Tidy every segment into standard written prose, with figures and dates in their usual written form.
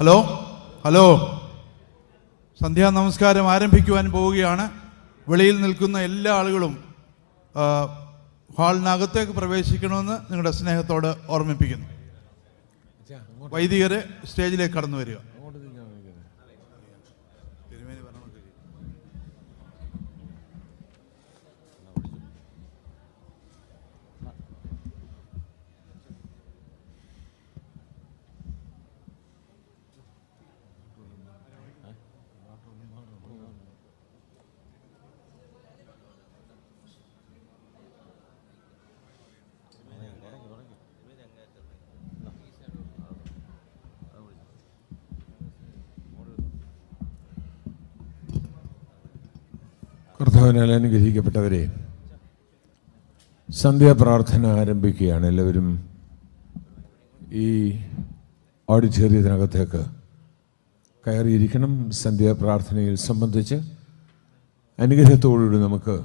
Hello hello, സന്ധ്യാ നമസ്കാരം ആരംഭിക്കുവാൻ പോവുകയാണ്. വെളിയിൽ നിൽക്കുന്ന എല്ലാ ആളുകളും ഹാളിനകത്തേക്ക് പ്രവേശിക്കണമെന്ന് നിങ്ങളുടെ സ്നേഹത്തോട് ഓർമ്മിപ്പിക്കുന്നു. വൈദികരെ സ്റ്റേജിലേക്ക് കടന്നു വരിക. കർത്താവിനാൽ അനുഗ്രഹിക്കപ്പെട്ടവരെ, സന്ധ്യാപ്രാർത്ഥന ആരംഭിക്കുകയാണ്. എല്ലാവരും ഈ ഓഡിറ്റോറിയത്തിനകത്തേക്ക് കയറിയിരിക്കണം. സന്ധ്യാപ്രാർത്ഥനയിൽ സംബന്ധിച്ച് അനുഗ്രഹത്തോടുകൂടി നമുക്ക്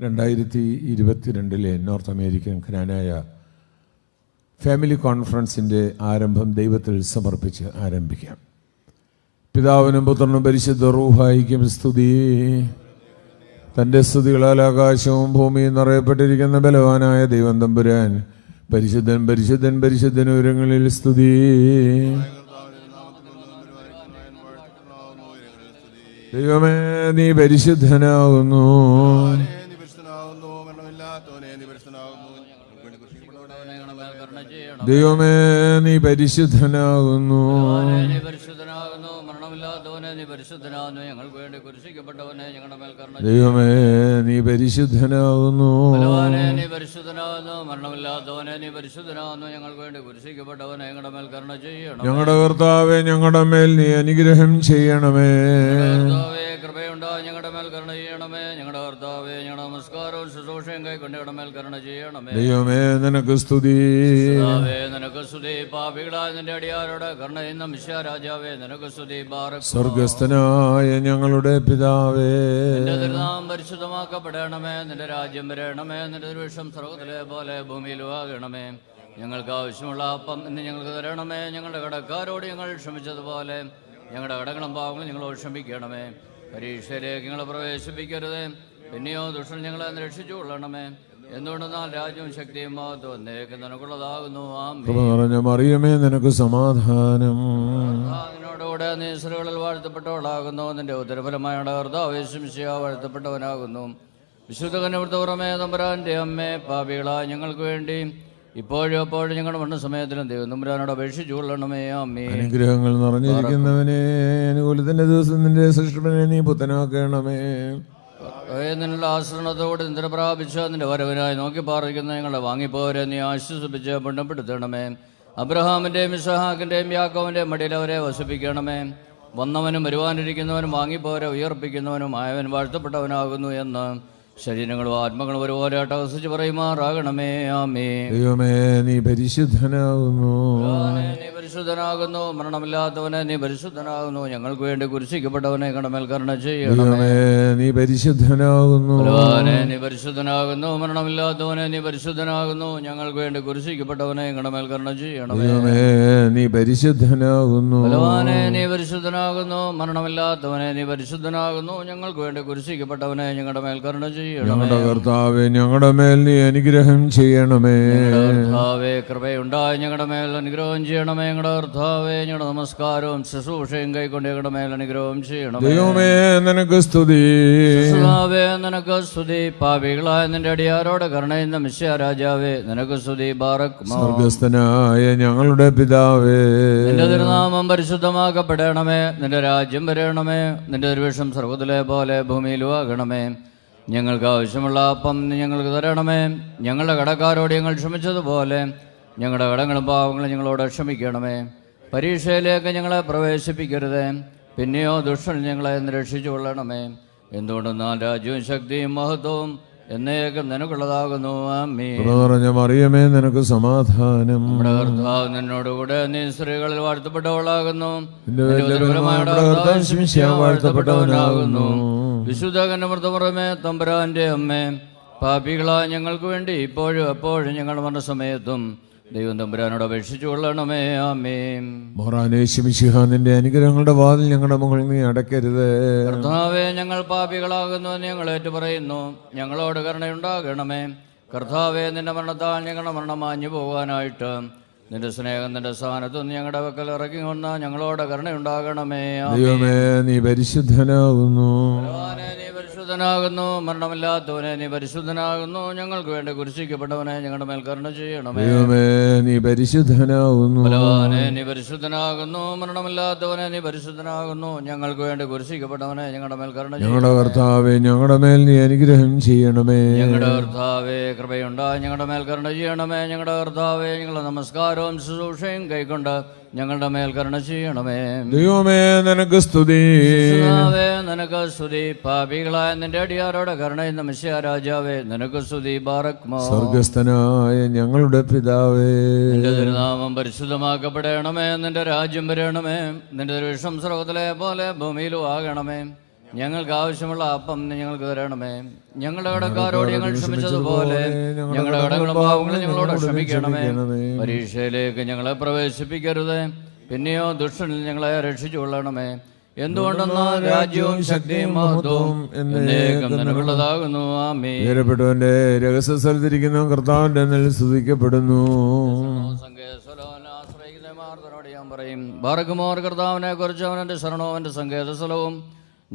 2022 നോർത്ത് അമേരിക്കൻ ജ്ഞാനായ ഫാമിലി കോൺഫറൻസിൻ്റെ ആരംഭം ദൈവത്തിൽ സമർപ്പിച്ച് ആരംഭിക്കാം. പിതാവിനും പുത്രനും പരിശുദ്ധ റൂഹായിക്കും സ്തുതി. തൻ്റെ സ്തുതികളാൽ ആകാശവും ഭൂമിയും നിറയപ്പെട്ടിരിക്കുന്ന ബലവാനായ ദൈവം തമ്പുരാൻ പരിശുദ്ധൻ പരിശുദ്ധൻ പരിശുദ്ധൻ ഉയരങ്ങളിൽ സ്തുതി. ദൈവമേ, നീ പരിശുദ്ധനാകുന്നു. ദൈവമേ, നീ പരിശുദ്ധനാകുന്നു. ദൈവമേ, നീ പരിശുദ്ധനാകുന്നു. ഞങ്ങളുടെ കർത്താവേ, ഞങ്ങളുടെ മേൽ നീ അനുഗ്രഹം ചെയ്യണമേ. കൃപയുണ്ടായി ഞങ്ങളുടെ മേൽ കരുണ ചെയ്യണമേ. ഞങ്ങളുടെ കർത്താവേ, ഞങ്ങളുടെ നമസ്കാരവും ശുശ്രൂഷയും കൈക്കൊണ്ട് ഞങ്ങളുടെ മേൽ കരുണ ചെയ്യണമേ. ദൈവമേ, നിനക്ക് സ്തുതി. നിനക്ക് സ്തുതി. പാപികളായ നിന്റെ അടിയാരോട് കരുണ ചെയ്യുന്ന മിശിഹാ രാജാവേ, നിനക്ക് സ്തുതി. സ്വർഗസ്ഥനായ ഞങ്ങളുടെ പിതാവേ, നിന്റെ തിരുനാമം പരിശുദ്ധമാക്കപ്പെടണമേ. നിന്റെ രാജ്യം വരണമേ. നിന്റെ തിരുവിഷ്ടം സ്വർഗ്ഗത്തിലെ പോലെ ഭൂമിയിലും ആകണമേ. ഞങ്ങൾക്ക് ആവശ്യമുള്ള അപ്പം ഇന്ന് ഞങ്ങൾക്ക് തരണമേ. ഞങ്ങളുടെ കടക്കാരോട് ഞങ്ങൾ ക്ഷമിച്ചതുപോലെ ഞങ്ങളുടെ കടങ്ങളും പാവങ്ങളും ഞങ്ങളോട് ക്ഷമിക്കണമേ. പരീക്ഷയിലേക്ക് ഞങ്ങളെ പ്രവേശിപ്പിക്കരുത്, പിന്നെയോ ദുഷ്ടൻ ഞങ്ങളെ രക്ഷിച്ചു കൊള്ളണമേ. എന്തുകൊണ്ടെന്നാൽ രാജ്യവും ശക്തിയും മഹത്വവും എന്നേക്കും നിനക്കുള്ളതാകുന്നു. ആമേൻ. മറിയമേ, നിനക്ക് സമാധാനം. നിന്നോടുകൂടെ നീ സ്ത്രീകളിൽ വാഴ്ത്തപ്പെട്ടവളാകുന്നു. നിന്റെ ഉദരഫലമായ കർത്താവേ മിശിഹാ വാഴ്ത്തപ്പെട്ടവനാകുന്നു. വിശുദ്ധ കന്യകപുരമേ, തമ്പുരാന്റെ അമ്മേ, പാപികളായ ഞങ്ങൾക്ക് വേണ്ടി ഇപ്പോഴും എപ്പോഴും ഞങ്ങളുടെ മരണസമയത്തിലും ദൈവം തമ്പുരാനോട് അപേക്ഷിച്ചു കൊള്ളണമേ. ആമേൻ. അനുഗ്രഹങ്ങൾ നിറഞ്ഞിരിക്കുന്നവനെ, അനുകൂലത്തിന്റെ ദിവസം നിന്റെ സൃഷ്ടിപ്പനെ നീ പുത്തനാക്കണമേ. നിന്നുള്ള ആശ്രണത്തോട് നിദ്ര പ്രാപിച്ച നിന്റെ വരവിനായി നോക്കി പാർപ്പിക്കുന്ന ഞങ്ങളുടെ വാങ്ങിപ്പോരെ നീ ആശ്വസിപ്പിച്ച് പുണ്യപ്പെടുത്തണമേ. അബ്രഹാമിൻ്റെയും ഇസ്ഹാക്കിൻ്റെയും യാക്കോവിൻ്റെയും മടിയിൽ അവരെ വസിപ്പിക്കണമേ. വന്നവനും വരുവാനിരിക്കുന്നവനും വാങ്ങിപ്പോരെ ഉയർപ്പിക്കുന്നവനും ആയവൻ വാഴ്ത്തപ്പെട്ടവനാകുന്നു എന്ന് ശരീരങ്ങളും ആത്മകളും ഒരുപോലെ അട്ടഹസിച്ച് പറയുമാറാകണമേ. ആമേൻ. ദൈവമേ, നീ പരിശുദ്ധനാകുന്നു. നീ പരിശുദ്ധനാകുന്നു. മരണമില്ലാത്തവനെ നീ പരിശുദ്ധനാകുന്നു. ഞങ്ങൾക്ക് വേണ്ടി കുരിശിക്കപ്പെട്ടവനെ കടമേൽ കരുണ ചെയ്യണമേ. നീ പരിശുദ്ധനാകുന്നു. നീ പരിശുദ്ധനാകുന്നു. മരണമില്ലാത്തവനെ നീ പരിശുദ്ധനാകുന്നു. ഞങ്ങൾക്ക് വേണ്ടി കുരിശിക്കപ്പെട്ടവനെ കടമേൽ കരുണ ചെയ്യണമേ. നീ പരിശുദ്ധനാകുന്നു. നീ പരിശുദ്ധനാകുന്നു. മരണമില്ലാത്തവനെ നീ പരിശുദ്ധനാകുന്നു. ഞങ്ങൾക്ക് വേണ്ടി കുരിശിക്കപ്പെട്ടവനെ ഞങ്ങളുടെ മേൽ കരുണ ചെയ്യണമേ. ഞങ്ങളുടെ കർത്താവേ, ഞങ്ങളുടെ മേൽ നീ അനുഗ്രഹം ചെയ്യണമേ. കർത്താവേ, കൃപയുണ്ടായി ഞങ്ങളുടെ മേൽ അനുഗ്രഹം ചെയ്യണമേ. ഞങ്ങളുടെ കർത്താവേ, ഞങ്ങളുടെ നമസ്കാരവും ശുശ്രൂഷയും കൈക്കൊണ്ട് ഞങ്ങളുടെ മേൽ അനുഗ്രഹം ചെയ്യണമേ. ദൈവമേ, നിനക്ക് സ്തുതി. കർത്താവേ, നിനക്ക് സ്തുതി. പാപികളായ നിന്റെ അടിയാരോട് കരുണയുന്ന മിശിഹാ രാജാവേ, നിനക്ക് സ്തുതി. സ്വർഗ്ഗസ്ഥനായ ഞങ്ങളുടെ പിതാവേ, നിന്റെ തിരുനാമം പരിശുദ്ധമാക്കപ്പെടണമേ. നിന്റെ രാജ്യം വരണമേ. നിന്റെ തിരുവിഷ്ടം സ്വർഗ്ഗത്തിലെ പോലെ ഭൂമിയിലും ആകണമേ. ഞങ്ങൾക്ക് ആവശ്യമുള്ള അപ്പം ഞങ്ങൾക്ക് തരണമേ. ഞങ്ങളുടെ കടക്കാരോട് ഞങ്ങൾ ക്ഷമിച്ചതുപോലെ ഞങ്ങളുടെ കടങ്ങളും പാവങ്ങളും ഞങ്ങളോട് ക്ഷമിക്കണമേ. പരീക്ഷയിലേക്ക് ഞങ്ങളെ പ്രവേശിപ്പിക്കരുത്, പിന്നെയോ ദുഷ്ടൻ ഞങ്ങളെ രക്ഷിച്ചു കൊള്ളണമേ. എന്തുകൊണ്ടെന്നാൽ രാജ്യവും ശക്തിയും മഹത്വവും എന്നേക്കും നിനക്കുള്ളതാകുന്നു. ആമേൻ. മറിയമേ, നിനക്ക് സമാധാനം. നമ്മുടെ കർത്താവ് നിന്നോടുകൂടെ നീ സ്ത്രീകളിൽ വാഴ്ത്തപ്പെട്ടവളാകുന്നു. വാഴ്ത്തപ്പെട്ടവനാകുന്നു. വിശുദ്ധ കന്യകപുരമേ, തമ്പുരാന്റെ അമ്മേ, പാപികളായ ഞങ്ങൾക്ക് വേണ്ടി ഇപ്പോഴും എപ്പോഴും ഞങ്ങളുടെ മരണസമയത്തും ദൈവം തമ്പുരാനോട് അപേക്ഷിച്ചു കൊള്ളണമേ. ആമേൻ. മൊറാനേശിമിശിഹ, നിന്റെ അനുഗ്രഹങ്ങളുടെ വാതിൽ ഞങ്ങളുടെ മുകളിൽ നീ അടയ്ക്കരുത്. കർത്താവേ, ഞങ്ങൾ പാപികളാകുന്നു എന്ന് ഞങ്ങൾ ഏറ്റുപറയുന്നു. ഞങ്ങളോട് കരുണയുണ്ടാകണമേ. കർത്താവേ, നിന്റെ മരണത്താൽ ഞങ്ങളുടെ മരണം മാഞ്ഞു പോകാനായിട്ട് നിന്റെ സ്നേഹം നിന്റെ സ്ഥാനത്ത് നിന്ന് ഞങ്ങളുടെ പക്കൽ ഇറക്കി വന്ന ഞങ്ങളോട് കരുണയുണ്ടാകണമേ. ദൈവമേ, നീ പരിശുദ്ധനാകുന്നു. നീ പരിശുദ്ധനാകുന്നു. മരണമില്ലാത്തവനെ നീ പരിശുദ്ധനാകുന്നു. ഞങ്ങൾക്ക് വേണ്ടി കുരിശിക്കപ്പെട്ടവനെ ഞങ്ങളുടെ മേൽ കരുണ ചെയ്യണമേ. ദൈവമേ, നീ പരിശുദ്ധനാകുന്നു. നീ പരിശുദ്ധനാകുന്നു. മരണമില്ലാത്തവനെ നീ പരിശുദ്ധനാകുന്നു. ഞങ്ങൾക്ക് വേണ്ടി കുരിശിക്കപ്പെട്ടവനെ ഞങ്ങളുടെ മേൽ കരുണ ചെയ്യണമേ. ഞങ്ങളുടെ കർത്താവേ, ഞങ്ങളുടെ മേൽ നീ അനുഗ്രഹം ചെയ്യണമേ. ഞങ്ങളുടെ കർത്താവേ, കൃപയുണ്ടായി ഞങ്ങളുടെ മേൽ കരുണ ചെയ്യണമേ. ഞങ്ങളുടെ കർത്താവേ, ഞങ്ങളുടെ നമസ്കാരവും ശുശ്രൂഷയും കൈക്കൊണ്ട് ഞങ്ങളുടെ മേൽ കരുണ ചെയ്യണമേ. ദൈവമേ, നിനക്ക് സ്തുതി. നിനക്ക് സ്തുതി. പാപികളായ നിന്റെ അടിയാരോടെ കരുണയുന്ന മിശിഹാ രാജാവേ, നിനക്ക് സ്തുതി. ബാറക്മോ. സ്വർഗസ്ഥനായ ഞങ്ങളുടെ പിതാവേ, നിന്റെ തിരുനാമം പരിശുദ്ധമാക്കപ്പെടണമേ. നിന്റെ രാജ്യം വരണമേ. നിന്റെ തിരുവിഷ്ടം സ്വർഗ്ഗത്തിലെ പോലെ ഭൂമിയിലും ആകണമേ. ഞങ്ങൾക്ക് ആവശ്യമുള്ള അപ്പം ഞങ്ങൾക്ക് തരണമേ. ഞങ്ങളുടെ കടക്കാരോട് ഞങ്ങൾ ക്ഷമിച്ചതുപോലെ ഞങ്ങളുടെ കടങ്ങളും പാവങ്ങളും ഞങ്ങളോട് ക്ഷമിക്കണമേ. പരീക്ഷയിലേക്ക് ഞങ്ങളെ പ്രവേശിപ്പിക്കരുത്, പിന്നെയോ ദുഷ്ടനിൽ ഞങ്ങളെ രക്ഷിച്ചുകൊള്ളണമേ. എന്തുകൊണ്ടെന്നാൽ രാജ്യവും ശക്തിയും മഹത്വവും എന്നേക്കും നിനക്കുള്ളതാകുന്നു. ആമേൻ. ഉയരപ്പെട്ടവന്റെ രഹസ്യ സ്ഥലത്തിരിക്കുന്ന കർത്താവിന്റെ നിൽ സ്തുതിക്കപ്പെടുന്നു. ആശ്രയിക്കുന്നവരോട് ഞാൻ പറയും, ബാറക്കുമോർ, കർത്താവിനെ കുറിച്ച് അവനെന്റെ ശരണവും എൻ്റെ സങ്കേത സ്ഥലവും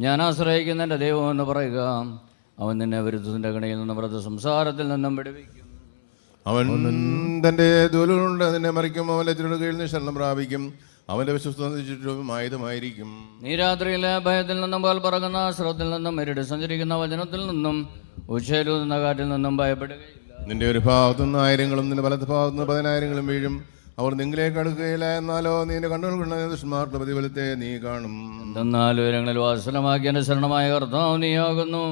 ഞാൻ ആശ്രയിക്കുന്ന എൻ്റെ ദൈവം എന്ന് പറയുക. അവൻ നിന്നെ വിരുദ്ധത്തിന്റെ കണിയിൽ നിന്നും വ്രത സംസാരത്തിൽ നിന്നും വിടുവിക്കും. അവൻ തന്റെ ദൂലുകൊണ്ട് നിന്നെ മറിക്കും. അവന്റെ തിരുടെ കീഴിൽ നിന്ന് ശരണം പ്രാപിക്കും. അവന്റെ വിശ്വസ്തത ചുറ്റും ആയുധമായിരിക്കും. നീ രാത്രിയിലെ ഭയത്തിൽ നിന്നും പോൽ പറക്കുന്ന സ്രോത്തിൽ നിന്നും ഇരുട് സഞ്ചരിക്കുന്ന വചനത്തിൽ നിന്നും ഉച്ചയിലൂതുന്ന കാറ്റിൽ നിന്നും ഭയപ്പെടുകയില്ല. നിന്റെ ഒരു ഭാഗത്തുനിന്ന് 1000-ങ്ങളും നിന്റെ വലത്ത് ഭാഗത്തുനിന്ന് 10,000-ങ്ങളും വീഴും. അവർ നിങ്ങളിലേക്ക് അടുക്കുകയില്ല. എന്നാലോ നിന്റെ കണ്ണുകൾ കൊണ്ട് ദുഷ്ടന്മാരുടെ പ്രതിഫലത്തെ നീ കാണും. എന്നാൽ ഉയരങ്ങളിൽ വാസനമാക്കിയ എൻ്റെ ശരണമായ കർത്താവ് നീയാകുന്നു.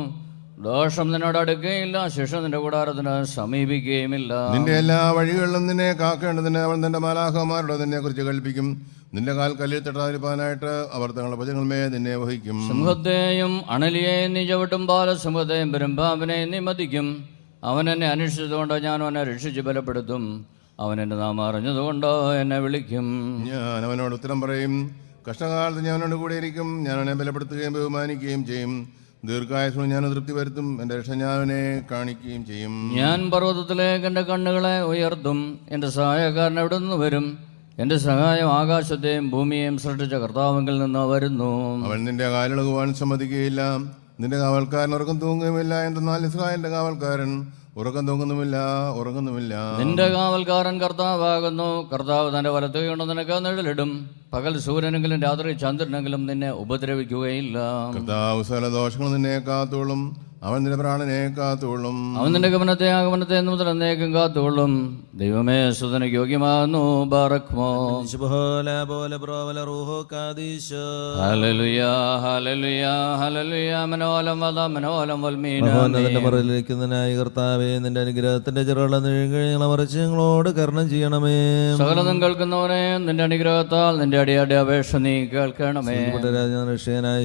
ദോഷം നിന്നോട് അടുക്കുകയില്ല, ശിക്ഷ നിന്റെ കൂടാരത്തിന് സമീപിക്കുകയുമില്ല. നിന്റെ എല്ലാ വഴികളിലും നിന്നെ കാക്കേണ്ടതിന് അവൻ തന്റെ മാലാഖമാരോട് നിന്നെ കുറിച്ച് കൽപ്പിക്കും. നിന്റെ കാൽ കല്ലിൽ തട്ടാതിരിക്കാനായിട്ട് അവർ തങ്ങളുടെ ഭുജങ്ങളുമേ നിന്നെ വഹിക്കും. സിംഹത്തെയും അണലിയെയും നീ ചവിട്ടും. ബാലസിംഹത്തെയും പെരുമ്പാമ്പിനെയും നീ മതിക്കും. അവൻ എന്നെ അന്വേഷിച്ചതുകൊണ്ട് ഞാൻ അവനെ രക്ഷിച്ച് ബലപ്പെടുത്തും. അവൻ എൻ്റെ നാമം അറിഞ്ഞതുകൊണ്ട് എന്നെ വിളിക്കും. ഞാൻ അവനോട് ഉത്തരം പറയും. കഷ്ടകാലത്ത് ഞാൻ അവനോട് കൂടെ ഇരിക്കും. ഞാൻ അവനെ ബലപ്പെടുത്തുകയും ബഹുമാനിക്കുകയും ചെയ്യും. ദീർഘായുസ്സും ഞാൻ തൃപ്തി വരുത്തും. എൻ്റെ രക്ഷ ഞാൻ അവനെ കാണിക്കുകയും ചെയ്യും. ഞാൻ പർവ്വതത്തിലേക്ക് എൻ്റെ കണ്ണുകളെ ഉയർത്തും. എൻ്റെ സഹായക്കാരൻ എവിടെ നിന്ന് വരും? എൻ്റെ സഹായം ആകാശത്തെയും ഭൂമിയെയും സൃഷ്ടിച്ച കർത്താവിൽ നിന്ന് വരുന്നു. അവൻ നിന്റെ കാലിളകുവാൻ സമ്മതിക്കുകയില്ല. നിന്റെ കാവൽക്കാരൻ ഉറക്കം തൂങ്ങുകയുമില്ല. എന്തെന്നാൽ ഇസ്രായേലിന്റെ കാവൽക്കാരൻ ഉറക്കം ഉറങ്ങുന്നുമില്ല. നിന്റെ കാവൽക്കാരൻ കർത്താവാകുന്നു. കർത്താവ് തന്റെ വലത്ത് കൊണ്ട് നിനക്ക് നിഴലിടും. പകൽ സൂര്യനെങ്കിലും രാത്രി ചന്ദ്രനെങ്കിലും നിന്നെ ഉപദ്രവിക്കുകയില്ല. കർത്താവ് സകല ദോഷങ്ങൾ നിന്നെ കാത്തോളും. അവൻ നിന്റെ പ്രാണനെ കാത്തോളും. അവൻ നിന്റെ ഗമനത്തെ മുതൽ എന്നേക്കും കാത്തോളും. ദൈവമേ, സുതനക്ക് യോഗ്യമാകുന്നു. ബാറക്മോ. Hallelujah, hallelujah, hallelujah. മനോലം വദ മനോലം വൽമീന. മറലിരിക്കുന്നതിനായി കർത്താവേ, നിന്റെ അനുഗ്രഹത്തിന്റെ ചെറുകളെ നീങ്ങളെ മറിച്ച് ഞങ്ങളോട് കരുണ ചെയ്യണമേ. സകലതും കേൾക്കുന്നവനെ നിന്റെ അനുഗ്രഹത്താൽ നിന്റെ അടിയാടെ അപേക്ഷ നീ കേൾക്കണമേ. രക്ഷയനായി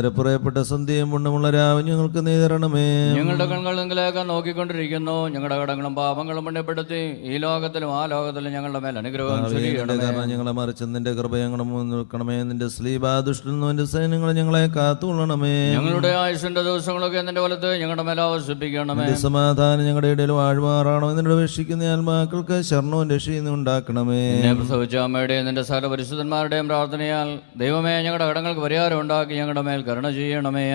നിരപ്പുറയപ്പെട്ട സന്ധ്യയും പുണ്യമുള്ള രാവും ഞങ്ങൾക്ക് നീ തരണമേ. ഞങ്ങളുടെ കണ്ണുകൾ നിങ്ങളിലേക്ക് നോക്കിക്കൊണ്ടിരിക്കുന്നു. ഞങ്ങളുടെ കടങ്ങളും പാപങ്ങളും പുണ്യപ്പെടുത്തി ഈ ലോകത്തിലും ആ ലോകത്തിലും ഞങ്ങളുടെ മേൽ അനുഗ്രഹം കാരണം ഞങ്ങളെ മറിച്ച് നിന്റെ കൃപ ഞങ്ങളുടെ മുന്നിൽ നിൽക്കണമേ. നിന്റെ സ്ലീബാദുഷ്ടന്റെ സൈന്യങ്ങളെ ഞങ്ങളെ കാത്തുകൊള്ളണമേ. ഞങ്ങളുടെ ആയുഷിന്റെ ദിവസങ്ങളൊക്കെ നിന്റെ വലത്ത് ഞങ്ങളുടെ മേൽ ആവസിപ്പിക്കണമേ. സമാധാനം ഞങ്ങളുടെ ഇടയിൽ വാഴ്മാറാണോ. നിന്നോട് അപേക്ഷിക്കുന്ന ആത്മാക്കൾക്ക് ശരണവും രക്ഷയും ഉണ്ടാക്കണമേ. പ്രസവിച്ച അമ്മയുടെയും നിന്റെ സകല പരിശുദ്ധന്മാരുടെയും പ്രാർത്ഥനയാൽ ദൈവമേ, ഞങ്ങളുടെ കടങ്ങൾക്ക് പരിഹാരം ഉണ്ടാക്കി ഞങ്ങളുടെ മേൽ കരുണ ചെയ്യണമേ.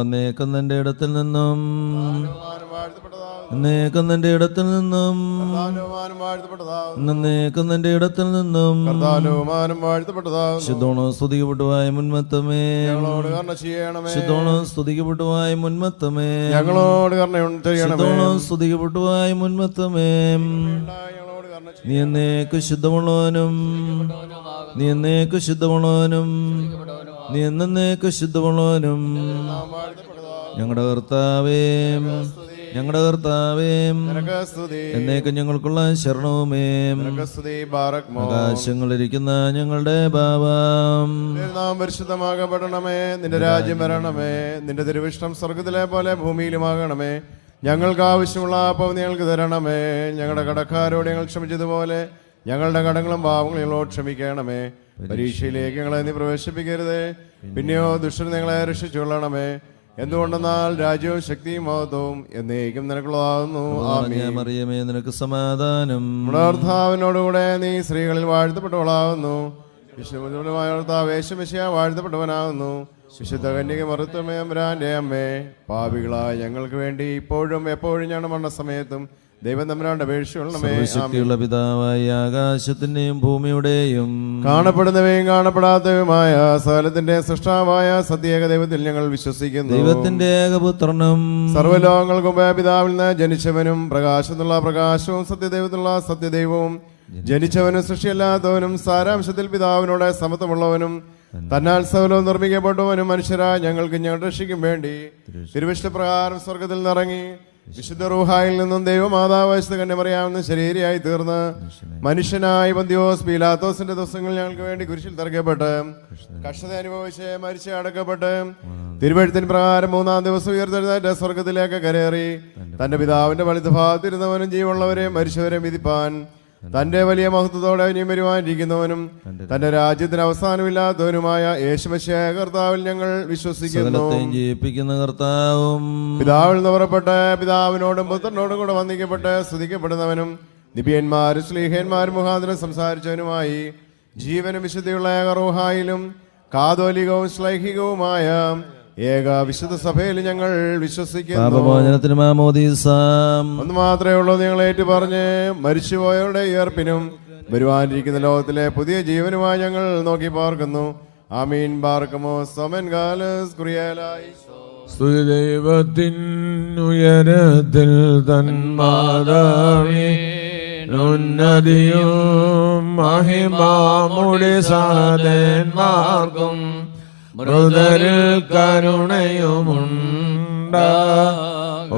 എന്നേക്കുന്നതിന്റെ ഇടത്തിൽ നിന്നും എന്നേക്കുന്നതിന്റെ ഇടത്തിൽ നിന്നും എന്നേക്കുന്നതിന്റെ ഇടത്തിൽ നിന്നും ശുദ്ധോണോ സ്തുതിക്കപ്പെട്ടുവായ മുൻമത്തമേ. ശുദ്ധോണോ സ്തുതിക്കപ്പെട്ടുവായ മുൻമത്തമേ. ശുദ്ധോണോ സ്തുതിക്കപ്പെട്ടുവായ മുൻമത്തമേ. നീ എന്നേക്ക് ശുദ്ധമുള്ളവനും നീ എന്നേക്ക് ശുദ്ധമുള്ളവനും നീ എന്നേക്ക് ശുദ്ധമുള്ളവനും ഞങ്ങളുടെ കർത്താവേ ഞങ്ങളുടെ കർത്താവേ എന്നേക്കും ഞങ്ങൾക്കുള്ള ശരണവുമേ. ആകാശങ്ങളിരിക്കുന്ന ഞങ്ങളുടെ ബാബാം, പരിശുദ്ധമാകപ്പെടണമേ. നിന്റെ രാജ്യം വരണമേ. നിന്റെ തിരുവിഷ്ടം സ്വർഗ്ഗത്തിലെ പോലെ ഭൂമിയിലുമാകണമേ. ഞങ്ങൾക്ക് ആവശ്യമുള്ള അപ്പം ഞങ്ങൾക്ക് തരണമേ. ഞങ്ങളുടെ കടക്കാരോട് ഞങ്ങൾ ക്ഷമിച്ചതുപോലെ ഞങ്ങളുടെ കടങ്ങളും പാപങ്ങളും ഞങ്ങളോട് ക്ഷമിക്കണമേ. പരീക്ഷയിലേക്ക് ഞങ്ങളെ നീ പ്രവേശിപ്പിക്കരുതേ, പിന്നെയോ ദുഷ്ടൻ ഞങ്ങളെ രക്ഷിച്ചുകൊള്ളണമേ. എന്തുകൊണ്ടെന്നാൽ രാജ്യവും ശക്തിയും മഹത്വവും എന്നേക്കും നിനക്കുള്ളതാകുന്നു. ആമേൻ. മറിയമേ, നിനക്ക് സമാധാനം. നമ്മുടെ കർത്താവിനോടുകൂടെ നീ സ്ത്രീകളിൽ വാഴ്ത്തപ്പെട്ടവളാകുന്നു. വിശുദ്ധമായ കർത്താവ് യേശുമിശിഹാ വാഴ്ത്തപ്പെട്ടവനാകുന്നു. വിശുദ്ധ കന്യക മറിയമേ തമ്പുരാന്റെ അമ്മേ, പാപികളായ ഞങ്ങൾക്ക് വേണ്ടി ഇപ്പോഴും എപ്പോഴും ഞങ്ങളുടെ മരണസമയത്തും ദൈവം തമ്പുരാന്റെ അപേക്ഷിച്ചുകൊള്ളണമേ. സർവ്വശക്തിയുള്ള പിതാവായ ആകാശത്തിന്റെയും ഭൂമിയുടെയും കാണപ്പെടുന്നവയും കാണപ്പെടാത്തവയുമായ സകലത്തിന്റെ സൃഷ്ടാവായ സത്യേക ദൈവത്തിൽ ഞങ്ങൾ വിശ്വസിക്കുന്നു. ദൈവത്തിന്റെ ഏകപുത്രനും സർവ്വലോകങ്ങൾക്കും പിതാവിൽ നിന്ന് ജനിച്ചവനും പ്രകാശത്തിലുള്ള പ്രകാശവും സത്യദൈവത്തിലുള്ള സത്യദൈവവും ജനിച്ചവനും സൃഷ്ടിയല്ലാത്തവനും സാരാംശത്തിൽ പിതാവിനോട് സമത്വമുള്ളവനും തന്നാൽ സകലവും നിർമ്മിക്കപ്പെട്ടവനും മനുഷ്യരായ ഞങ്ങൾക്ക് ഞങ്ങളുടെ രക്ഷയ്ക്കും വേണ്ടി തിരുവിഷ്ടപ്രകാരം സ്വർഗത്തിൽ നിറങ്ങി വിശുദ്ധ റൂഹായിൽ നിന്നും ദൈവമാതാവ് കന്യമറിയാവുന്ന ശരീരയായി തീർന്ന് മനുഷ്യനായി പന്തിയോസ് പീലാത്തോസിന്റെ ദിവസങ്ങൾ ഞങ്ങൾക്ക് വേണ്ടി കുരിശിൽ തറയ്ക്കപ്പെട്ട് കഷ്ടത അനുഭവിച്ച് മരിച്ച് അടക്കപ്പെട്ട് തിരുവഴുത്തിന് പ്രകാരം മൂന്നാം ദിവസം ഉയർത്തെഴുന്നേറ്റ് സ്വർഗത്തിലേക്ക് കരേറി തന്റെ പിതാവിന്റെ വലതുഭാഗത്തിരുന്നവനും ജീവനുള്ളവരെ മരിച്ചവരെ വിധിപ്പാൻ തന്റെ വലിയ മഹത്വത്തോടെ ഇനിയും വരുവാനിരിക്കുന്നവനും തന്റെ രാജ്യത്തിന് അവസാനമില്ലാത്തവനുമായ യേശുമിശിഹായ കർത്താവിൽ ഞങ്ങൾ വിശ്വസിക്കുന്നു. ജീവിപ്പിക്കുന്ന കർത്താവും പിതാവിൽ നിന്ന് പുറപ്പെട്ട് പിതാവിനോടും പുത്രനോടും കൂടെ വന്ദിക്കപ്പെട്ട് സ്തുതിക്കപ്പെടുന്നവനും നിബിയന്മാരും ശ്ലീഹന്മാരും മുഖാന്തരം സംസാരിച്ചവനുമായി ജീവനും വിശുദ്ധിയുള്ള ഏകറൂഹായിലും കാതോലികവും ശ്ലൈഹികവുമായ ഏക വിശുദ്ധ സഭയിൽ ഞങ്ങൾ വിശ്വസിക്കുന്നു. ഒന്ന് മാത്രമേ ഉള്ളൂ, നിങ്ങൾ ഏറ്റു പറഞ്ഞ് മരിച്ചുപോയവരുടെ ഉയർപ്പിനും വരുവാനിരിക്കുന്ന ലോകത്തിലെ പുതിയ ജീവനുമായി ഞങ്ങൾ നോക്കി പാർക്കുന്നു. ആമീൻ. ബാർക്കമോ സമൻ കാലസ് കുറിയലായി ദൈവത്തിൻ ഉയരത്തിൽ തന്മാതാവേ ഉന്നതിയും മഹിമാമുടി സാധന്മാർക്കും മൃതരിൽ കരുണയുമുണ്ട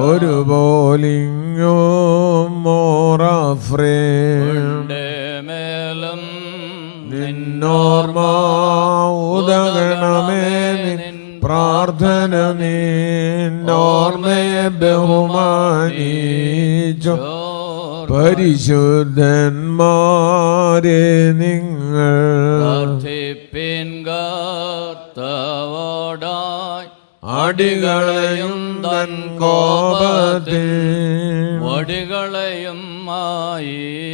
ഒരു പോലിങ്ങും മോറഫ്രേമേലും നിന്നോർമ്മ ഉദകണമേ. നിൻ പ്രാർത്ഥന നിന്നോർമ്മയെ ബഹുമാനിച്ചു പരിശുദ്ധന്മാരെ നിങ്ങൾ കർത്താവോടായി അടികളെയും തൻ കോപത്തിൽ വടികളെയും മായിച്ചിടാൻ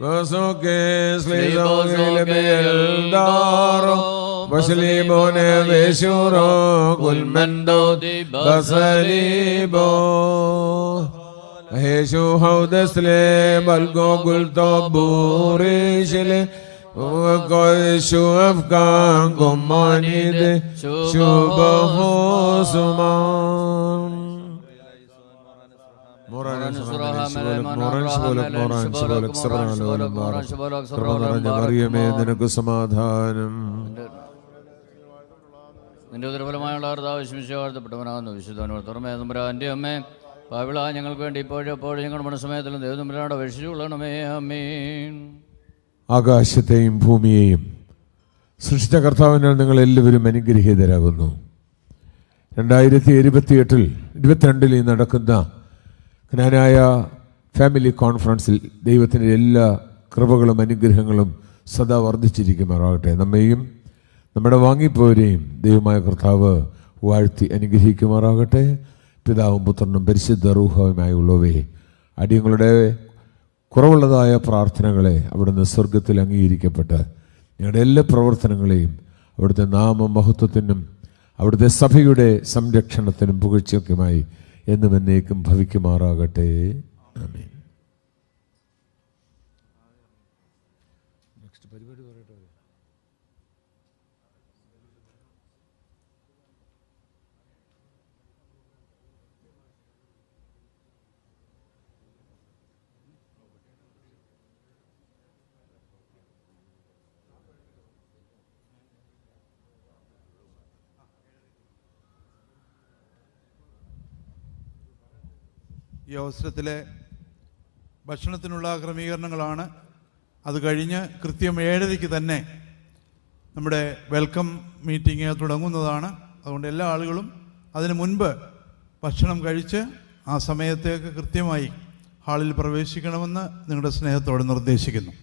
Basoke slizogile beldaro Basilibone veshuro Gulmendo di basalibo Heshu haudesle balgo gulto burishile Ugoishu afgan gomanide Shubaho suman മറിയമേ നിനക്ക് സമാധാനം. നിന്റെ ഉദരഫലമായുള്ള വാഴ്ത്തപ്പെട്ടവനാകുന്നു വിശുദ്ധനോട് തുറമേ തമ്പുരാന്റെ അമ്മേ, പാവിള ഞങ്ങൾക്ക് വേണ്ടി ഇപ്പോഴും എപ്പോഴും ഞങ്ങളുടെ മനസ്സമയത്തിലും ദൈവതമ്പുരാനോട് അപേക്ഷിച്ചുകൊള്ളണമേ. ആമേൻ. ആകാശത്തെയും ഭൂമിയെയും സൃഷ്ടിച്ച കർത്താവിനാൽ നിങ്ങൾ എല്ലാവരും അനുഗ്രഹീതരാകുന്നു. 2022 ഈ നടക്കുന്ന ജ്ഞാനായ ഫാമിലി കോൺഫറൻസിൽ ദൈവത്തിൻ്റെ എല്ലാ കൃപകളും അനുഗ്രഹങ്ങളും സദാ വർദ്ധിച്ചിരിക്കുമാറാകട്ടെ. നമ്മെയും നമ്മുടെ വാങ്ങിപ്പോരെയും ദൈവമായ കർത്താവ് വാഴ്ത്തി അനുഗ്രഹിക്കുമാറാകട്ടെ. പിതാവും പുത്രനും പരിശുദ്ധ റൂഹവുമായുള്ളവേ, അടിയങ്ങളുടെ കുറവുള്ളതായ പ്രാർത്ഥനകളെ അവിടുന്ന് സ്വർഗത്തിൽ അംഗീകരിക്കപ്പെട്ട് ഞങ്ങളുടെ എല്ലാ പ്രവർത്തനങ്ങളെയും അവിടുത്തെ നാമമഹത്വത്തിനും അവിടുത്തെ സഭയുടെ സംരക്ഷണത്തിനും പുകഴ്ചയ്ക്കുമായി എന്നും എന്നേക്കും ഭവിക്കുമാറാകട്ടെ. ആമേൻ. ഈ അവസരത്തിലെ ഭക്ഷണത്തിനുള്ള ക്രമീകരണങ്ങളാണ്. അത് കഴിഞ്ഞ് കൃത്യം 7:30 തന്നെ നമ്മുടെ വെൽക്കം മീറ്റിംഗ് തുടങ്ങുന്നതാണ്. അതുകൊണ്ട് എല്ലാ ആളുകളും അതിനു മുൻപ് ഭക്ഷണം കഴിച്ച് ആ സമയത്തേക്ക് കൃത്യമായി ഹാളിൽ പ്രവേശിക്കണമെന്ന് നിങ്ങളുടെ സ്നേഹത്തോടെ നിർദ്ദേശിക്കുന്നു.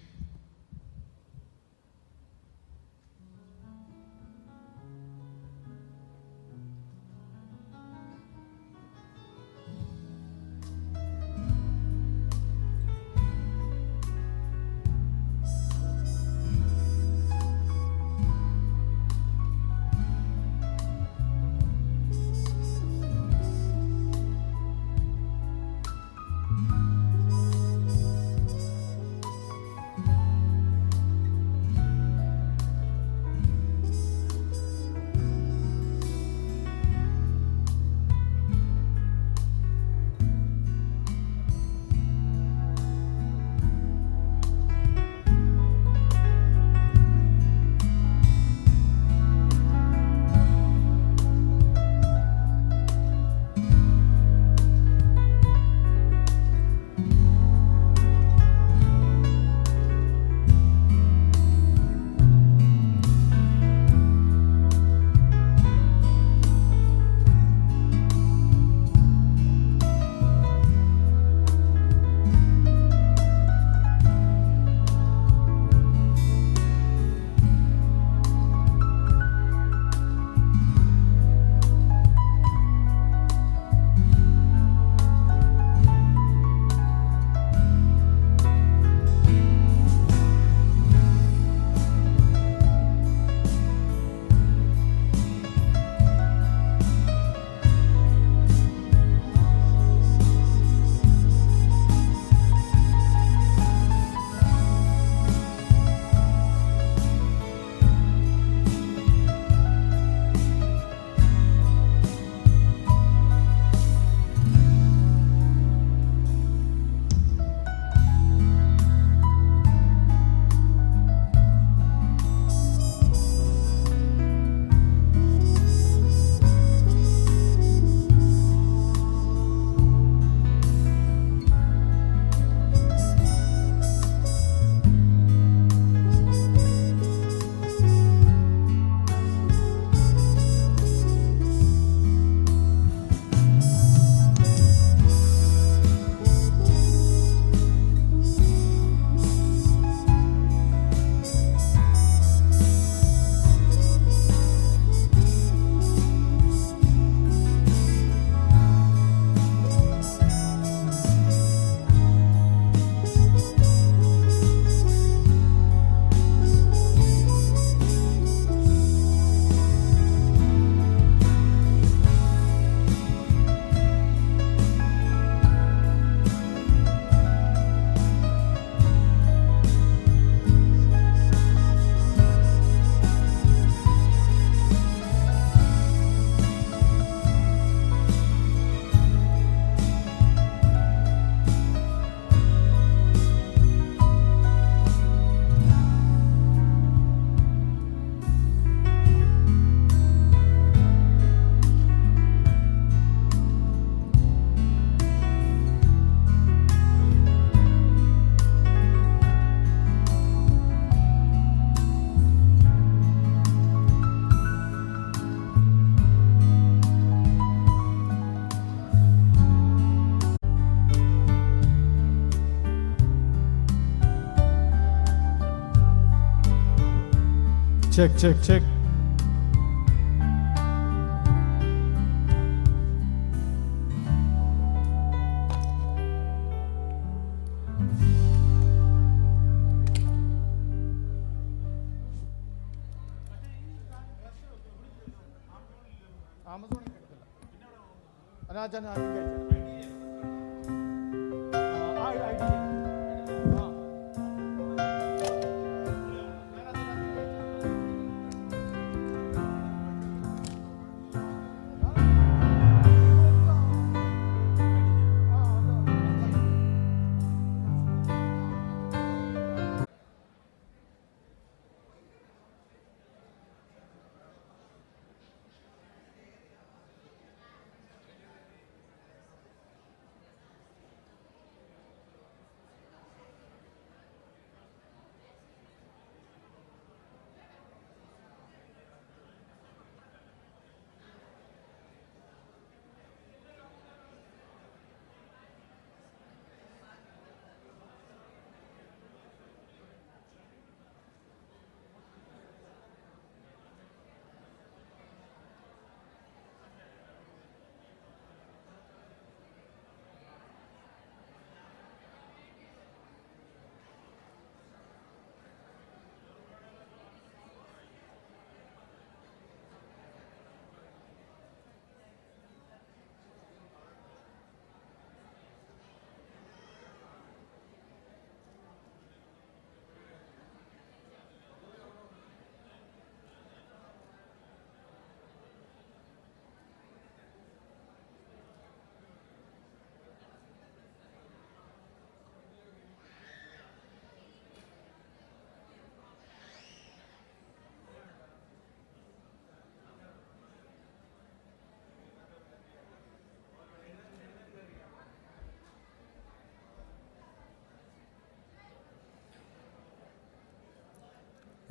Check, check, check.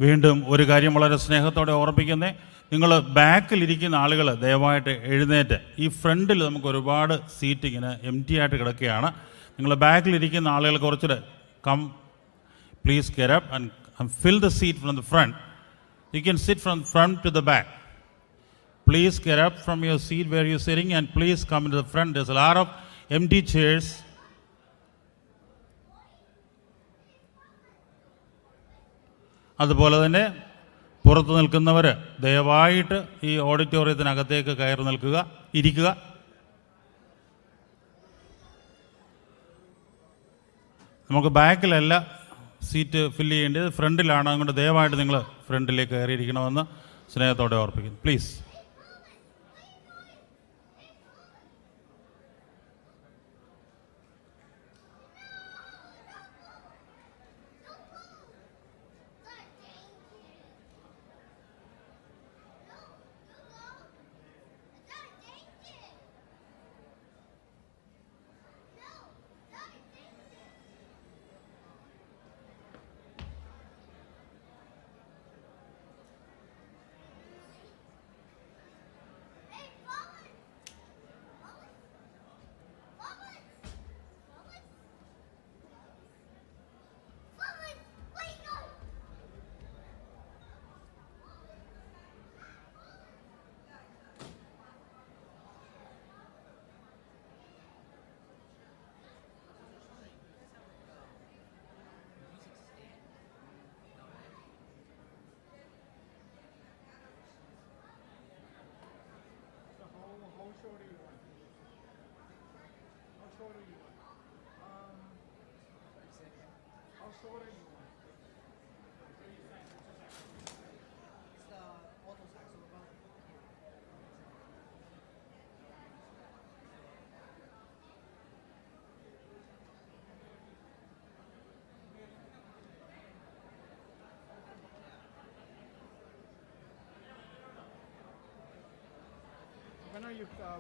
വീണ്ടും ഒരു കാര്യം വളരെ സ്നേഹത്തോടെ ഓർമ്മിക്കുന്നേ, നിങ്ങൾ ബാക്കിലിരിക്കുന്ന ആളുകൾ ദയവായിട്ട് എഴുന്നേറ്റ്, ഈ ഫ്രണ്ടിൽ നമുക്ക് ഒരുപാട് സീറ്റ് ഇങ്ങനെ എം ടി ആയിട്ട് കിടക്കുകയാണ്. നിങ്ങൾ ബാക്കിലിരിക്കുന്ന ആളുകൾ കുറച്ചുകൂടെ please get up and fill the seat from the front. You can sit from front to the back. Please get up from your seat where you're sitting and please come to the front. There's a lot of empty chairs. അതുപോലെ തന്നെ പുറത്ത് നിൽക്കുന്നവർ ദയവായിട്ട് ഈ ഓഡിറ്റോറിയത്തിനകത്തേക്ക് കയറി ഇരിക്കുക. നമുക്ക് ബാക്കിലല്ല seat fill ചെയ്യേണ്ടത്, ഫ്രണ്ടിലാണ്. അതുകൊണ്ട് ദയവായിട്ട് നിങ്ങൾ ഫ്രണ്ടിലേക്ക് കയറിയിരിക്കണമെന്ന് സ്നേഹത്തോടെ ഓർപ്പിക്കുന്നു. Please.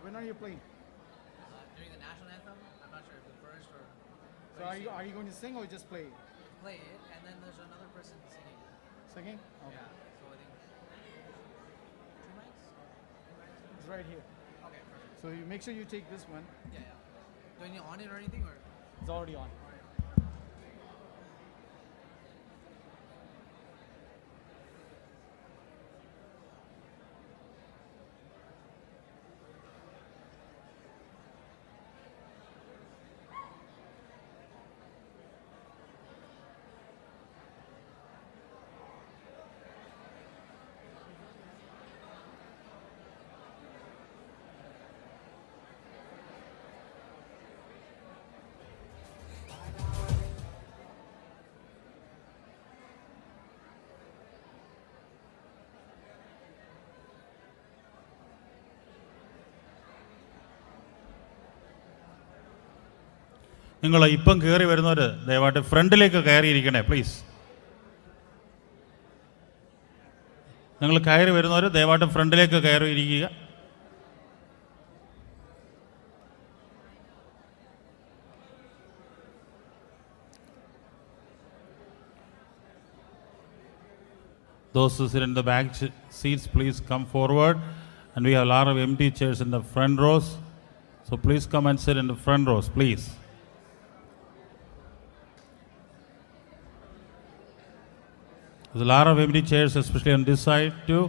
When are you playing? During the national anthem, I'm not sure if the first or. So are you going to sing or just play? Play it, and then there's another person singing. Singing? Okay. Yeah. So I think 2 mics. It's right here. Okay, perfect. So you make sure you take this one. Yeah, yeah. Do I need on it or anything, or? It's already on. നിങ്ങൾ ഇപ്പം കയറി വരുന്നവർ ദയവായിട്ട് ഫ്രണ്ടിലേക്ക് കയറിയിരിക്കണേ please. നിങ്ങൾ കയറി വരുന്നവർ ദയവായിട്ട് ഫ്രണ്ടിലേക്ക് കയറിയിരിക്കുക. Those who sit in the back seats, please come forward. And we have a lot of empty chairs in the front rows. So please come and sit in the front rows, please. There's a lot of empty chairs, especially on this side too.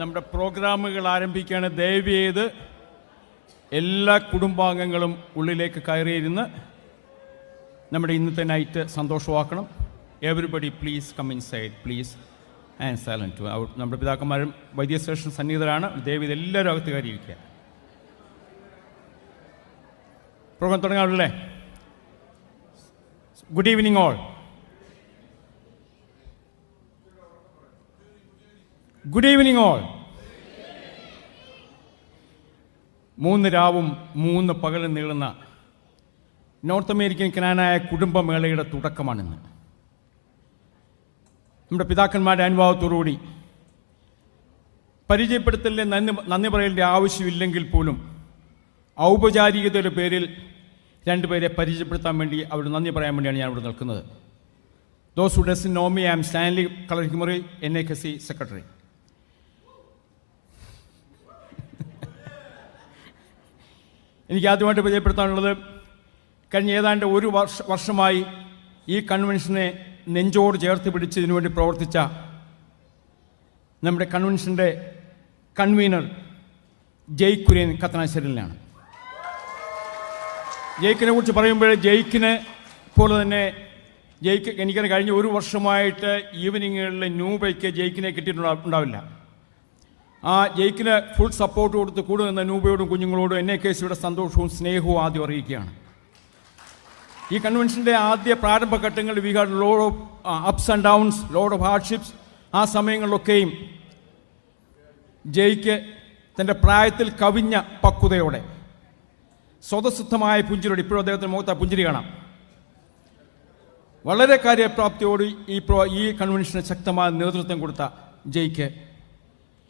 നമ്മുടെ പ്രോഗ്രാമുകൾ ആരംഭിക്കുകയാണ്. ദയവ് ചെയ്ത് എല്ലാ കുടുംബാംഗങ്ങളും ഉള്ളിലേക്ക് കയറിയിരുന്ന് നമ്മുടെ ഇന്നത്തെ നൈറ്റ് സന്തോഷമാക്കണം. Everybody please come inside please and silent. നമ്മുടെ പിതാക്കന്മാരും വൈദ്യശേഷൻ സന്നിഹിതരാണ്. ദയവ് ചെയ്ത് എല്ലാവരും അകത്ത് കയറിയിരിക്കുക. പ്രോഗ്രാം തുടങ്ങാമല്ലേ? Good evening all. Good evening all. 3 രാവും 3 പകലും നീളുന്ന നോർത്ത് അമേരിക്കൻ ക്നാനായ കുടുംബമേളയുടെ തുടക്കമാണിന്ന്. നമ്മുടെ പിതാക്കന്മാരുടെ അനുഭവത്തോടുകൂടി പരിചയപ്പെടുത്തലിൻ്റെ നന്ദി പറയലിൻ്റെ ആവശ്യമില്ലെങ്കിൽ പോലും ഔപചാരികതയുടെ പേരിൽ 2 പേരെ പരിചയപ്പെടുത്താൻ വേണ്ടി അവിടെ നന്ദി പറയാൻ വേണ്ടിയാണ് ഞാൻ ഇവിടെ നിൽക്കുന്നത്. Those who doesn't know me, I am Stanley Kalarikkumari, NAKC secretary. എനിക്ക് ആദ്യമായിട്ട് പരിചയപ്പെടുത്താനുള്ളത്, കഴിഞ്ഞ ഏതാണ്ട് 1 വർഷമായി ഈ കൺവെൻഷനെ നെഞ്ചോട് ചേർത്ത് പിടിച്ച് ഇതിനു വേണ്ടി പ്രവർത്തിച്ച നമ്മുടെ കൺവെൻഷൻ്റെ കൺവീനർ ജയ് കുര്യൻ കത്തനാശ്ശേരിയിലാണ്. ജയ്ക്കിനെ കുറിച്ച് പറയുമ്പോൾ ജയ്ക്കിനെ പോലെ തന്നെ എനിക്കത് കഴിഞ്ഞ 1 വർഷമായിട്ട് ഈവനിങ്ങുകളിൽ നൂബയ്ക്ക് ജയ്ക്കിനെ കിട്ടിയിട്ടുണ്ടാവില്ല. ആ ജയ്ക്കിന് ഫുൾ സപ്പോർട്ട് കൊടുത്ത് കൂടെ നിന്ന നൂബയോടും കുഞ്ഞുങ്ങളോടും NAKCയുടെ സന്തോഷവും സ്നേഹവും ആദ്യം അറിയിക്കുകയാണ്. ഈ കൺവെൻഷൻ്റെ ആദ്യ പ്രാരംഭഘട്ടങ്ങളിൽ we had lot of ups and downs, lot of hardships. ആ സമയങ്ങളിലൊക്കെയും ജയ്ക്ക് തൻ്റെ പ്രായത്തിൽ കവിഞ്ഞ പക്വതയോടെ സ്വതസിദ്ധമായ പുഞ്ചിരിയോട്, ഇപ്പോഴും അദ്ദേഹത്തിൻ്റെ മുഖത്ത് ആ പുഞ്ചിരി കാണാം, വളരെ കാര്യപ്രാപ്തിയോട് ഈ കൺവെൻഷന് ശക്തമായ നേതൃത്വം കൊടുത്ത ജയ്ക്ക്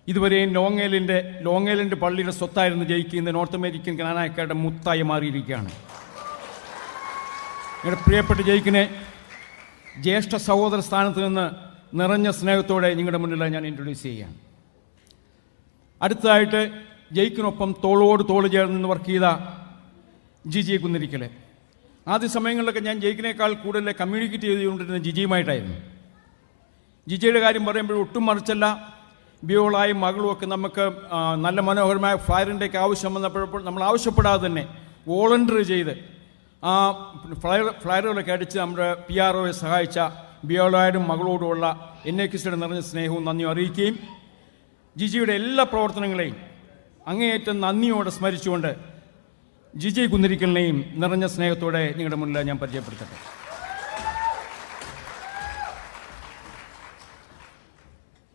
ഇതുവരെയും ലോങ്ങേലിൻ്റെ പള്ളിയുടെ സ്വത്തായിരുന്ന ജയ്ക്ക് ഇന്ന് നോർത്ത് അമേരിക്കൻ ക്നാനായക്കാരുടെ മുത്തായി മാറിയിരിക്കുകയാണ്. നിങ്ങളുടെ പ്രിയപ്പെട്ട ജയ്ക്കിനെ ജ്യേഷ്ഠ സഹോദര സ്ഥാനത്ത് നിന്ന് നിറഞ്ഞ സ്നേഹത്തോടെ നിങ്ങളുടെ മുന്നിൽ ഞാൻ ഇൻട്രൊഡ്യൂസ് ചെയ്യുകയാണ്. അടുത്തതായിട്ട് ജയ്ക്കിനൊപ്പം തോളോട് തോള് ചേർന്ന് വർക്ക് ചെയ്ത ജിജി കുന്നിരിക്കൽ. ആദ്യ സമയങ്ങളിലൊക്കെ ഞാൻ ജയ്ക്കിനേക്കാൾ കൂടുതൽ കമ്മ്യൂണിക്കേറ്റ് ചെയ്തുകൊണ്ടിരുന്ന ജിജിയുമായിട്ടായിരുന്നു. ജിജിയുടെ കാര്യം പറയുമ്പോൾ ഒട്ടും മറിച്ചല്ല, ബിയോളായും മകളും ഒക്കെ നമുക്ക് നല്ല മനോഹരമായ ഫ്ലയറിൻ്റെയൊക്കെ ആവശ്യം വന്നപ്പോൾ നമ്മൾ ആവശ്യപ്പെടാതെ തന്നെ വോളണ്ടറി ചെയ്ത് ആ ഫ്ലയറുകളൊക്കെ അടിച്ച് നമ്മുടെ PROയെ സഹായിച്ച ബിയോളായും മകളോടുമുള്ള NAKCയുടെ നിറഞ്ഞ സ്നേഹവും നന്ദിയും അറിയിക്കുകയും ജിജിയുടെ എല്ലാ പ്രവർത്തനങ്ങളെയും അങ്ങേയറ്റം നന്ദിയോടെ സ്മരിച്ചുകൊണ്ട് ജിജി കുന്നിരിക്കലിനെയും നിറഞ്ഞ സ്നേഹത്തോടെ നിങ്ങളുടെ മുന്നിൽ ഞാൻ പരിചയപ്പെടുത്തട്ടെ.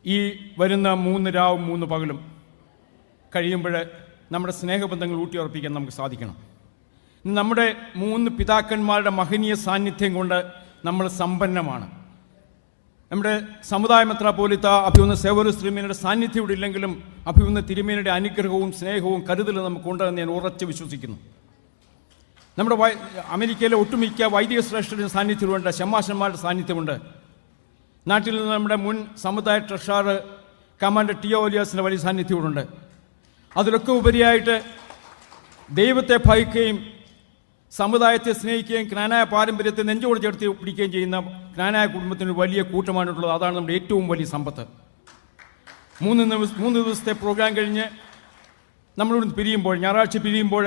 ഈ വരുന്ന 3 രാവും 3 പകലും കഴിയുമ്പോൾ നമ്മുടെ സ്നേഹബന്ധങ്ങൾ ഊട്ടിയുറപ്പിക്കാൻ നമുക്ക് സാധിക്കണം. നമ്മുടെ 3 പിതാക്കന്മാരുടെ മഹനീയ സാന്നിധ്യം കൊണ്ട് നമ്മൾ സമ്പന്നമാണ്. നമ്മുടെ സമുദായ മെത്രാപ്പോലീത്ത അഭിമന്യ സേവ്യർ തിരുമേനിയുടെ സാന്നിധ്യം ഇവിടെ ഇല്ലെങ്കിലും അഭിമന്യ തിരുമേനിയുടെ അനുഗ്രഹവും സ്നേഹവും കരുതലും നമുക്കുണ്ടെന്ന് ഞാൻ ഉറച്ചു വിശ്വസിക്കുന്നു. നമ്മുടെ അമേരിക്കയിലെ ഒട്ടുമിക്ക വൈദിക ശ്രേഷ്ഠരുടെ സാന്നിധ്യമുണ്ട്, ശമാശന്മാരുടെ സാന്നിധ്യമുണ്ട്. നാട്ടിൽ നിന്ന് നമ്മുടെ മുൻ സമുദായ ട്രഷറർ കമാൻഡർ TO ഓലിയാസിൻ്റെ വലിയ സാന്നിധ്യമുണ്ട്. അതിലൊക്കെ ഉപരിയായിട്ട് ദൈവത്തെ ഭയക്കുകയും സമുദായത്തെ സ്നേഹിക്കുകയും ക്നാനായ പാരമ്പര്യത്തെ നെഞ്ചോട് ചേർത്ത് പിടിക്കുകയും ചെയ്യുന്ന ക്നാനായ കുടുംബത്തിന് വലിയ കൂട്ടമായിട്ടുള്ളത്. അതാണ് നമ്മുടെ ഏറ്റവും വലിയ സമ്പത്ത്. 3 ദിവസത്തെ പ്രോഗ്രാം കഴിഞ്ഞ് നമ്മളിവിടെ പിരിയുമ്പോൾ, ഞായറാഴ്ച പിരിയുമ്പോൾ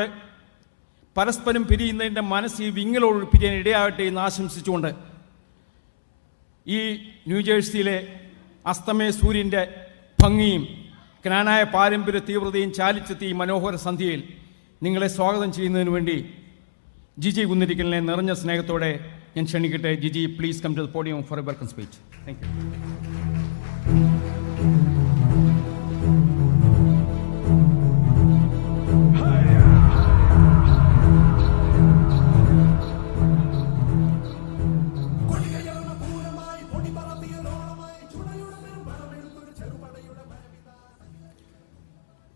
പരസ്പരം പിരിയുന്നതിൻ്റെ മനസ്സ് വിങ്ങലോട് പിരിയാൻ ഇടയാകട്ടെ എന്ന് ആശംസിച്ചുകൊണ്ട് ഈ ന്യൂജേഴ്സിയിലെ അസ്തമയ സൂര്യൻ്റെ ഭംഗിയും ക്നാനായ പാരമ്പര്യ തീവ്രതയും ചാലിച്ചെത്തിയ ഈ മനോഹര സന്ധ്യയിൽ നിങ്ങളെ സ്വാഗതം ചെയ്യുന്നതിന് വേണ്ടി ജിജി കുന്നിരിക്കലിനെ നിറഞ്ഞ സ്നേഹത്തോടെ ഞാൻ ക്ഷണിക്കട്ടെ. Jiji, please come to the podium for a welcome speech. Thank you.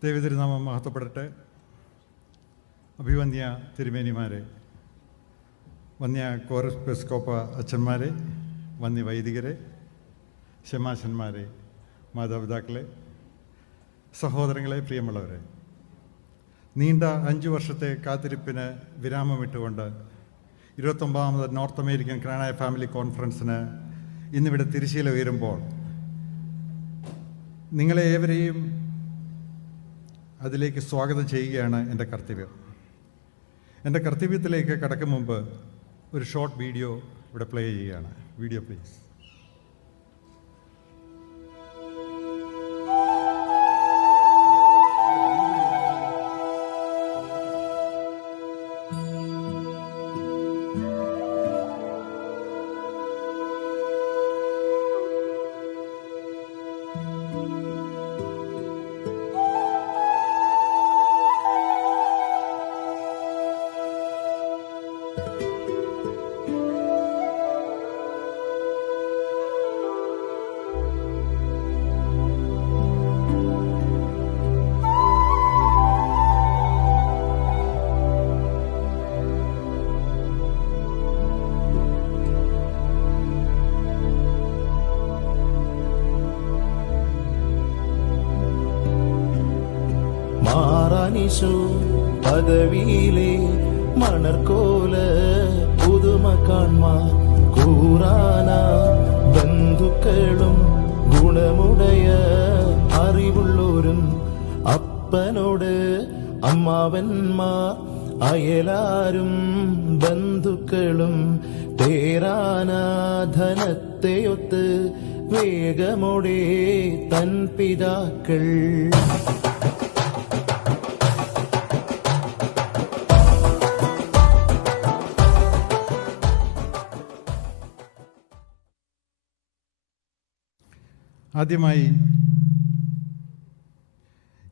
ദൈവതിരുനാമം മഹത്വപ്പെടട്ടെ. അഭിവന്യ തിരുമേനിമാരെ, വന്യ കോറസ്പെസ്കോപ്പ അച്ഛന്മാരെ, വന്യ വൈദികരെ, ശമാശന്മാരെ, മാതാപിതാക്കളെ, സഹോദരങ്ങളെ, പ്രിയമുള്ളവരെ, നീണ്ട 5 വർഷത്തെ കാത്തിരിപ്പിന് വിരാമമിട്ടുകൊണ്ട് 29ാമത് നോർത്ത് അമേരിക്കൻ ക്നാനായ ഫാമിലി കോൺഫറൻസിന് ഇന്നിവിടെ തിരശ്ശീല ഉയരുമ്പോൾ നിങ്ങളെ ഏവരെയും അതിലേക്ക് സ്വാഗതം ചെയ്യുകയാണ് എൻ്റെ കർത്തവ്യം. എൻ്റെ കർത്തവ്യത്തിലേക്ക് കടക്കും മുമ്പ് ഒരു ഷോർട്ട് വീഡിയോ ഇവിടെ പ്ലേ ചെയ്യുകയാണ്. Video please. മാറാനിശു പദവിയിലെ മണർക്കോല പുതുമ കാൺമാൻ കൂറാന ബന്ധുക്കളും ഗുണമുടയ അറിവുള്ളോരും അപ്പനോട് അമ്മാവന്മാർ അയലാരും ബന്ധുക്കളും തേരാനാധനത്തെയൊത്ത് വേഗമോടെ തൻ പിതാക്കൾ ആദ്യമായി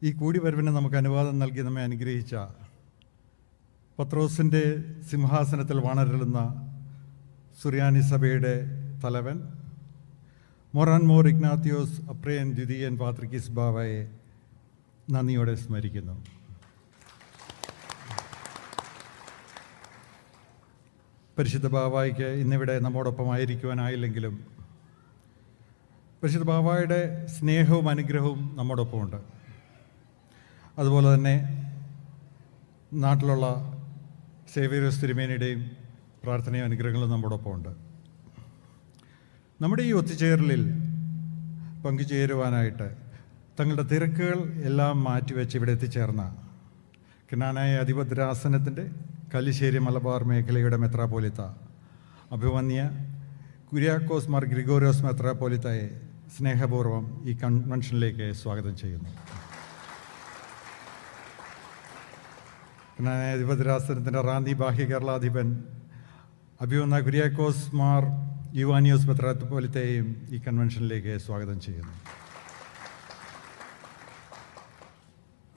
ഈ കൂടിവരവിന് നമുക്ക് അനുവാദം നൽകി നമ്മെ അനുഗ്രഹിച്ച പത്രോസിൻ്റെ സിംഹാസനത്തിൽ വാണരുളുന്ന സുറിയാനി സഭയുടെ തലവൻ മോർ ഇഗ്നാത്തിയോസ് അപ്രയൻ ദ്വിതീയൻ പാത്രിക്കീസ് ബാവയെ നന്ദിയോടെ സ്മരിക്കുന്നു. പരിശുദ്ധ ബാവായ്ക്ക് ഇന്നിവിടെ നമ്മോടൊപ്പം ആയിരിക്കുവാനായില്ലെങ്കിലും പരിശുദ്ധ ബാവായുടെ സ്നേഹവും അനുഗ്രഹവും നമ്മോടൊപ്പമുണ്ട്. അതുപോലെ തന്നെ നാട്ടിലുള്ള സേവ്യരോസ് തിരുമേനിയുടെയും പ്രാർത്ഥനയും അനുഗ്രഹങ്ങളും നമ്മോടൊപ്പമുണ്ട്. നമ്മുടെ ഈ ഒത്തുചേരലിൽ പങ്കുചേരുവാനായിട്ട് തങ്ങളുടെ തിരക്കുകൾ എല്ലാം മാറ്റിവെച്ച് ഇവിടെ എത്തിച്ചേർന്ന ക്നാനായ അധിപദ്രാസനത്തിൻ്റെ കല്ലിശ്ശേരി മലബാർ മേഖലയുടെ മെത്രാപ്പോലിത്ത അഭിവന്യ കുര്യാക്കോസ് മാർ ഗ്രിഗോറിയോസ് മെത്രാപ്പോലിത്തയെ സ്നേഹപൂർവ്വം ഈ കൺവെൻഷനിലേക്ക് സ്വാഗതം ചെയ്യുന്നു. ക്നാനായ അധിപദ്രാസനത്തിൻ്റെ റാന്നി ബാഹ്യ കേരളാധിപൻ അഭിവന്യ കുര്യാക്കോസ് മാർ യുവാനിയോസ് മെത്രാപ്പോലിത്തയെയും ഈ കൺവെൻഷനിലേക്ക് സ്വാഗതം ചെയ്യുന്നു.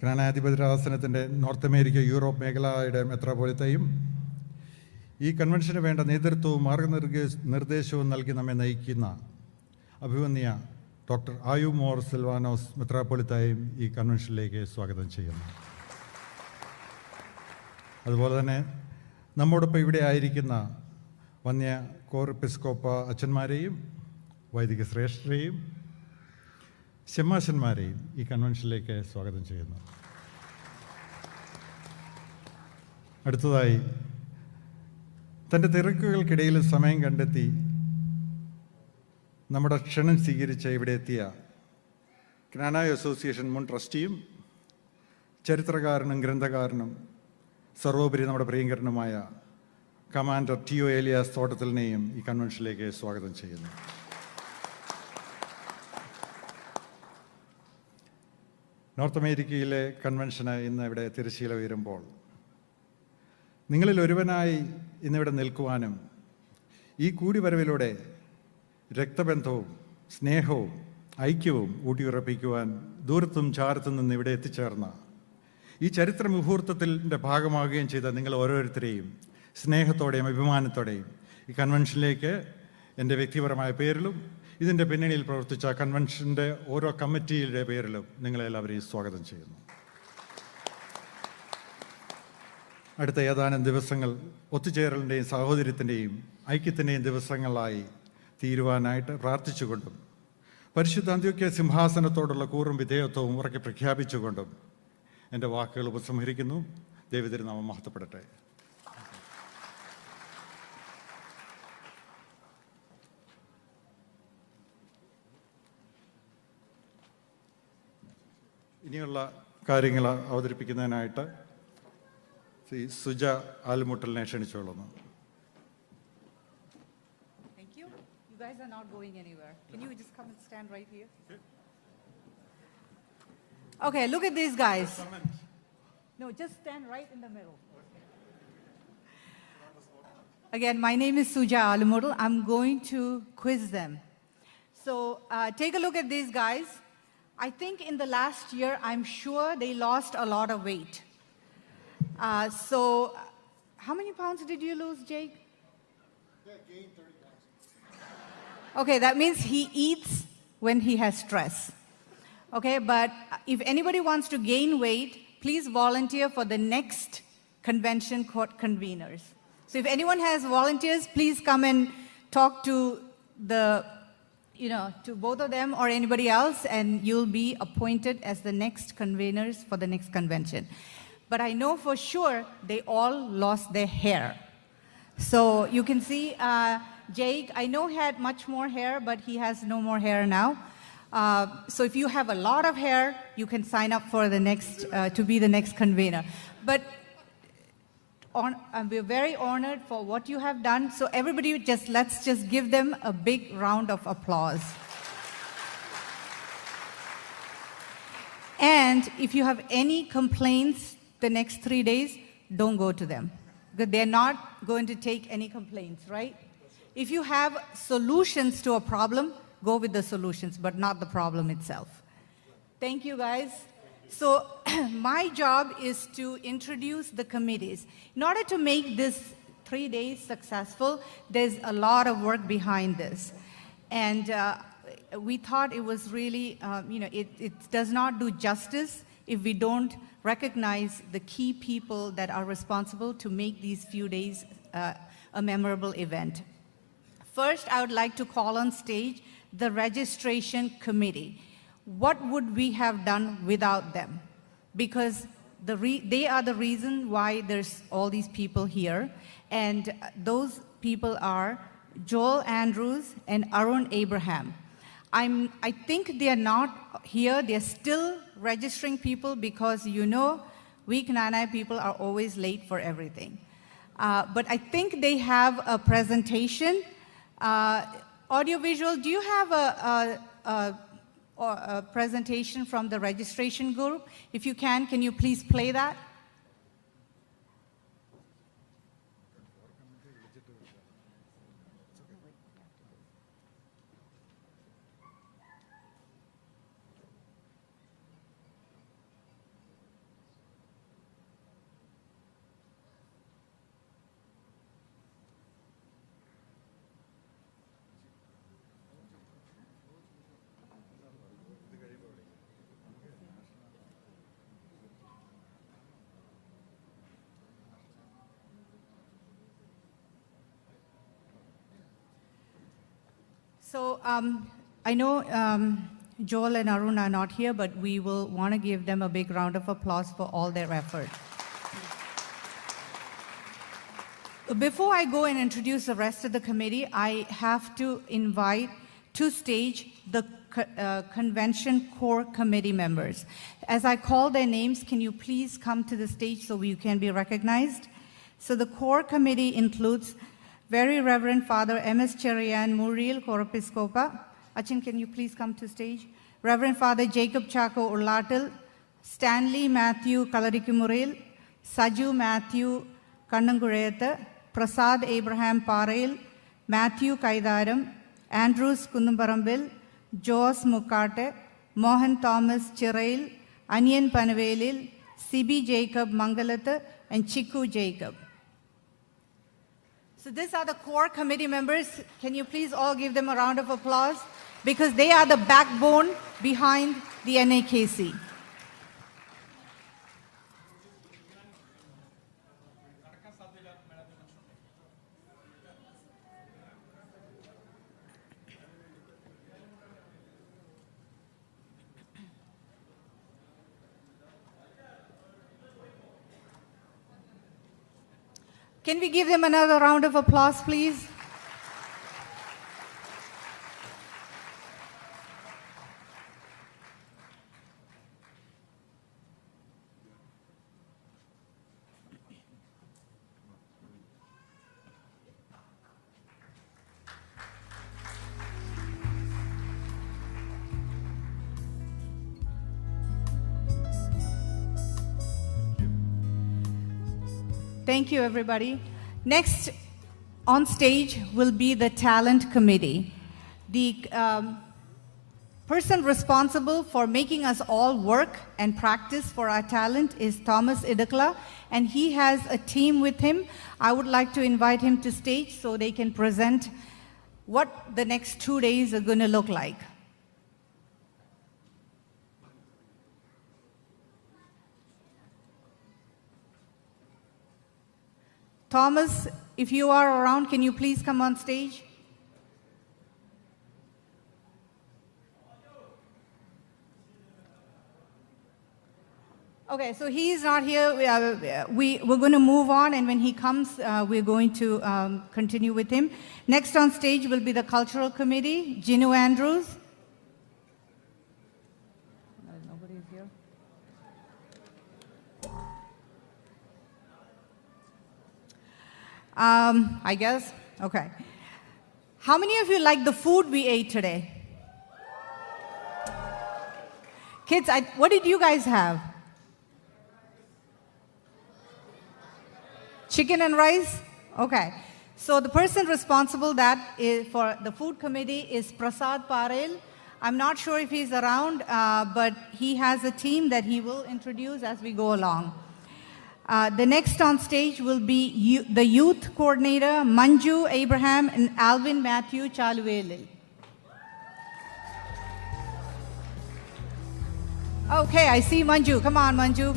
ക്നാനാധിപതിരാസനത്തിൻ്റെ നോർത്ത് അമേരിക്ക യൂറോപ്പ് മേഖലയുടെ മെത്രാപ്പോലിത്തയും ഈ കൺവെൻഷന് വേണ്ട നേതൃത്വവും മാർഗനിർദ്ദേശവും നൽകി നമ്മെ നയിക്കുന്ന അഭിവന്യ ഡോക്ടർ ആയു മോർ സിൽവാനോസ് മെത്രാപ്പോലിത്തയും ഈ കൺവെൻഷനിലേക്ക് സ്വാഗതം ചെയ്യുന്നു. അതുപോലെ തന്നെ നമ്മോടൊപ്പം ഇവിടെ ആയിരിക്കുന്ന വന്യ കോർ എപ്പിസ്കോപ്പ അച്ഛന്മാരെയും വൈദിക ശ്രേഷ്ഠരെയും ശമാശന്മാരെയും ഈ കൺവെൻഷനിലേക്ക് സ്വാഗതം ചെയ്യുന്നു. അടുത്തതായി തൻ്റെ തിരക്കുകൾക്കിടയിൽ സമയം കണ്ടെത്തി നമ്മുടെ ക്ഷണം സ്വീകരിച്ച് ഇവിടെ എത്തിയ ക്നാനായ അസോസിയേഷൻ മുൻ ട്രസ്റ്റിയും ചരിത്രകാരനും ഗ്രന്ഥകാരനും സർവോപരി നമ്മുടെ പ്രിയങ്കരനുമായ കമാൻഡർ ടി.ഒ. ഏലിയാസ് തോട്ടത്തിലിനെയും ഈ കൺവെൻഷനിലേക്ക് സ്വാഗതം ചെയ്യുന്നു. നോർത്ത് അമേരിക്കയിലെ കൺവെൻഷന് ഇന്ന് ഇവിടെ തിരശ്ശീല ഉയരുമ്പോൾ നിങ്ങളിൽ ഒരുവനായി ഇന്നിവിടെ നിൽക്കുവാനും ഈ കൂടിവരവിലൂടെ രക്തബന്ധവും സ്നേഹവും ഐക്യവും ഊട്ടിയുറപ്പിക്കുവാൻ ദൂരത്തും ചാരത്തും നിന്ന് ഇവിടെ എത്തിച്ചേർന്ന ഈ ചരിത്ര മുഹൂർത്തത്തിൻ്റെ ഭാഗമാവുകയും ചെയ്ത നിങ്ങൾ ഓരോരുത്തരെയും സ്നേഹത്തോടെയും അഭിമാനത്തോടെയും ഈ കൺവെൻഷനിലേക്ക് എൻ്റെ വ്യക്തിപരമായ പേരിലും ഇതിൻ്റെ പിന്നണിയിൽ പ്രവർത്തിച്ച കൺവെൻഷൻ്റെ ഓരോ കമ്മിറ്റിയുടെ പേരിലും നിങ്ങളെല്ലാവരെയും സ്വാഗതം ചെയ്യുന്നു. അടുത്ത ഏതാനും ദിവസങ്ങൾ ഒത്തുചേരലിൻ്റെയും സാഹോദര്യത്തിൻ്റെയും ഐക്യത്തിൻ്റെയും ദിവസങ്ങളായി തീരുവാനായിട്ട് പ്രാർത്ഥിച്ചുകൊണ്ടും പരിശുദ്ധ അന്ത്യോക്യ സിംഹാസനത്തോടുള്ള കൂറും വിധേയത്വവും ഉറക്കെ പ്രഖ്യാപിച്ചുകൊണ്ടും എൻ്റെ വാക്കുകൾ ഉപസംഹരിക്കുന്നു. ദൈവതിരുനാമം മഹത്വപ്പെടട്ടെ. ഇനിയുള്ള കാര്യങ്ങൾ അവതരിപ്പിക്കുന്നതിനായിട്ട് Shri Suja ആൽമുട്ടലിനെ ക്ഷണിച്ചുകൊള്ളുന്നു. Thank you. You guys are not going anywhere. Can you just come and stand right here? Okay, look at these guys. No, just stand right in the middle. Again, my name is Suja Alumudal. I'm going to quiz them. So take a look at these guys. I think in the last year, I'm sure they lost a lot of weight. So how many pounds did you lose, Jake? Yeah, gained 30 pounds. Okay, that means he eats when he has stress. Okay, but if anybody wants to gain weight, please volunteer for the next convention court conveners. So if anyone has volunteers, please come and talk to to both of them or anybody else, and you'll be appointed as the next conveners for the next convention. But I know for sure they all lost their hair. So you can see Jake, I know had much more hair, but he has no more hair now. So if you have a lot of hair, you can sign up for the next, to be the next convener. But we're very honored for what you have done. So everybody let's just give them a big round of applause. And if you have any complaints the next 3 days, don't go to them. Because they're not going to take any complaints, right? If you have solutions to a problem, go with the solutions, but not the problem itself. Thank you, guys. So my job is to introduce the committees. In order to make this 3 days successful, there's a lot of work behind this. And we thought it was really, it does not do justice if we don't recognize the key people that are responsible to make these few days a memorable event. First, I would like to call on stage the registration committee. What would we have done without them? Because they are the reason why there's all these people here. And those people are Joel Andrews and Arun Abraham. I think they are not here. They're still registering people because we Knanaya people are always late for everything. But I think they have a presentation. Audiovisual, do you have a presentation from the registration group? If you can you please play that? So I know Joel and Arun are not here, but we will want to give them a big round of applause for all their effort. Before I go and introduce the rest of the committee, I have to invite to stage the convention core committee members. As I call their names, can you please come to the stage so you can be recognized? So the core committee includes Very Reverend Father M.S. Cherian Muriel Koropiscopa. Achin, can you please come to stage? Reverend Father Jacob Chaco Ulatil, Stanley Matthew Kalarikimuril, Saju Matthew Kannangurayatha, Prasad Abraham Parel, Matthew Kaidaram, Andrews Kundumbarambil, Jos Mukate, Mohan Thomas Chirail, Anian Panavelil, C.B. Jacob Mangalatha, and Chiku Jacob. So these are the core committee members. Can you please all give them a round of applause? Because they are the backbone behind the NAKC. Can we give them another round of applause, please? Thank you, everybody. Next on stage will be the talent committee. The person responsible for making us all work and practice for our talent is Thomas Idakla, and he has a team with him. I would like to invite him to stage so they can present what the next 2 days are going to look like. Thomas, if you are around, can you please come on stage? Okay, so he's not here. We're going to move on, and when he comes, we're going to continue with him. Next on stage will be the Cultural Committee, Ginu Andrews. Nobody's here. I guess, okay. How many of you like the food we ate today? Kids, what did you guys have? Chicken and rice? Okay. So the person responsible for the food committee is Prasad Parel. I'm not sure if he's around, but he has a team that he will introduce as we go along. The next on stage will be the youth coordinator, Manju Abraham and Alvin Matthew Chaluvelil. Okay, I see Manju. Come on, Manju.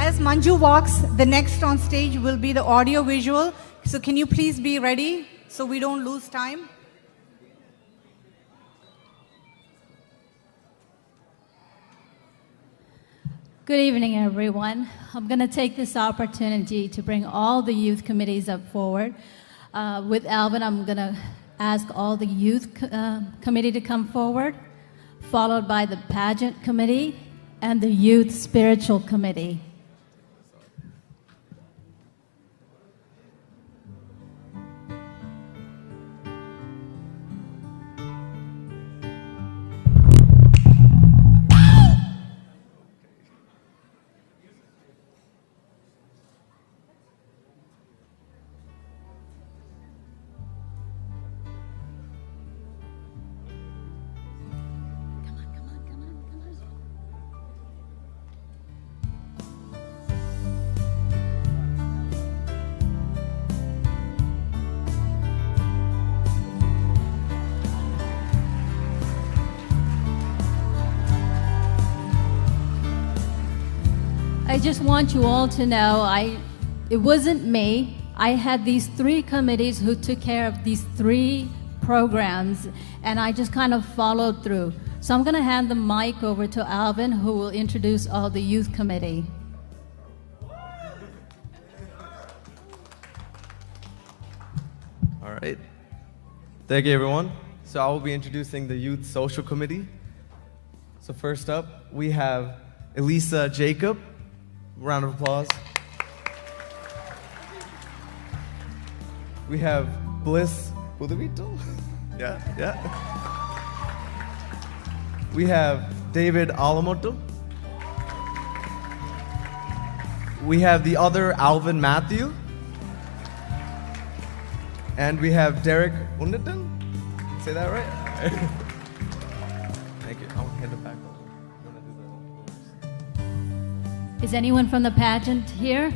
As Manju walks, the next on stage will be the audio visual. So can you please be ready so we don't lose time? Good evening, everyone. I'm going to take this opportunity to bring all the youth committees up forward. With Alvin, I'm going to ask all the youth committee to come forward, followed by the pageant committee and the youth spiritual committee. I just want you all to know, it wasn't me. I had these 3 committees who took care of these 3 programs, and I just kind of followed through. So I'm going to hand the mic over to Alvin, who will introduce all the youth committee. All right. Thank you, everyone. So I will be introducing the Youth Social Committee. So first up, we have Elisa Jacob. Round of applause. We have Bliss Budavito. Yeah. We have David Alamoto. We have the other Alvin Matthew. And we have Derek Undeton. Say that right? Thank you. I'll hand it back over. Is anyone from the pageant here?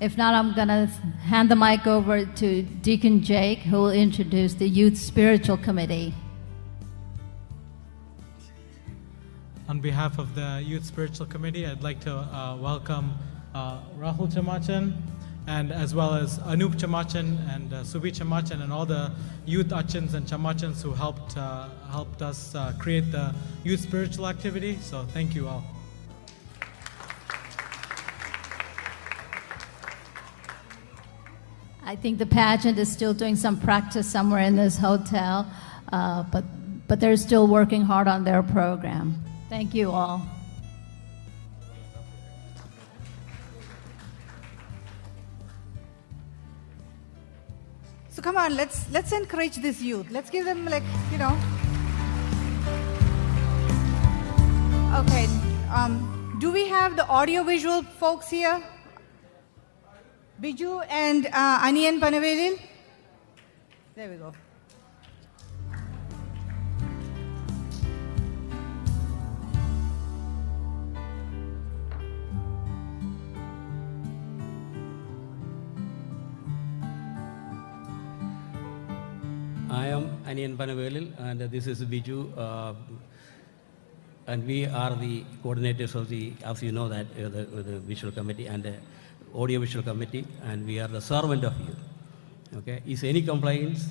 If not, I'm going to hand the mic over to Deacon Jake, who will introduce the Youth Spiritual Committee. On behalf of the Youth Spiritual Committee, I'd like to welcome Rahul Chamachan, and as well as Anup Chamachan and Subi Chamachan and all the youth Achans and Chamachans who helped us create the youth spiritual activity. So thank you all. I think the pageant is still doing some practice somewhere in this hotel, but they're still working hard on their program. Thank you all. So come on, let's encourage this youth. Let's give them Okay. Do we have the audio-visual folks here? Biju and Aniyan Panavelil? There we go. I am Aniyan Panavelil, and this is Biju. And we are the coordinators of the, as you know, that the visual committee and the audio visual committee, and we are the servant of you. Okay, is any complaints,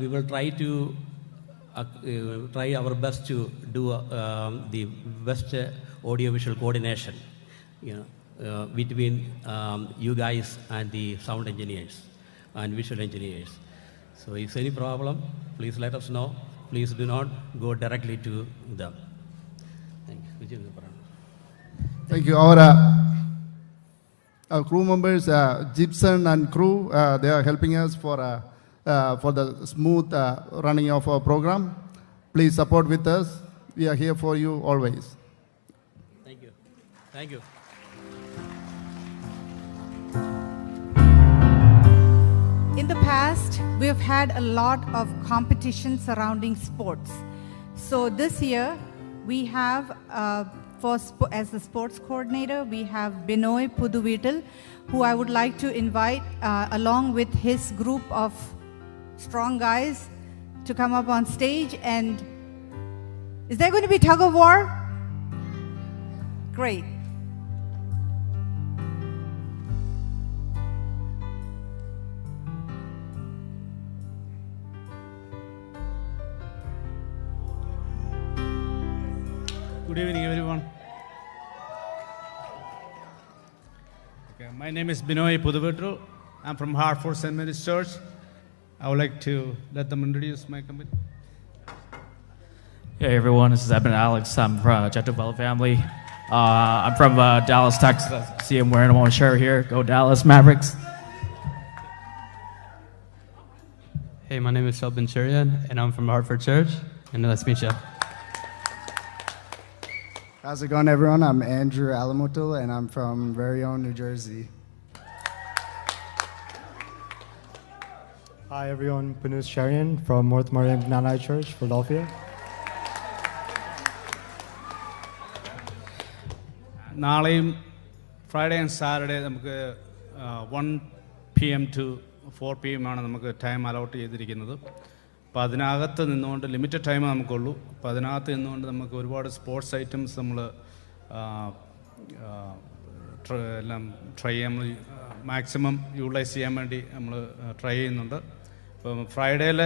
we will try to try our best to do the best audio visual coordination, between you guys and the sound engineers and visual engineers. So if any problem, please let us know. Please do not go directly to them. Thank you. Thank you. Our crew members, Gibson and crew, they are helping us for the smooth running of our program. Please support with us. We are here for you always. Thank you. Thank you. In the past, we have had a lot of competition surrounding sports. So this year, we have, as the sports coordinator, we have Binoy Puduvital, who I would like to invite along with his group of strong guys to come up on stage. And is there going to be tug of war? Great. Good evening, everyone. Okay, my name is Binoy Puduvital. I'm from Hartford St. Mary's Church. I would like to let them introduce my company. Hey everyone, this is Eben Alex. I'm from Jettoville family. I'm from Dallas, Texas. See, I'm wearing my shirt here. Go Dallas Mavericks. Hey, my name is Shelbin Cherian, and I'm from Hartford Church. And nice to meet you. How's it going, everyone? I'm Andrew Alamutul, and I'm from very own New Jersey. Hi, everyone. Panus Sharian from North Mariam Knanaya Church, Philadelphia. നാളെയും Friday and Saturday നമുക്ക് 1 PM to 4 PM ആണ് നമുക്ക് time allot ചെയ്തിരിക്കുന്നത്. അപ്പോൾ അതിനകത്ത് നിന്നുകൊണ്ട് limited time നമുക്കുള്ളൂ. അപ്പോൾ അതിനകത്ത് നിന്നുകൊണ്ട് നമുക്ക് ഒരുപാട് സ്പോർട്സ് ഐറ്റംസ് നമ്മൾ എല്ലാം ട്രൈ ചെയ്യാൻ മാക്സിമം യൂട്ടിലൈസ് ചെയ്യാൻ വേണ്ടി നമ്മൾ ട്രൈ ചെയ്യുന്നുണ്ട്. അപ്പം ഫ്രൈഡേയിൽ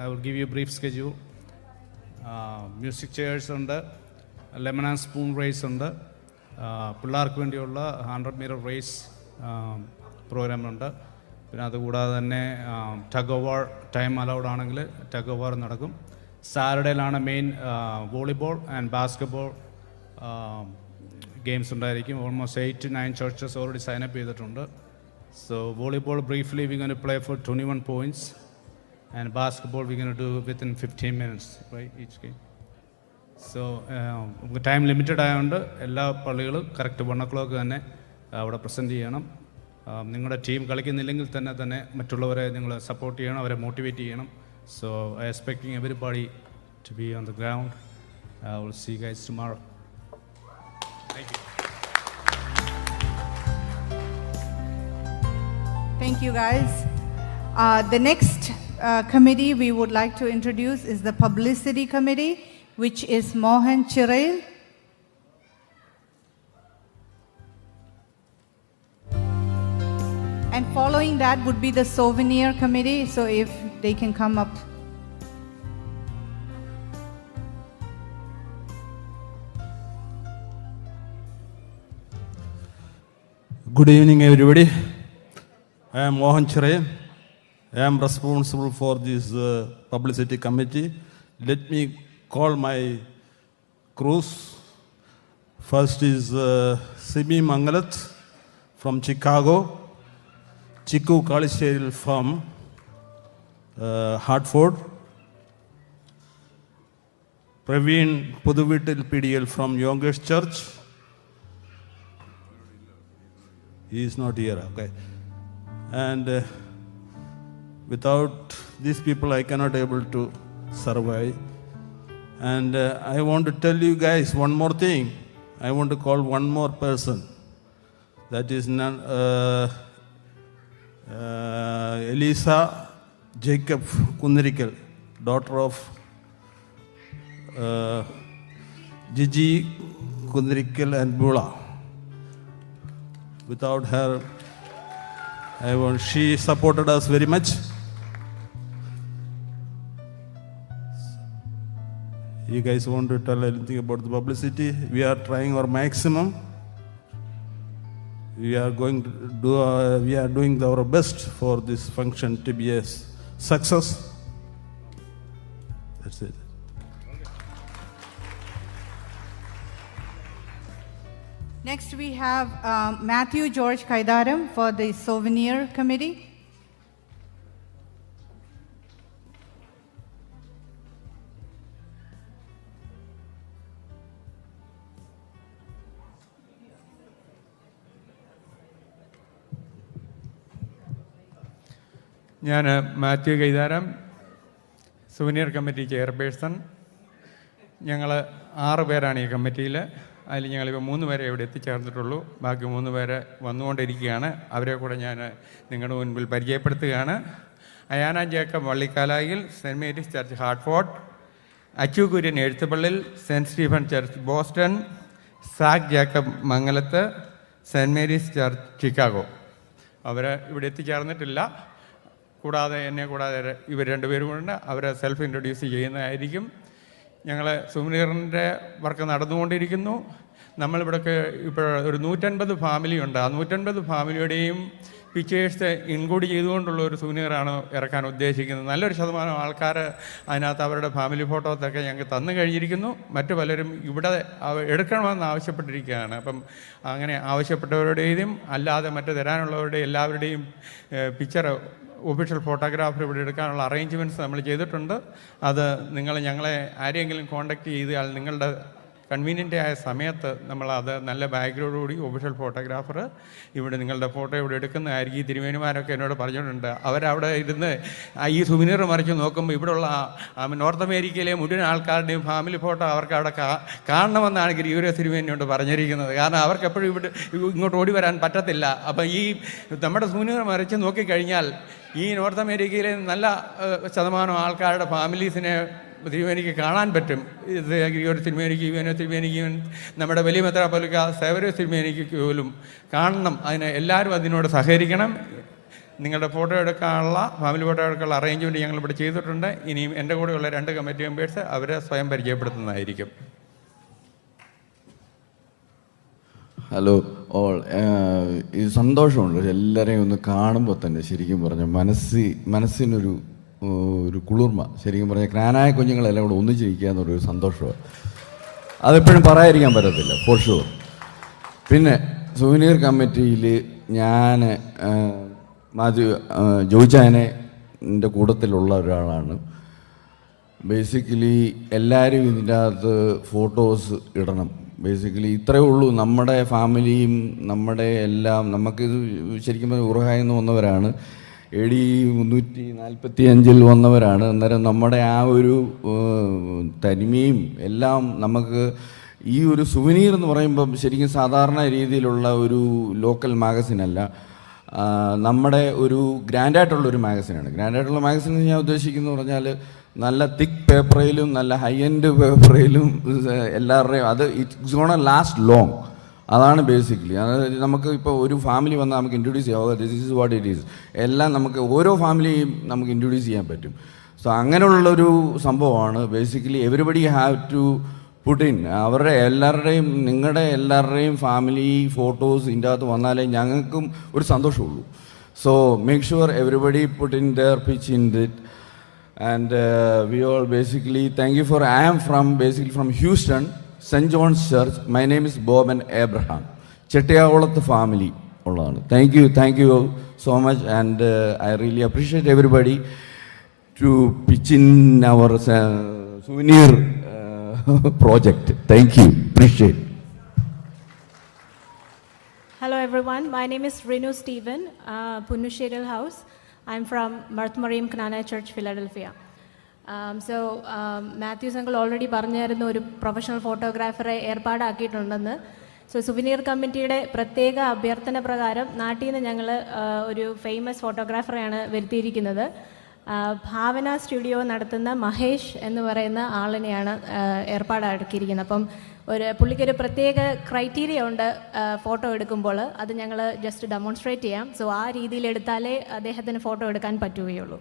I will give you brief schedule. Music chairs ഉണ്ട്, ലെമൺ ആൻഡ് സ്പൂൺ റേസ് ഉണ്ട്, പിള്ളേർക്ക് വേണ്ടിയുള്ള 100 മീറ്റർ റേസ് പ്രോഗ്രാമുണ്ട്. പിന്നെ അതുകൂടാതെ തന്നെ ടഗ് ഓവർ ടൈം അലൗഡ് ആണെങ്കിൽ ടഗ് ഓവർ നടക്കും. സാറ്റർഡേയിലാണ് main volleyball and basketball games ഉണ്ടായിരിക്കും. Almost 8 to 9 churches already sign up ചെയ്തിട്ടുണ്ട്. So volleyball briefly we going to play for 21 points and basketball we going to do within 15 minutes, right, each game. So time limited ആയതുകൊണ്ട് എല്ലാ പള്ളികളും correct 1 o'clock തന്നെ അവിടെ present ചെയ്യണം. നിങ്ങളുടെ team കളിക്കുന്നില്ലെങ്കിൽ തന്നെ മറ്റുള്ളവരെ നിങ്ങൾ സപ്പോർട്ട് ചെയ്യണം, അവരെ മോട്ടിവേറ്റ് ചെയ്യണം. So I expecting everybody to be on the ground. I will see guys tomorrow. Thank you. Thank you, guys. The next committee we would like to introduce is the Publicity Committee, which is Mohan Chirail. And following that would be the Souvenir Committee, so if they can come up. Good evening, everybody. I am Mohan Chiray. I am responsible for this publicity committee. Let me call my crews. First is Simi Mangalat from Chicago, Chiku Kalisheril from Hartford. Praveen Puduvitil PDL from Youngest Church. He is not here, okay. And without these people, I cannot able to survive. And I want to tell you guys one more thing. I want to call one more person. That is Elisa Jacob Kundirikal, daughter of Gigi Kundirikal and Bula. Without her, she supported us very much. You guys want to tell anything about the publicity? We are trying our maximum. We are going to do. We are doing our best for this function to be a success. That's it. Next, we have Matthew George Kaidaram for the Souvenir Committee. ഞാൻ Mathew Kaitharam, souvenir committee chairperson. ഞങ്ങൾ 6 പേരാണ് ഈ കമ്മിറ്റിയിൽ. അതിൽ ഞങ്ങളിപ്പോൾ 3 പേരെ ഇവിടെ എത്തിച്ചേർന്നിട്ടുള്ളൂ. ബാക്കി 3 പേര് വന്നുകൊണ്ടിരിക്കുകയാണ്. അവരെ കൂടെ ഞാൻ നിങ്ങളുടെ മുൻപിൽ പരിചയപ്പെടുത്തുകയാണ്. Ayana Jacob Vallikkalayil, saint Mary's church Hartford. Achu Kurian Ezhuthupallil, saint Stephen church Boston. Zack Jacob Mangalath, saint Mary's church Chicago. അവർ ഇവിടെ എത്തിച്ചേർന്നിട്ടില്ല. കൂടാതെ എന്നെ കൂടാതെ ഇവർ 2 പേരും കൊണ്ട് അവരെ സെൽഫ് ഇൻട്രൊഡ്യൂസ് ചെയ്യുന്നതായിരിക്കും. ഞങ്ങൾ സുവനീറിൻ്റെ വർക്ക് നടന്നുകൊണ്ടിരിക്കുന്നു. നമ്മളിവിടൊക്കെ ഇപ്പോൾ ഒരു 150 ഫാമിലിയുണ്ട്. ആ 150 ഫാമിലിയുടെയും പിക്ചേഴ്സ് ഇൻക്ലൂഡ് ചെയ്തുകൊണ്ടുള്ള ഒരു സുവനീറാണ് ഇറക്കാൻ ഉദ്ദേശിക്കുന്നത്. നല്ലൊരു ശതമാനം ആൾക്കാർ അതിനകത്ത് അവരുടെ ഫാമിലി ഫോട്ടോസൊക്കെ ഞങ്ങൾക്ക് തന്നു കഴിഞ്ഞിരിക്കുന്നു. മറ്റു പലരും ഇവിടെ എടുക്കണമെന്ന് ആവശ്യപ്പെട്ടിരിക്കുകയാണ്. അപ്പം അങ്ങനെ ആവശ്യപ്പെട്ടവരുടെയും അല്ലാതെ മറ്റു തരാനുള്ളവരുടെ എല്ലാവരുടെയും പിക്ചർ ഒഫീഷ്യൽ ഫോട്ടോഗ്രാഫർ ഇവിടെ എടുക്കാനുള്ള അറേഞ്ച്മെൻറ്റ്സ് നമ്മൾ ചെയ്തിട്ടുണ്ട്. അത് ഞങ്ങളെ ആരെങ്കിലും കോൺടാക്റ്റ് ചെയ്താൽ നിങ്ങളുടെ കൺവീനിയൻ്റ് ആയ സമയത്ത് നമ്മളത് നല്ല ബാക്ക്ഗ്രൗണ്ടോടുകൂടി ഒഫീഷ്യൽ ഫോട്ടോഗ്രാഫർ ഇവിടെ നിങ്ങളുടെ ഫോട്ടോ ഇവിടെ എടുക്കുന്നതായിരിക്കും. ഈ തിരുമേനിമാരൊക്കെ എന്നോട് പറഞ്ഞിട്ടുണ്ട്. അവരവിടെ ഇരുന്ന് ഈ സുവനീർ മറിച്ച് നോക്കുമ്പോൾ ഇവിടെയുള്ള നോർത്ത് അമേരിക്കയിലെ മുഴുവൻ ആൾക്കാരുടെയും ഫാമിലി ഫോട്ടോ അവർക്ക് അവിടെ കാണണമെന്നാണ് ഗ്രിഗോറിയോസ് തിരുമേനിയോട് പറഞ്ഞിരിക്കുന്നത്. കാരണം അവർക്ക് എപ്പോഴും ഇങ്ങോട്ട് ഓടി വരാൻ പറ്റത്തില്ല. അപ്പം ഈ നമ്മുടെ സുവനീർ മറിച്ച് നോക്കിക്കഴിഞ്ഞാൽ ഈ നോർത്ത് അമേരിക്കയിലെ നല്ല ശതമാനം ആൾക്കാരുടെ ഫാമിലീസിനെ തിരുമേനിക്ക് കാണാൻ പറ്റും. ഇത് ഗ്രിഗോറിയോസ് തിരുമേനിക്ക്, യുവനോ തിരുമേനിക്ക്, നമ്മുടെ വലിയ മെത്രാപ്പൊലീത്ത സേവ്യറിയോസ് തിരുമേനിക്ക് പോലും കാണണം. അതിന് എല്ലാവരും അതിനോട് സഹകരിക്കണം. നിങ്ങളുടെ ഫോട്ടോ എടുക്കാനുള്ള ഫാമിലി ഫോട്ടോ എടുക്കാനുള്ള അറേഞ്ച്മെൻറ്റ് ഞങ്ങളിവിടെ ചെയ്തിട്ടുണ്ട്. ഇനിയും എൻ്റെ കൂടെയുള്ള 2 കമ്മിറ്റി മെമ്പേഴ്സ് അവരെ സ്വയം പരിചയപ്പെടുത്തുന്നതായിരിക്കും. Hello all. ഇത് സന്തോഷമുണ്ട് എല്ലാവരെയും ഒന്ന് കാണുമ്പോൾ തന്നെ. ശരിക്കും പറഞ്ഞാൽ മനസ്സിനൊരു കുളിർമ. ശരിക്കും പറഞ്ഞാൽ ക്നാനായ കുഞ്ഞുങ്ങളെല്ലാം കൂടെ ഒന്നിച്ചിരിക്കുക എന്നൊരു സന്തോഷമാണ്. അതെപ്പോഴും പറയാതിരിക്കാൻ പറ്റത്തില്ല, ഫോർ ഷുവർ. പിന്നെ സുവനീർ കമ്മിറ്റിയിൽ ഞാൻ ജോയിച്ചാനെ എൻ്റെ കൂട്ടത്തിലുള്ള ഒരാളാണ്. ബേസിക്കലി എല്ലാവരും ഇതിൻ്റെ അകത്ത് ഫോട്ടോസ് ഇടണം. ബേസിക്കലി ഇത്രയേ ഉള്ളൂ. നമ്മുടെ ഫാമിലിയും നമ്മുടെ എല്ലാം നമുക്കിത് ശരിക്കും പറഞ്ഞാൽ ഉറുഹായിൽ നിന്ന് വന്നവരാണ്. AD 345 വന്നവരാണ്. അന്നേരം നമ്മുടെ ആ ഒരു തനിമയും എല്ലാം നമുക്ക് ഈ ഒരു സുവനീർ എന്ന് പറയുമ്പം ശരിക്കും സാധാരണ രീതിയിലുള്ള ഒരു ലോക്കൽ മാഗസിനല്ല, നമ്മുടെ ഒരു ഗ്രാൻഡായിട്ടുള്ളൊരു മാഗസിനാണ്. ഗ്രാൻഡായിട്ടുള്ള മാഗസിൻ ഞാൻ ഉദ്ദേശിക്കുന്നത് പറഞ്ഞാൽ നല്ല തിക്ക് പേപ്പറിലും നല്ല ഹൈ എൻഡ് പേപ്പറിലും എല്ലാവരുടെയും അത് ഇറ്റ്സ് ഗോണ ലാസ്റ്റ് ലോങ്. അതാണ് ബേസിക്കലി. അതായത് നമുക്ക് ഇപ്പോൾ ഒരു ഫാമിലി വന്നാൽ നമുക്ക് ഇൻട്രൊഡ്യൂസ് ചെയ്യാം. This is what it is. എല്ലാം നമുക്ക് ഓരോ ഫാമിലിയും നമുക്ക് ഇൻട്രൊഡ്യൂസ് ചെയ്യാൻ പറ്റും. സോ അങ്ങനെയുള്ളൊരു സംഭവമാണ്. Basically everybody have to put in അവരുടെ എല്ലാവരുടെയും നിങ്ങളുടെ എല്ലാവരുടെയും ഫാമിലി ഫോട്ടോസ് ഇതിൻ്റെ അകത്ത് വന്നാലേ ഞങ്ങൾക്കും ഒരു സന്തോഷമുള്ളൂ. So make sure everybody put in their pitch in it. And we all basically thank you for. I am from Houston, St. John's Church. My name is Bob and Abraham. Chettiyakulathu family ഉള്ളതാണ്. Thank you so much, and I really appreciate everybody. to pitch in our souvenir project. Thank you. Appreciate. Hello everyone, my name is Renu Stephen, Punusheril House. I'm from Marthamariyam Knanaya Church, Philadelphia. Matthews uncle already പറഞ്ഞായിരുന്നു ഒരു professional ഫോട്ടോഗ്രാഫറെ ഏർപ്പാടാക്കിയിട്ടുണ്ടെന്ന്. Souvenir കമ്മിറ്റിയുടെ പ്രത്യേക അഭ്യർത്ഥന പ്രകാരം നാട്ടിൽ നിന്ന് ഞങ്ങൾ ഒരു ഫേമസ് ഫോട്ടോഗ്രാഫറെയാണ് വരുത്തിയിരിക്കുന്നത്. ഭാവന സ്റ്റുഡിയോ നടത്തുന്ന മഹേഷ് എന്ന് പറയുന്ന ആളിനെയാണ് ഏർപ്പാടാക്കിയിരിക്കുന്നത്. അപ്പം പുള്ളിക്കൊരു പ്രത്യേക ക്രൈറ്റീരിയ ഉണ്ട് ഫോട്ടോ എടുക്കുമ്പോൾ, അത് ഞങ്ങൾ ജസ്റ്റ് ഡെമോൺസ്ട്രേറ്റ് ചെയ്യാം. സോ ആ രീതിയിൽ എടുത്താലേ അദ്ദേഹത്തിന് ഫോട്ടോ എടുക്കാൻ പറ്റുകയുള്ളൂ.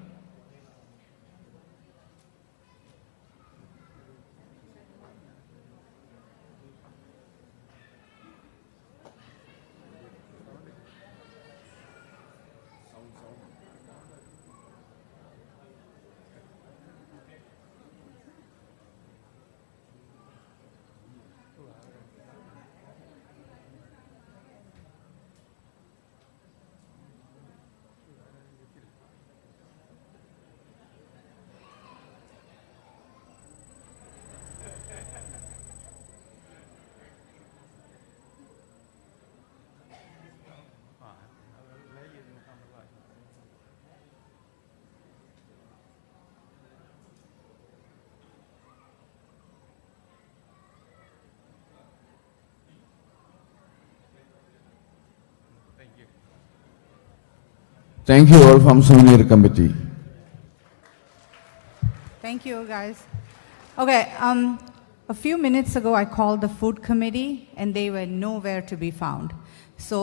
Thank you all from Souvenir Committee. Thank you, guys. Okay, a few minutes ago I called the food committee and they were nowhere to be found. So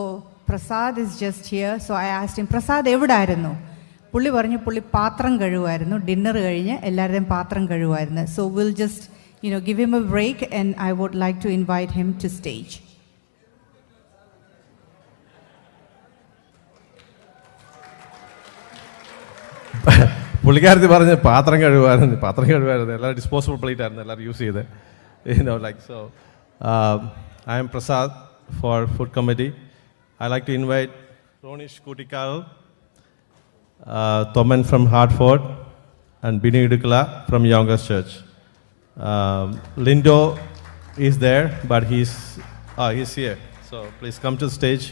Prasad is just here. So I asked him, Prasad, എവിടായിരുന്നു? പുള്ളി പറഞ്ഞു പുള്ളി പാത്രം കഴുകുമായിരുന്നു, dinner കഴിഞ്ഞ് എല്ലാവരുടെയും പാത്രം കഴുകുമായിരുന്നു. So we'll just, give him a break and I would like to invite him to stage. പുള്ളിക്കാരത്തി പറഞ്ഞ് പാത്രം കഴുകുമായിരുന്നു, എല്ലാവരും ഡിസ്പോസിബിൾ പ്ലേറ്റ് ആയിരുന്നു എല്ലാവരും യൂസ് ചെയ്ത്. I am Prasad for Food Committee. I like to invite Ronish Kutikal, Thoman from Hartford, and Bini Udukala from Youngest Church. Lindo is there, but he's here. So please come to the stage.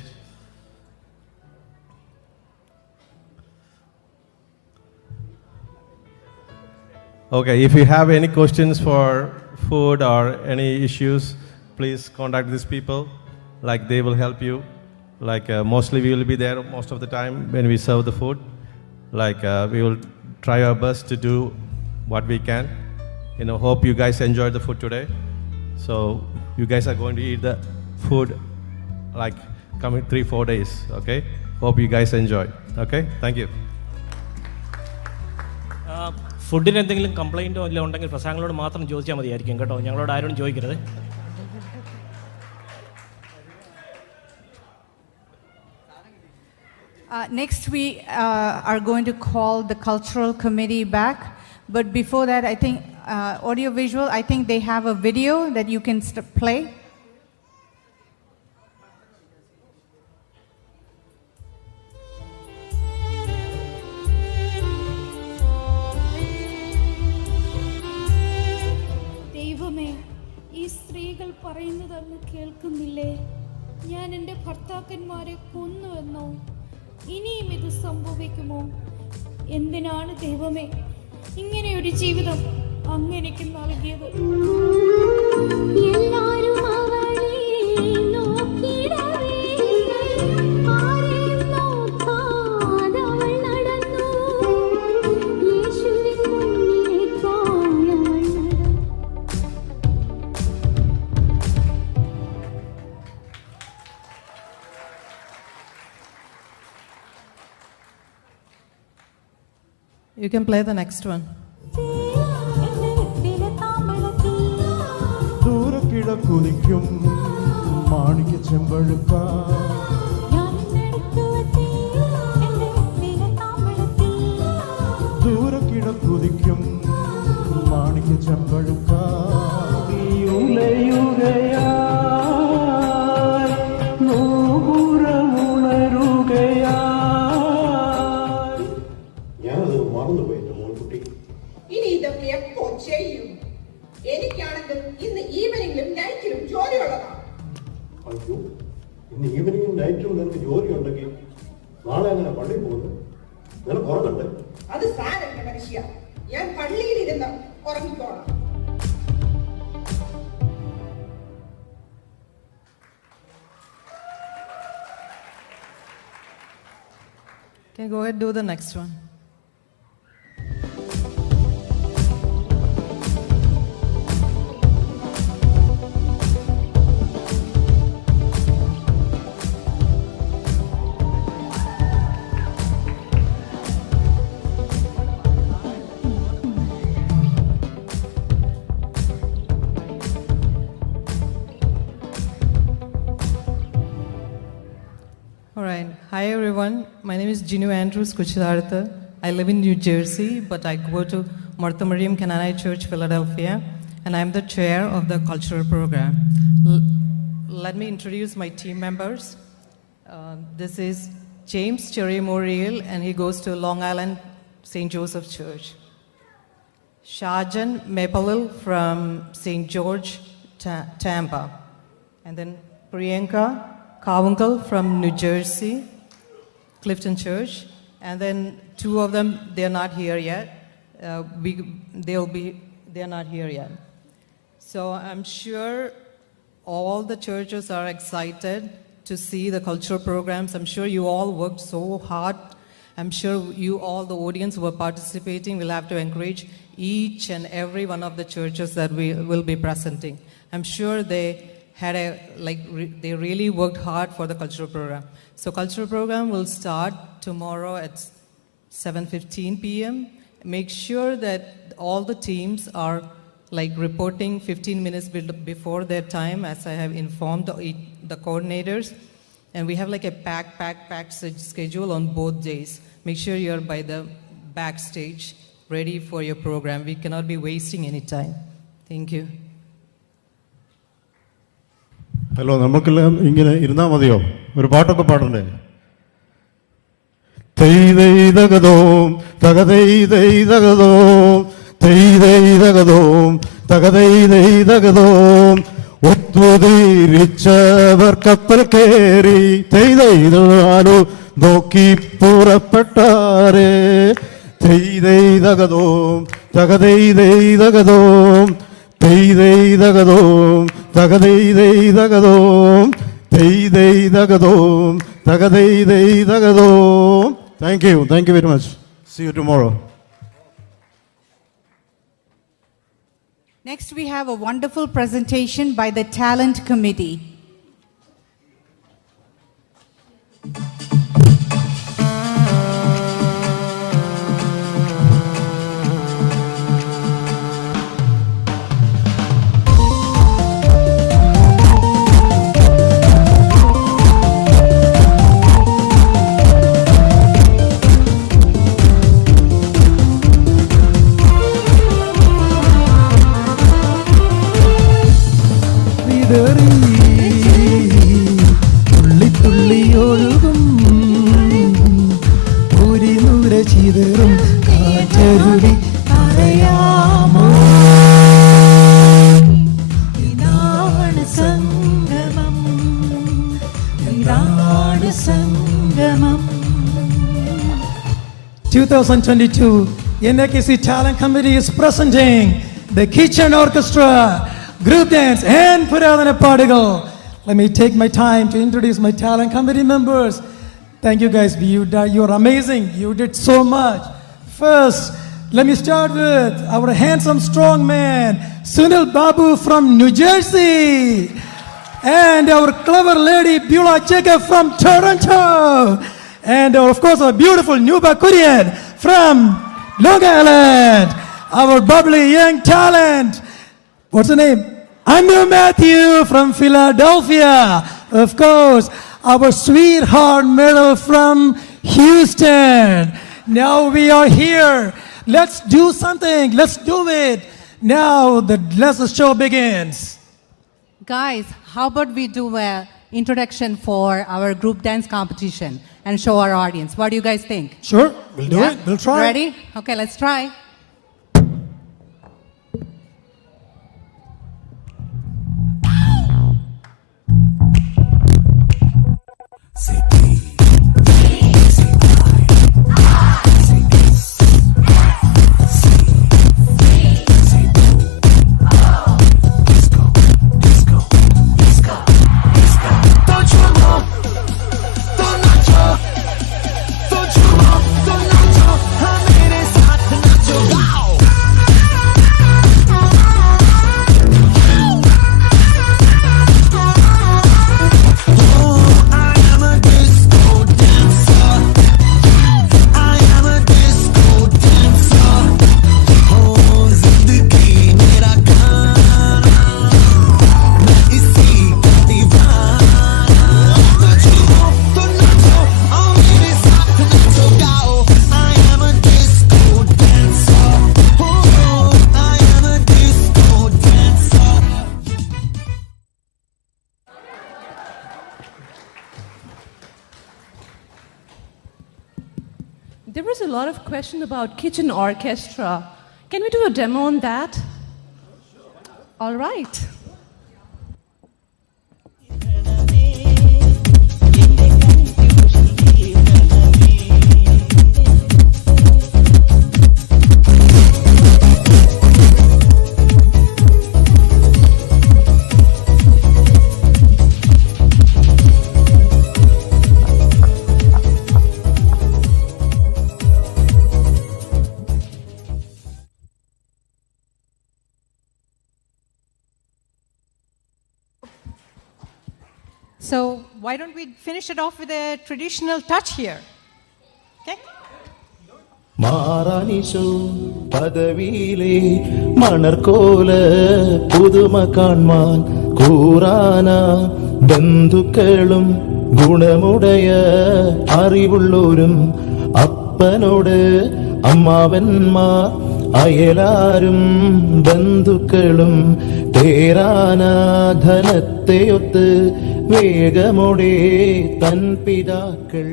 Okay, if you have any questions for food or any issues, please contact these people. Like they will help you. Like mostly we will be there most of the time when we serve the food. Like we will try our best to do what we can. Hope you guys enjoyed the food today. So you guys are going to eat the food like coming 3-4 days. Okay. Hope you guys enjoy. Okay. Thank you. ഫുഡിന് എന്തെങ്കിലും കംപ്ലൈൻറ്റോ എല്ലാം ഉണ്ടെങ്കിൽ പ്രസാങ്ങളോട് മാത്രം ചോദിച്ചാൽ മതിയായിരിക്കും കേട്ടോ, ഞങ്ങളോട് ആരോടും ചോദിക്കരുത്. Next we are going to call the cultural committee back, but before that I think audio visual, I think they have a video that you can play. സ്ത്രീകൾ പറയുന്നതെന്ന് കേൾക്കുന്നില്ലേ? ഞാൻ എൻ്റെ ഭർത്താക്കന്മാരെ കൊന്നുവെന്നോ? ഇനിയും ഇത് സംഭവിക്കുമോ? എന്തിനാണ് ദൈവമേ ഇങ്ങനെ ഒരു ജീവിതം അങ്ങനെക്ക് നൽകിയത്? എല്ലാവരും അവളെ നോക്കിയിടവേ, ആരെയും നോക്കാതെ അവൾ നടന്നു, യേശുവിൻ മുന്നിലേക്കായി അവൾ നടന്നു. You can play the next one. ദൂരക്കിടക്കുതിക്കും മാണിക്യ ചെമ്പഴുക്ക, ദൂരക്കിടക്കുതിക്കും മാണിക്യ ചെമ്പഴുക്ക, ഞാനത് മറന്നുപോയി എൻ്റെ മോൻകുട്ടി. Thank you. ഇന്ന് ഈവനിങ്ങും നൈറ്റും നിനക്ക് ജോലി ഉണ്ടെങ്കിൽ നാളെ അങ്ങനെ പള്ളിയിൽ പോകുന്നു. നിനക്ക് ഉറങ്ങണ്ടേ? അത് സാരമില്ല മനുഷ്യ, ഞാൻ പള്ളിയിലിരുന്ന് ഉറങ്ങിക്കോളാം. Can go ahead and do the next one. All right. Hi, everyone. My name is Jinu Andrews Kuchilartha. I live in New Jersey, but I go to Martha Mariam Knanaya Church, Philadelphia, and I'm the chair of the cultural program. Let me introduce my team members. This is James Cherry Moriel, and he goes to Long Island St. Joseph Church. Shajan Mepalil from St. George, Tampa. And then Priyanka Kawankal from New Jersey, Clifton Church. And then two of them, they're not here yet. They're not here yet. So I'm sure all the churches are excited to see the cultural programs. I'm sure you all worked so hard. I'm sure you all, the audience who are participating, will have to encourage each and every one of the churches that we will be presenting. I'm sure they had they really worked hard for the cultural program. So cultural program will start tomorrow at 7:15 p.m. Make sure that all the teams are reporting 15 minutes before their time, as I have informed the coordinators. And we have a packed schedule on both days. Make sure you're by the backstage, ready for your program. We cannot be wasting any time. Thank you. Hello, നമുക്കെല്ലാം ഇങ്ങനെ ഇരുന്നാൽ മതിയോ? ഒരു പാട്ടൊക്കെ പാടണ്ടേ? തെയ്തൈതകതോം തകതൈതൈതകതോം തെയ്തൈതകതോം തകതൈതൈതകതോം ഒത്തുതീരിച്ചവർ കപ്പൽ കയറി തെയ്തൈതാനു നോക്കി പുറപ്പെട്ടാരേ. തെയ്തൈതകതോം തകതൈതൈതകതോം തെയ്തൈതകതോം തകതൈതൈതകതോം തെയ്തൈതകതോം തകതൈതൈതകതോം. Thank you very much. See you tomorrow. Next, we have a wonderful presentation by the Talent Committee. NAKC Talent Committee is presenting the Kitchen Orchestra, Group Dance, and Puradana Particle. Let me take my time to introduce my Talent Committee members. Thank you guys, you're amazing. You did so much. First, let me start with our handsome, strong man, Sunil Babu from New Jersey. And our clever lady, Beulah Jacob from Toronto. And of course, our beautiful Nuba Korean from Long Island. Our bubbly young talent. What's her name? Anu Matthew from Philadelphia. Of course, our sweetheart Meryl from Houston. Now we are here. Let's do something. Let's do it. Now the show begins. Guys, how about we do an introduction for our group dance competition and show our audience? What do you guys think? Sure, we'll do it. We'll try. Ready? Okay, let's try. There was a lot of question about kitchen orchestra. Can we do a demo on that? All right. So why don't we finish it off with a traditional touch here? Okay? മാറാനിശോ പദവിയിലെ മണർക്കോല പുതുമ കാൺമാൻ കൂറാന ബന്ധുക്കളും ഗുണമുടയ അറിവുള്ളോരും അപ്പനോട് അമ്മാവന്മാർ അയലാരും ബന്ധുക്കളും തേരാന ധനത്തെയൊത്ത് വേഗമോടെ തൻ പിതാക്കൾ.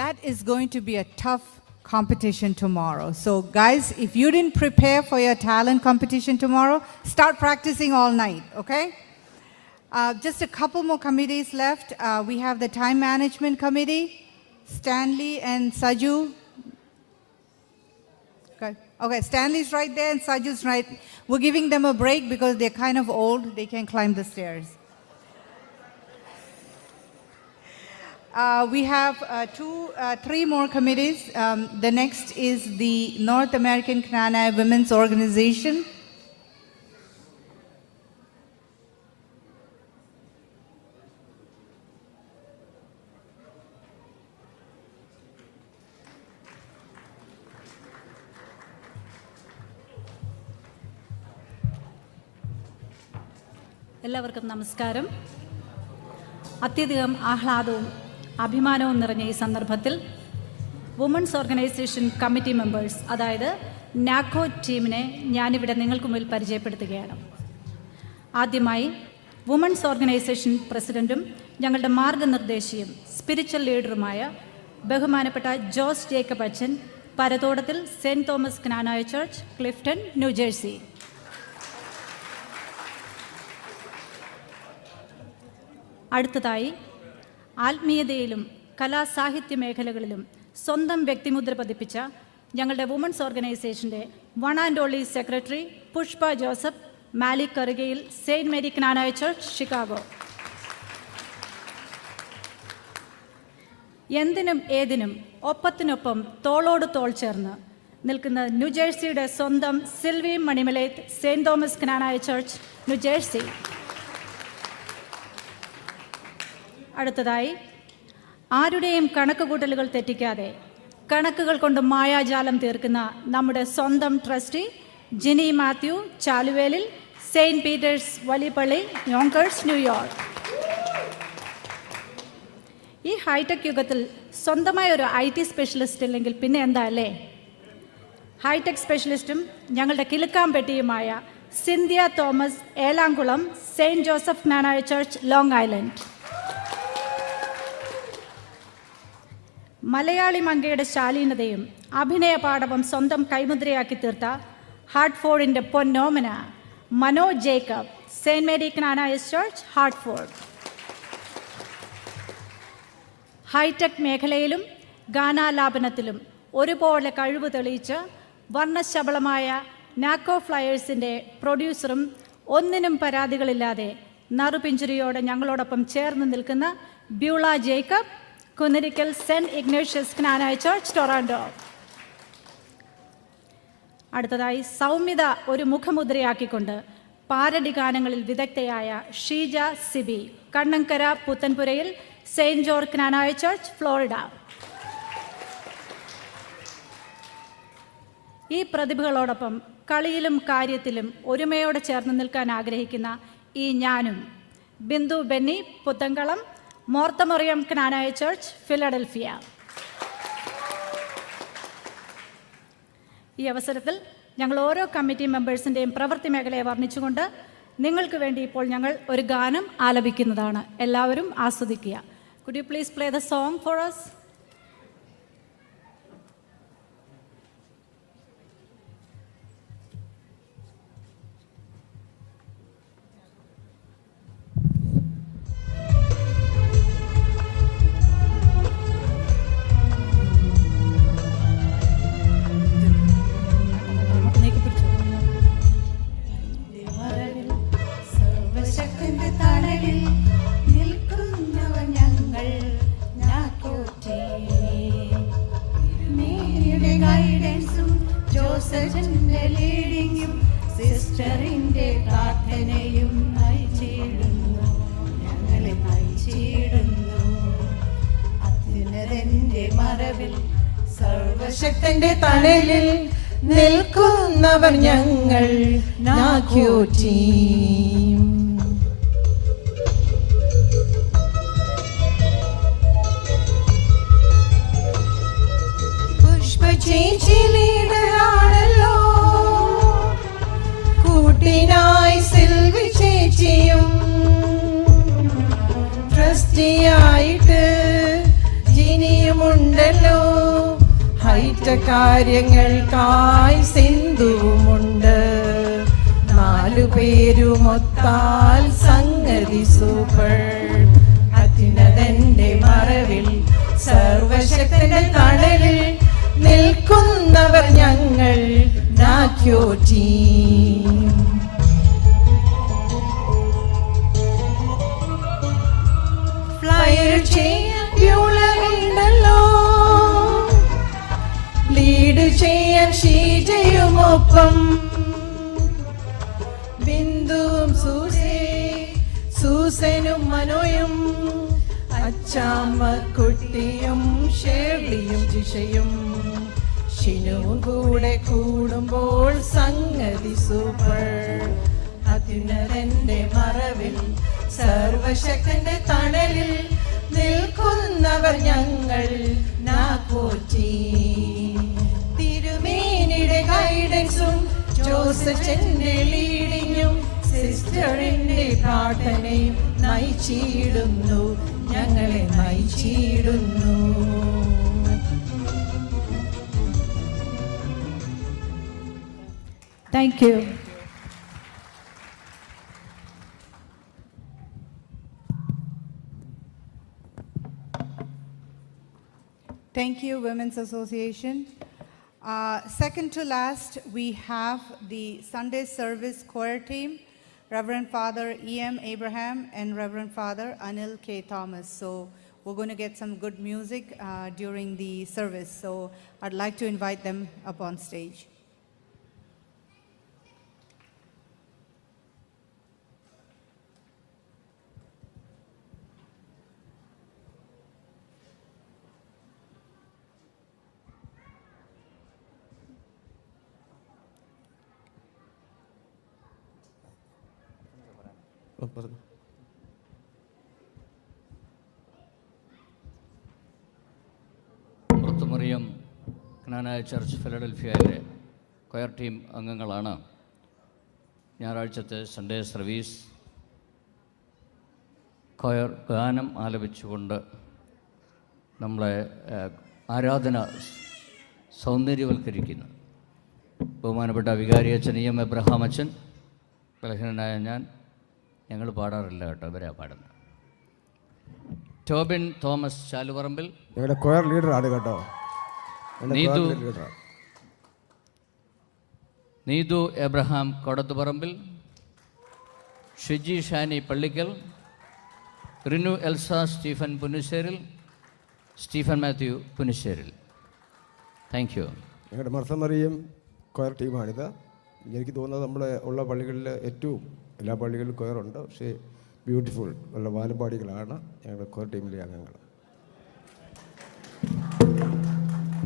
That is going to be a tough competition tomorrow. So guys, if you didn't prepare for your talent competition tomorrow, start practicing all night, okay? Just a couple more committees left. We have the time management committee, Stanley and Saju. Okay, Stanley's right there and Saju's right. We're giving them a break because they're kind of old. They can climb the stairs. We have three more committees. The next is the North American Knanaya Women's Organization. എല്ലാവർക്കും നമസ്കാരം. അത്യധികം ആഹ്ലാദവും അഭിമാനവും നിറഞ്ഞ ഈ സന്ദർഭത്തിൽ women's organisation committee members, അതായത് നാക്കോ ടീമിനെ ഞാനിവിടെ നിങ്ങൾക്ക് മുന്നിൽ പരിചയപ്പെടുത്തുകയാണ്. ആദ്യമായി വുമൻസ് ഓർഗനൈസേഷൻ പ്രസിഡൻറ്റും ഞങ്ങളുടെ മാർഗനിർദ്ദേശിയും സ്പിരിച്വൽ ലീഡറുമായ ബഹുമാനപ്പെട്ട ജോസ് ജേക്കബ് അച്ഛൻ, Parathodathil saint Thomas Knanaya church, Clifton, New Jersey. അടുത്തതായി ആത്മീയതയിലും കലാസാഹിത്യ മേഖലകളിലും സ്വന്തം വ്യക്തിമുദ്ര പതിപ്പിച്ച ഞങ്ങളുടെ വുമൻസ് ഓർഗനൈസേഷൻ്റെ one and only secretary Pushpa Joseph, Malik Karukayil, saint Mary Knanaya church, Chicago. എന്തിനും ഏതിനും ഒപ്പത്തിനൊപ്പം തോളോട് തോൾ ചേർന്ന് നിൽക്കുന്ന ന്യൂജേഴ്സിയുടെ സ്വന്തം Silvy Manimalethu, saint Thomas Knanaya church, New Jersey. അടുത്തതായി ആരുടെയും കണക്കുകൂട്ടലുകൾ തെറ്റിക്കാതെ കണക്കുകൾ കൊണ്ട് മായാജാലം തീർക്കുന്ന നമ്മുടെ സ്വന്തം trustee Jini Mathew, Chaluvelil, saint Peter's Valiyapalli, Yonkers, New York. ഈ ഹൈടെക് യുഗത്തിൽ സ്വന്തമായ ഒരു IT സ്പെഷ്യലിസ്റ്റ് ഇല്ലെങ്കിൽ പിന്നെ എന്താ അല്ലേ? ഹൈടെക് സ്പെഷ്യലിസ്റ്റും ഞങ്ങളുടെ കിലുക്കാമ്പെട്ടിയുമായ Sindhya Thomas, Elamkulam, Saint Joseph Knanaya church, Long Island. Malayali മങ്കയുടെ ശാലീനതയും അഭിനയ പാടവം സ്വന്തം കൈമുദ്രയാക്കി തീർത്ത ഹാർട്ട്ഫോർഡിൻ്റെ പൊന്നോമന Mano Jacob, Saint Mary Knanaya church, Hartford. Hi tech മേഖലയിലും ഗാനാലാപനത്തിലും ഒരുപോലെ കഴിവ് തെളിയിച്ച് വർണ്ണശബളമായ നാക്കോ ഫ്ലയേഴ്സിൻ്റെ പ്രൊഡ്യൂസറും ഒന്നിനും പരാതികളില്ലാതെ നറുപിഞ്ചുരിയോടെ ഞങ്ങളോടൊപ്പം ചേർന്ന് നിൽക്കുന്ന Beulah Jacob, Kunnirikkal Saint Ignatius Knanaya church, Toronto. അടുത്തതായി സൗമ്യത ഒരു മുഖമുദ്രയാക്കിക്കൊണ്ട് പാരഡി ഗാനങ്ങളിൽ വിദഗ്ധയായ Sheeja Sibi, Kannankara, Puthenpurayil, Saint George Knanaya church, Florida. ഈ പ്രതിഭകളോടൊപ്പം കളിയിലും കാര്യത്തിലും ഒരുമയോടെ ചേർന്ന് നിൽക്കാൻ ആഗ്രഹിക്കുന്ന ഈ ഞാനും ബിന്ദു ബെന്നി, പുത്തങ്കളം, മോർത്തമറിയം ക്നാനായ ചർച്ച്, ഫിലഡൽഫിയ. ഈ അവസരത്തിൽ ഞങ്ങൾ ഓരോ കമ്മിറ്റി മെമ്പേഴ്സിൻ്റെയും പ്രവൃത്തി മേഖലയെ വർണ്ണിച്ചുകൊണ്ട് നിങ്ങൾക്ക് വേണ്ടി ഇപ്പോൾ ഞങ്ങൾ ഒരു ഗാനം ആലപിക്കുന്നതാണ്. എല്ലാവരും ആസ്വദിക്കുക. Could you please play the song for us? സർവശക്തന്റെ തണലിൽ നിൽക്കുന്നവർ ഞങ്ങൾ മേരിയുടെ ഗൈഡൻസും ജോസഫിന്റെ ലീഡിങ്ങും സിസ്റ്ററിന്റെ പ്രാർത്ഥനയും നയിച്ചിടുന്നു, ഞങ്ങളെ നയിച്ചിടുന്നു. അത്യുന്നതന്റെ മറവിൽ സർവശക്തന്റെ തണലിൽ നിൽക്കുന്നവർ ഞങ്ങൾ നാക്യോ ടീം. പുഷ്പചേച്ചി ലീഡറാണല്ലോ, കൂട്ടിനായി സിൽവി ചേച്ചിയും ട്രസ്റ്റിയായിട്ട് ജിനിയുമുണ്ടല്ലോ. ഹൈറ്റ കാര്യങ്ങൾക്കായി സിന്ധുവുമുണ്ട്. 4 പേരുമൊത്താൽ സംഗതി സൂപ്പർ. അത്യുന്നതന്റെ മറവിൽ സർവശക്തന്റെ തണലിൽ നിൽക്കുന്നവർ ഞങ്ങൾ നാക്യോ ടീം. ഫ്ലയർ ചെയ്യുണ്ടല്ലോ, ലീഡ് ചെയ്യാൻ ഷീജയുമൊപ്പം. ബിന്ദുവും സൂസനും മനോയും അച്ചാമ്മ കുട്ടിയും ഷേർലിയും ജിഷയും ഷിനുവും കൂടെ കൂടുമ്പോൾ സംഗതി സൂപ്പർ. അത്യുന്നതന്റെ മറവിൽ സർവശക്തന്റെ തണലിൽ നിൽക്കുന്നവർ ഞങ്ങൾ നാക്കോറ്റി. തിരുമേനിയുടെ ഗൈഡൻസും ജോസഫിന്റെ ലീഡിങ്ങും സിസ്റ്ററിന്റെ പ്രാർത്ഥനയും നയിച്ചിടുന്നു, ഞങ്ങളെ നയിച്ചിടുന്നു. Thank you. Thank you, Women's Association. Second to last, we have the Sunday service choir team, Reverend Father E.M. Abraham and Reverend Father Anil K. Thomas. So we're going to get some good music during the service. So I'd like to invite them up on stage. Mariam Knanaya church ഫിലഡൽഫിയയിലെ choir team അംഗങ്ങളാണ്. ഞായറാഴ്ചത്തെ Sunday service coir ഗാനം ആലപിച്ചുകൊണ്ട് നമ്മളെ ആരാധന സൗന്ദര്യവൽക്കരിക്കുന്നു. ബഹുമാനപ്പെട്ട വികാരി അച്ഛൻ E M Abraham അച്ഛൻ, ബലഹീനനായ ഞങ്ങൾ പാടാറില്ല കേട്ടോ, ഇവരാ പാടുന്നത്. ടോബിൻ തോമസ് ചാലുപറമ്പിൽ ഞങ്ങളുടെ കൊയർ ലീഡറാണ് കേട്ടോ. Neethu Abraham Kodathuparambil, Shiji Shani Pallikkal, Rinu Elsa Stephen Punnusseril, Stephen Mathew Punnusseril. Thank you. ഞങ്ങളുടെ മർസമറിയം കൊയർ ടീമാണിത്. എനിക്ക് തോന്നുന്നത് നമ്മുടെ ഉള്ള പള്ളികളിൽ ഏറ്റവും എല്ലാ പള്ളികളിലും കൊയറുണ്ട്, പക്ഷേ ബ്യൂട്ടിഫുൾ നല്ല വാനമ്പാടികളാണ് ഞങ്ങളുടെ കൊയർ ടീമിലെ അംഗങ്ങൾ.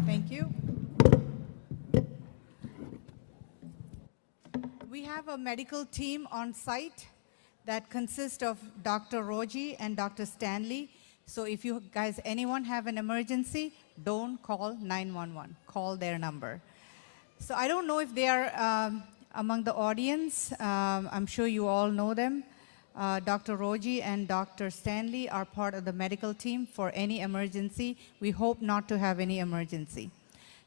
Thank you. We have a medical team on site that consists of Dr. Roji and Dr. Stanley. So if you guys, anyone have an emergency, don't call 911. Call their number. So I don't know if they are among the audience. I'm sure you all know them. Dr. Roji and Dr. Stanley are part of the medical team for any emergency. We hope not to have any emergency.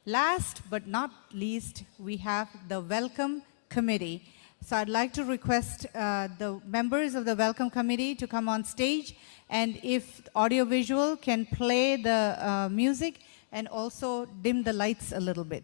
Last but not least, we have the Welcome Committee. So I'd like to request the members of the Welcome Committee to come on stage, and if audiovisual can play the music and also dim the lights a little bit.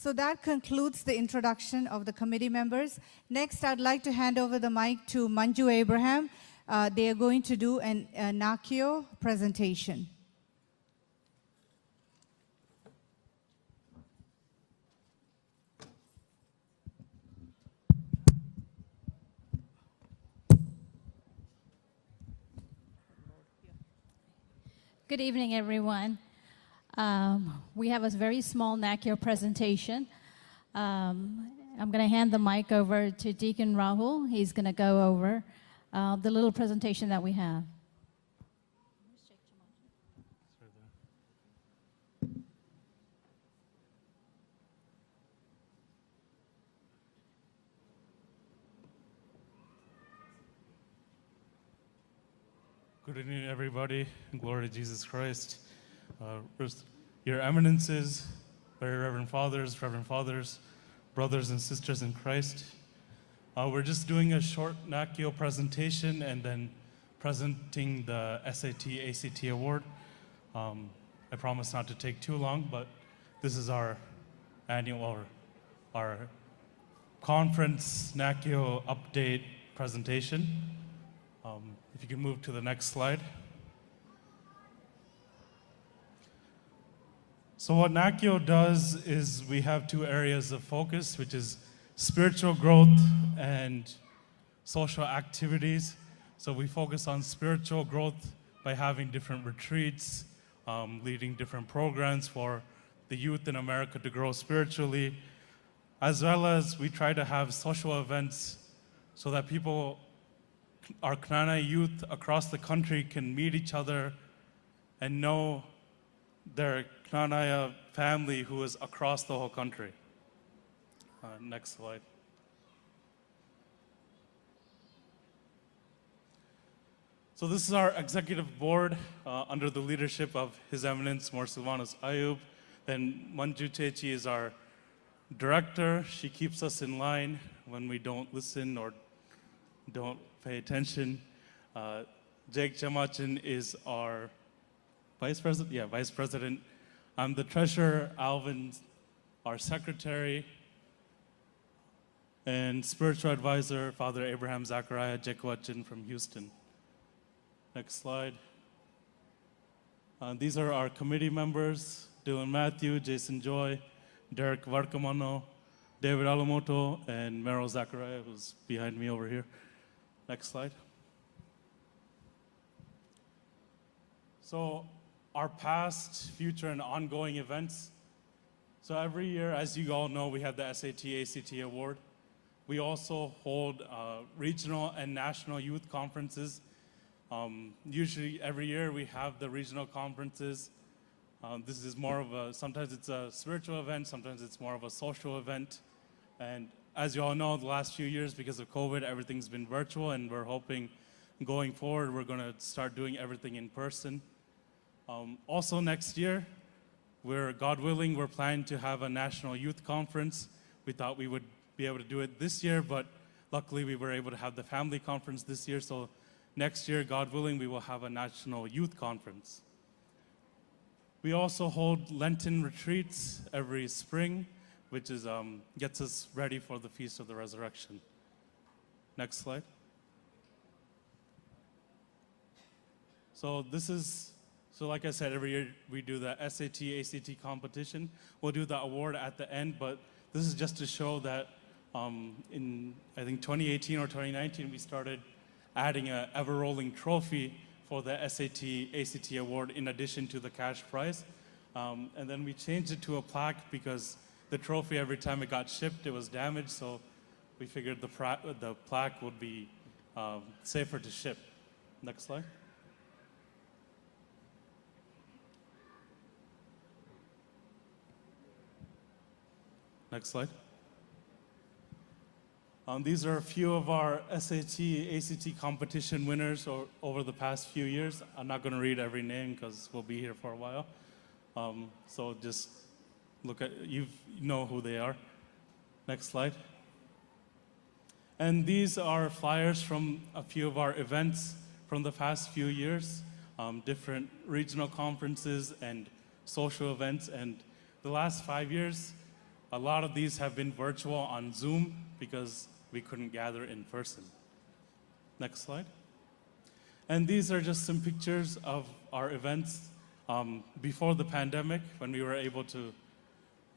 So that concludes the introduction of the committee members. Next, I'd like to hand over the mic to Manju Abraham. They are going to do a NACIO presentation. Good evening, everyone. We have a very small NACIO presentation. I'm going to hand the mic over to Deacon Rahul. He's going to go over the little presentation that we have. Good evening, everybody. Glory to Jesus Christ. Your eminences, very reverend fathers, brothers and sisters in Christ. We're just doing a short NACIO presentation and then presenting the SAT, ACT award. I promise not to take too long, but this is our annual, our conference NACIO update presentation. If you can move to the next slide. So what NACIO does is we have two areas of focus, which is spiritual growth and social activities. So we focus on spiritual growth by having different retreats, leading different programs for the youth in America to grow spiritually, as well as we try to have social events so that people, our Knanaya youth across the country, can meet each other and know their Knanaya family who is across the whole country. Next slide. So this is our executive board under the leadership of His Eminence Mor Silvanus Ayub. Then Manju Chechi is our director. She keeps us in line when we don't listen or don't pay attention. Jake Chamachin is our vice president. Yeah, vice president. I'm the treasurer. Alvin's our secretary. And spiritual advisor, Father Abraham Zachariah Jekwachin from Houston. Next slide. These are our committee members: Dylan Matthew, Jason Joy, Derek Varkamano, David Alamoto, and Meryl Zachariah, who's behind me over here. Next slide. So our past, future, and ongoing events. So every year, as you all know, we have the SAT, ACT Award. We also hold regional and national youth conferences. Usually every year we have the regional conferences. This is more of a, sometimes it's a spiritual event, sometimes it's more of a social event. And as you all know, the last few years, because of COVID, everything's been virtual, and we're hoping going forward, we're gonna start doing everything in person. Also next year, God willing, we're planning to have a national youth conference. We thought we would be able to do it this year, but luckily we were able to have the family conference this year. So next year, God willing, we will have a national youth conference. We also hold Lenten retreats every spring, which is, gets us ready for the Feast of the Resurrection. Next slide. So this is, so like I said, every year we do the SAT, ACT competition. We'll do the award at the end, but this is just to show that in, I think, 2018 or 2019, we started adding a ever-rolling trophy for the SAT, ACT award in addition to the cash prize. And then we changed it to a plaque because the trophy, every time it got shipped, it was damaged, so we figured the plaque would be safer to ship. Next slide. Next slide. These are a few of our SAT, ACT competition winners over the past few years. I'm not going to read every name because we'll be here for a while. So just look at, you know who they are. Next slide. And these are flyers from a few of our events from the past few years, different regional conferences and social events. And the last 5 years, a lot of these have been virtual on Zoom because we couldn't gather in person. Next slide. And these are just some pictures of our events before the pandemic, when we were able to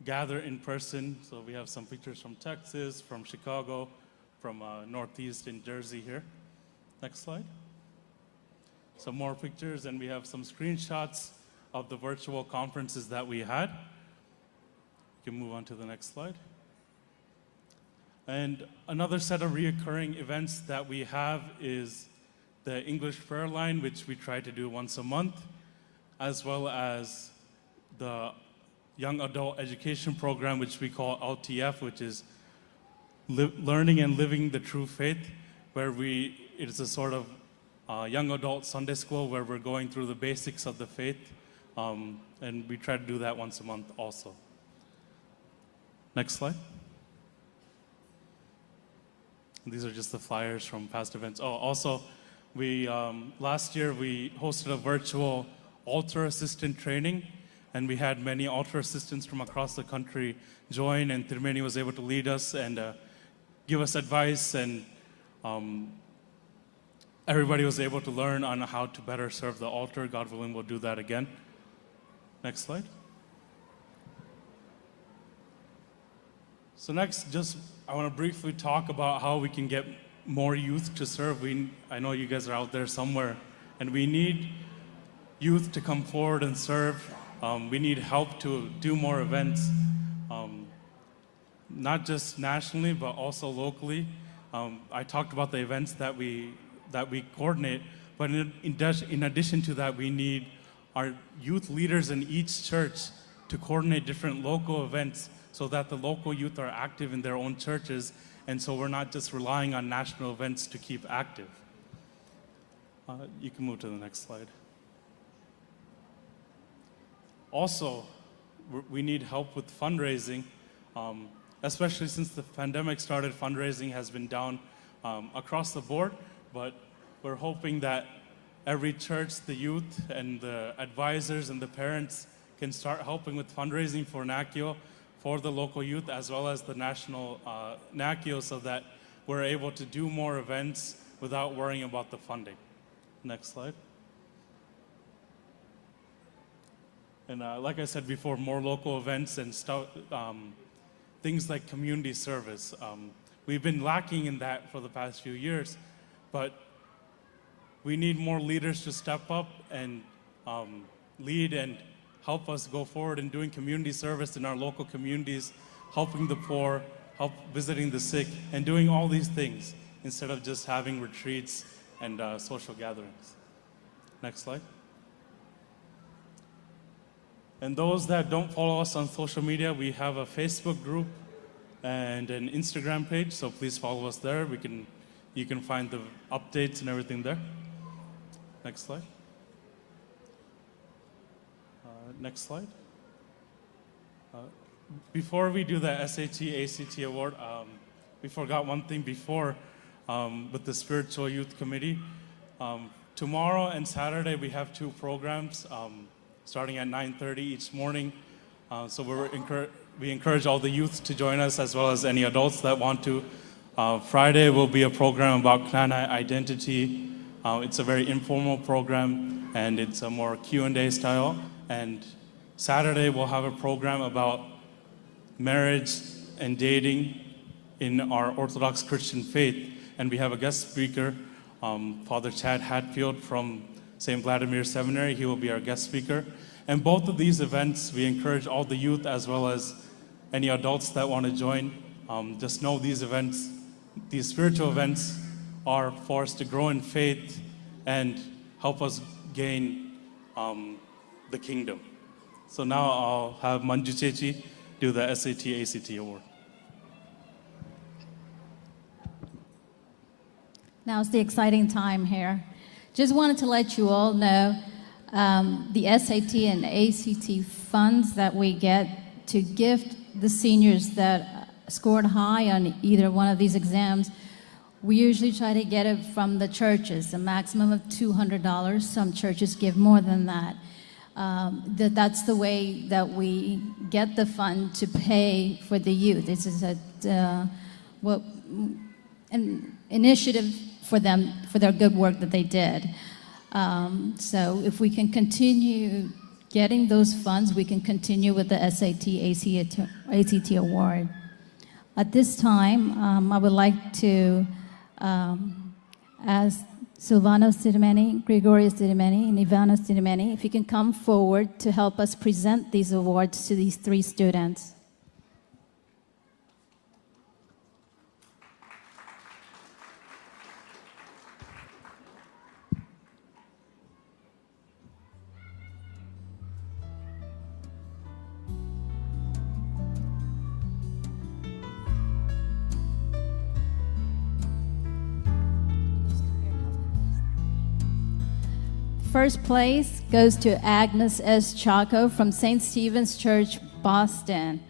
gather in person. So we have some pictures from Texas, from Chicago, from Northeast in Jersey here. Next slide. Some more pictures, and we have some screenshots of the virtual conferences that we had. You can move on to the next slide. And another set of reoccurring events that we have is the English prayer line, which we try to do once a month, as well as the Young Adult Education Program, which we call LTF, which is Learning and Living the True Faith, where it is a sort of young adult Sunday school where we're going through the basics of the faith, and we try to do that once a month also. Next slide. These are just the flyers from past events. Oh, also, last year we hosted a virtual altar assistant training, and we had many altar assistants from across the country join, and Tirmeni was able to lead us and give us advice, and everybody was able to learn on how to better serve the altar. God willing, we'll do that again. Next slide. So next, I want to briefly talk about how we can get more youth to serve. I know you guys are out there somewhere, and we need youth to come forward and serve. We need help to do more events, not just nationally, but also locally. I talked about the events that we coordinate, but in addition to that, we need our youth leaders in each church to coordinate different local events so that the local youth are active in their own churches, and so we're not just relying on national events to keep active. You can move to the next slide. Also, we need help with fundraising, especially since the pandemic started. Fundraising has been down across the board, but we're hoping that every church, the youth, and the advisors and the parents can start helping with fundraising for NACYO, for the local youth, as well as the national NACYO, so that we're able to do more events without worrying about the funding. Next slide. And like I said before, more local events and stuff, things like community service. We've been lacking in that for the past few years, but we need more leaders to step up and lead and help us go forward in doing community service in our local communities, helping the poor, visiting the sick, and doing all these things instead of just having retreats and social gatherings. Next slide. And those that don't follow us on social media, we have a Facebook group and an Instagram page, so please follow us there. You can find the updates and everything there. Next slide. Next slide. Before we do the SAT, ACT award, we forgot one thing before with the Spiritual Youth Committee. Tomorrow and Saturday we have 2 programs starting at 9:30 each morning. So we encourage all the youth to join us, as well as any adults that want to. Friday will be a program about Knanaya identity. It's a very informal program, and it's a more Q&A style. And Saturday we'll have a program about marriage and dating in our Orthodox Christian faith. And we have a guest speaker, Father Chad Hatfield from St. Vladimir Seminary. He will be our guest speaker. And both of these events, we encourage all the youth as well as any adults that want to join. Just know these events, these spiritual events, are for us to grow in faith and help us gain the kingdom. So now I'll have Manju Chechi do the SAT ACT award. Now's the exciting time here. Just wanted to let you all know the SAT and ACT funds that we get to gift the seniors that scored high on either one of these exams. We usually try to get it from the churches, a maximum of $200. Some churches give more than that. That's the way that we get the fund to pay for the youth. This is an initiative for them, for their good work that they did. So if we can continue getting those funds, we can continue with the SAT, ACT award. At this time, I would like to ask Silvano Sidimeni, Gregorio Sidimeni, and Ivana Sidimeni, if you can come forward to help us present these awards to these 3 students. First place goes to Agnes S. Chaco from St. Stephen's Church, Boston.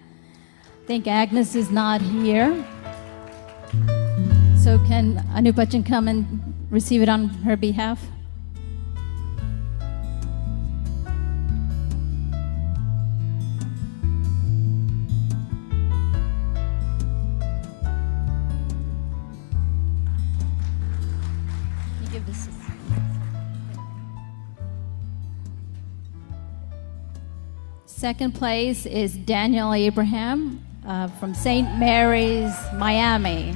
I think Agnes is not here. So can Anupachan come and receive it on her behalf? You give this. Second place is Daniel Abraham from St. Mary's, Miami.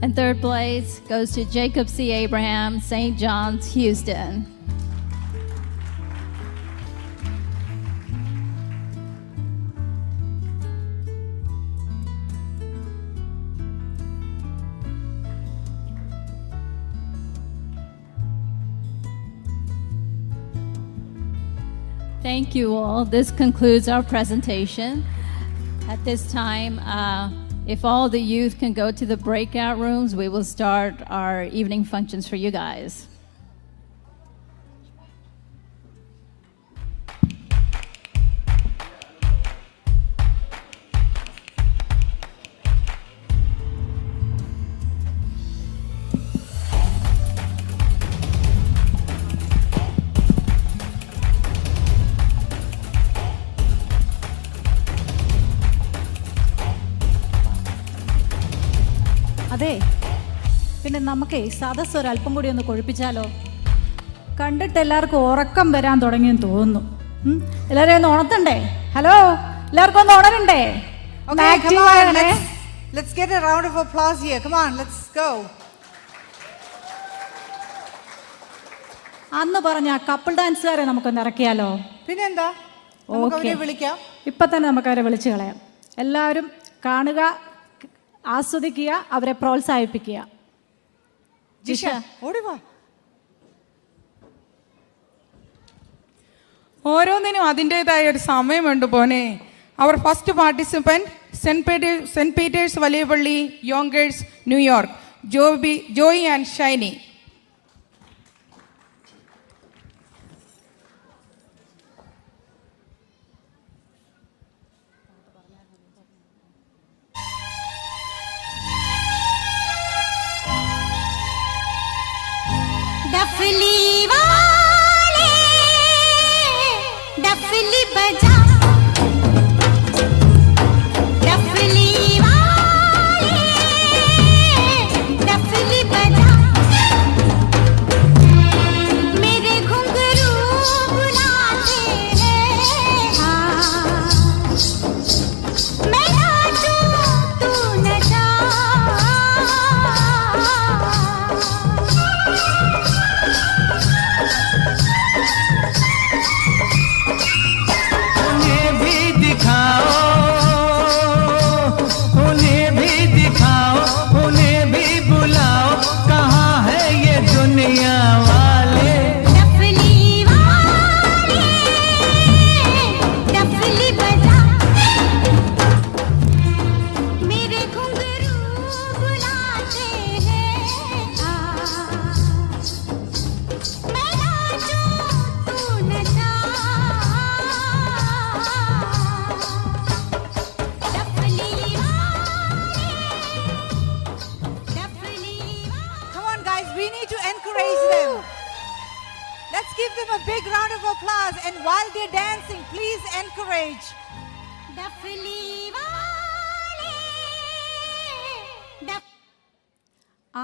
And third place goes to Jacob C. Abraham, St. John's, Houston. Thank you all. This concludes our presentation. At this time, if all the youth can go to the breakout rooms, we will start our evening functions for you guys. അതെ, പിന്നെ നമുക്കേ സദസ്സ് ഒരല്പം കൂടി ഒന്ന് കൊഴുപ്പിച്ചാലോ? കണ്ടിട്ട് എല്ലാവർക്കും ഉറക്കം വരാൻ തുടങ്ങിയെന്ന് തോന്നുന്നു. എല്ലാവരും ഒന്ന് ഉണർത്തണ്ടേ? ഹലോ, എല്ലാവർക്കും ഒന്ന് ഉണരണ്ടേ? Okay, come on, let's get a round of applause here. Come on, let's go. അന്ന് പറഞ്ഞ ആ കപ്പിൾ ഡാൻസുകാരെ നമുക്കൊന്ന് ഇറക്കിയാലോ? പിന്നെന്താ, നമുക്ക് അവരെ വിളിക്കാം. ഇപ്പൊ തന്നെ നമുക്ക് അവരെ വിളിച്ചു കളയാം. എല്ലാവരും കാണുക, ആസ്വദിക്കുക, അവരെ പ്രോത്സാഹിപ്പിക്കുക. ജിഷ, ഓടി വാ. ഓരോന്നിനും അതിൻ്റെതായ ഒരു സമയമുണ്ട് പോനെ. അവർ first participant Saint Peter's Valiyapalli Yonkers New York, Joy and Shiny. डफली वाले डफली बजा, डफली वाले डफली बजा, मेरे घुंघरू बुलाते हैं आज, मैं नाचूं तू नचा.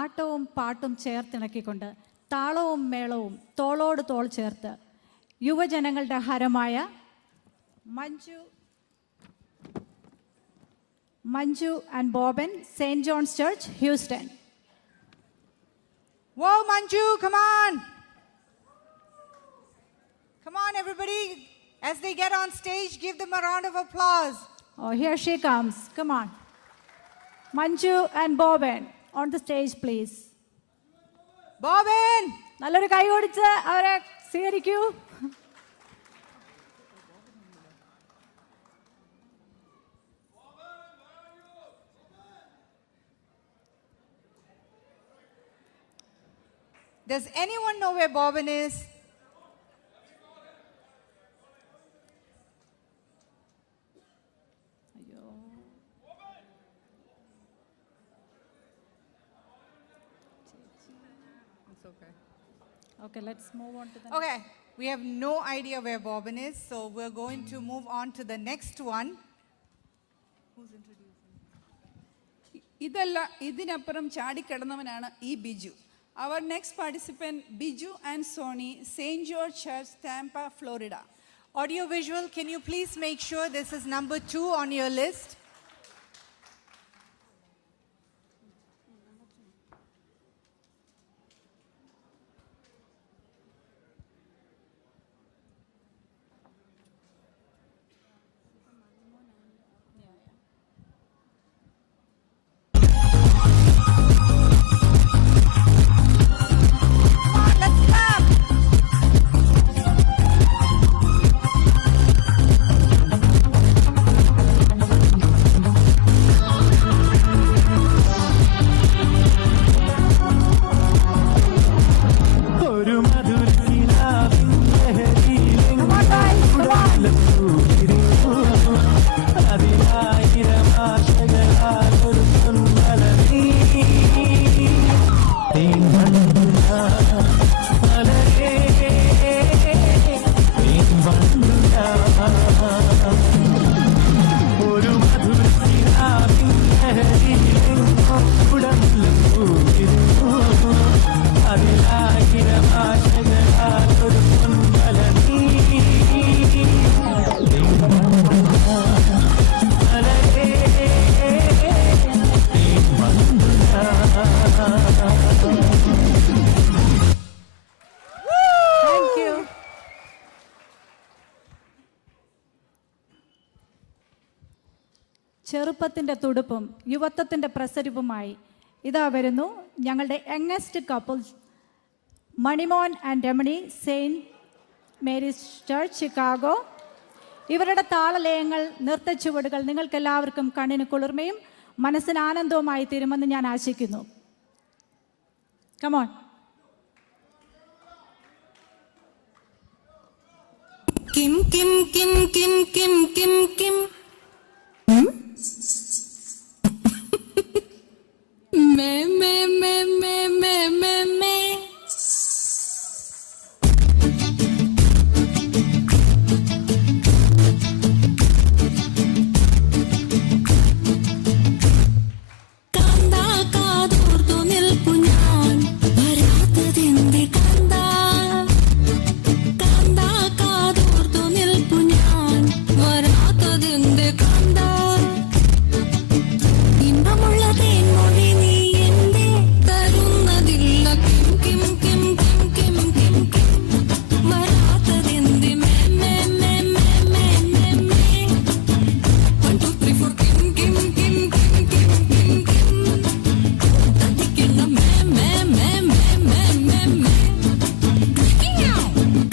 ആട്ടവും പാട്ടും ചേർത്തിണക്കിക്കൊണ്ട് താളവും മേളവും തോളോട് തോൾ ചേർത്ത് യുവജനങ്ങളുടെ ഹരമായ Manju and Boban, Saint John's church, Houston. Whoa, Manju, come on. Come on, everybody. As they get on stage, give them a round of applause. Oh, here she comes. Come on. Manju and Boban on the stage, please. Boban! നല്ലൊരു കൈ കൊടുത്ത് അവരെ സ്വീകരിക്കൂ. Does anyone know where Boban is? Okay, let's move on to the Okay, we have no idea where Boban is, so we're going to move on to the next one. Who's introducing? ഇതിനപ്പുറം ചാടിക്കടന്നവനാണ് ഈ Biju. Our next participant, Biju and Sony, St. George Church, Tampa, Florida. Audio visual, can you please make sure this is number 2 on your list? ചെറുപ്പത്തിൻ്റെ തുടുപ്പും യുവത്വത്തിൻ്റെ പ്രസരിപ്പുമായി ഇതാ വരുന്നു ഞങ്ങളുടെ youngest couples Manimon and Ramani Saint Mary's church Chicago. ഇവരുടെ താളലയങ്ങൾ നൃത്തച്ചുവടുകൾ നിങ്ങൾക്കെല്ലാവർക്കും കണ്ണിന് കുളിർമയും മനസ്സിന് ആനന്ദവുമായി തീരുമെന്ന് ഞാൻ ആശിക്കുന്നു. കമോൺ. കിം കിം കിം കിം കിം കിം കിം മേ മേ മേ മേ മേ മേ മേ കാന്താ കാതോർത്തു നിൽപ്പു ഞാൻ വരാത്തതെന്റെ കാന്താ കാന്താ കാതോർത്തു നിൽപ്പു ഞാൻ വരാത്തതെന്റെ കാന്താ ഇമ്പമുള്ള തേൻമൊഴി നീ എന്റെ തരുന്നതില്ല കിം കിം കിം കിം കിം കിം കിം വരാത്തതെന്റെ മേ മേ മേ മേ മേ മേ മേ 1 2 3 4 കിം കിം കിം കിം കിം കിം കിം തട്ടിക്കുന്ന മേ മേ മേ മേ മേ മേ മേ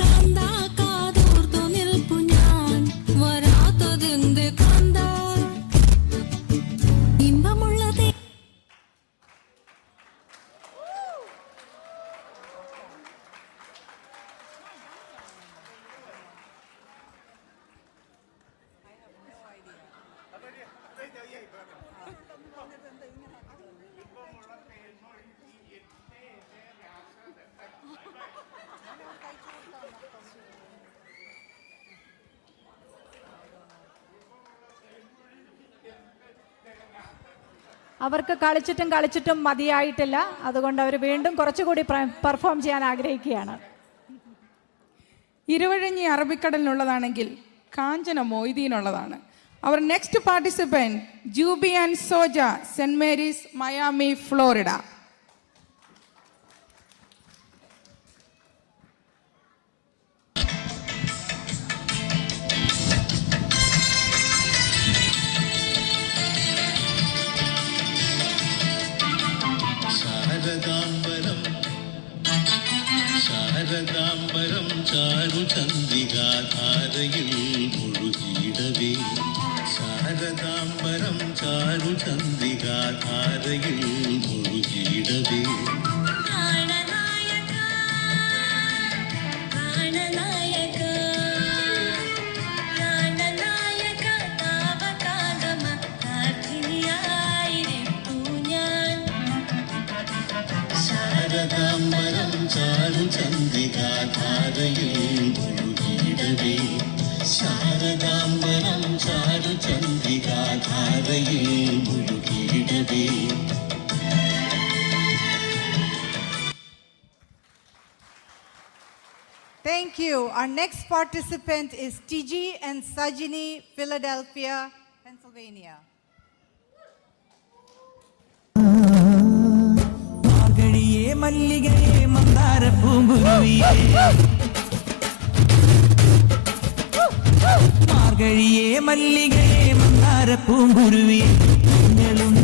കാന്താ കാതോർത്തു നിൽപ്പു ഞാൻ വരാത്തതെന്റെ കാന്താ ഇമ്പമുള്ള അവർക്ക് കളിച്ചിട്ടും മതിയായിട്ടില്ല. അതുകൊണ്ട് അവർ വീണ്ടും കുറച്ചുകൂടി പെർഫോം ചെയ്യാൻ ആഗ്രഹിക്കുകയാണ്. ഇരുവഴഞ്ഞി അറബിക്കടലിനുള്ളതാണെങ്കിൽ കാഞ്ചന മൊയ്തീനുള്ളതാണ്. അവർ next participant Juby and Soja, Saint Mary's, Miami, Florida. ശാരദാംബരം ചാരുചന്ദ്രികാധാരയിൽ മുഴുകിയിടവേ ശാരദാംബരം ചാരുചന്ദ്രികാധാരയിൽ മുഴുകിയിടവേ ശാരദാംബരം ചാരുചന്ദ്രികാധാരയിൽ മുഴുകിയിടവേ ശാരദാംബരം ചാരുചന്ദ്രികാധാരയിൽ മുഴുകിയിടവേ. Thank you. Our next participant is TG and Sajini, Philadelphia, Pennsylvania. മാർഗഴിയേ മല്ലികയെ മന്ദാര പൂങ്കുരുവിയേ മാർഗഴിയേ മല്ലികയെ മന്ദാര പൂങ്കുരുവിയേ നിങ്ങളും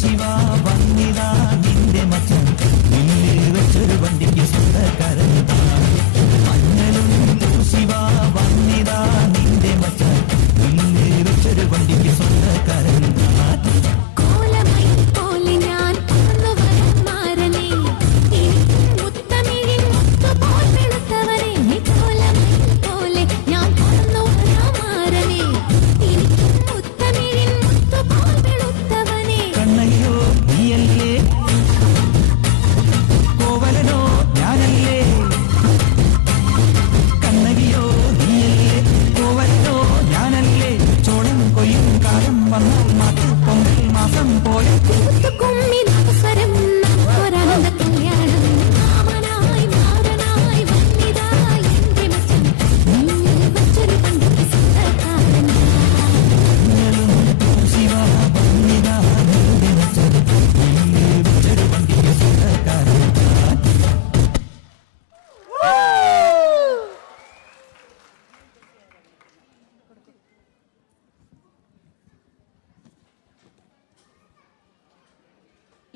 ശിവ വന്നിതാ നിന്റെ മച്ചൻ നിന്നിൽ വെച്ചൊരു വണ്ടിക്ക് സ്വന്തക്കാരൻ മഞ്ഞളും ശിവ വന്നിതാ നിന്റെ മച്ചൻ നിന്നിൽ വെച്ചൊരു വണ്ടിക്ക് സ്വന്തക്കാരൻ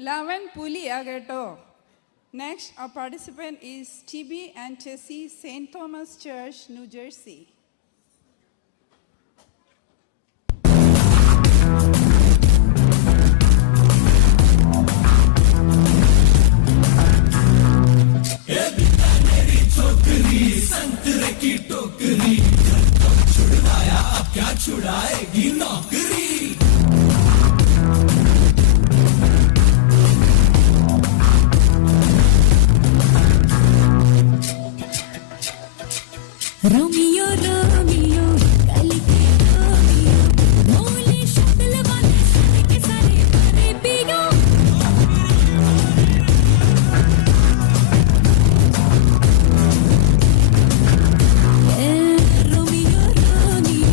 Lavan Pulia കേട്ടോ. Next, our participant is TB and Tessie, St. Thomas Church, New Jersey. Romeo, Romeo, kalike Romeo, mole shakal wale sare ke sare pare piyo. Romeo, Romeo,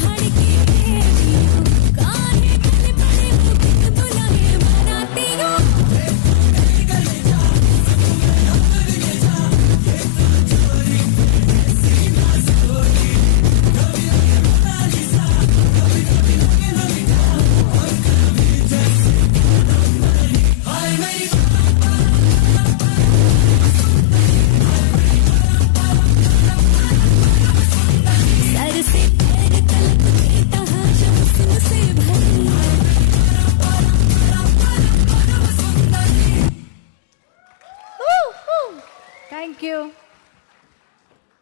dhadke Romeo, kahe gale pade wo kit bulaye baratiyo. Sir से पैर तलक देता है हुस्न से भरी. Thank you.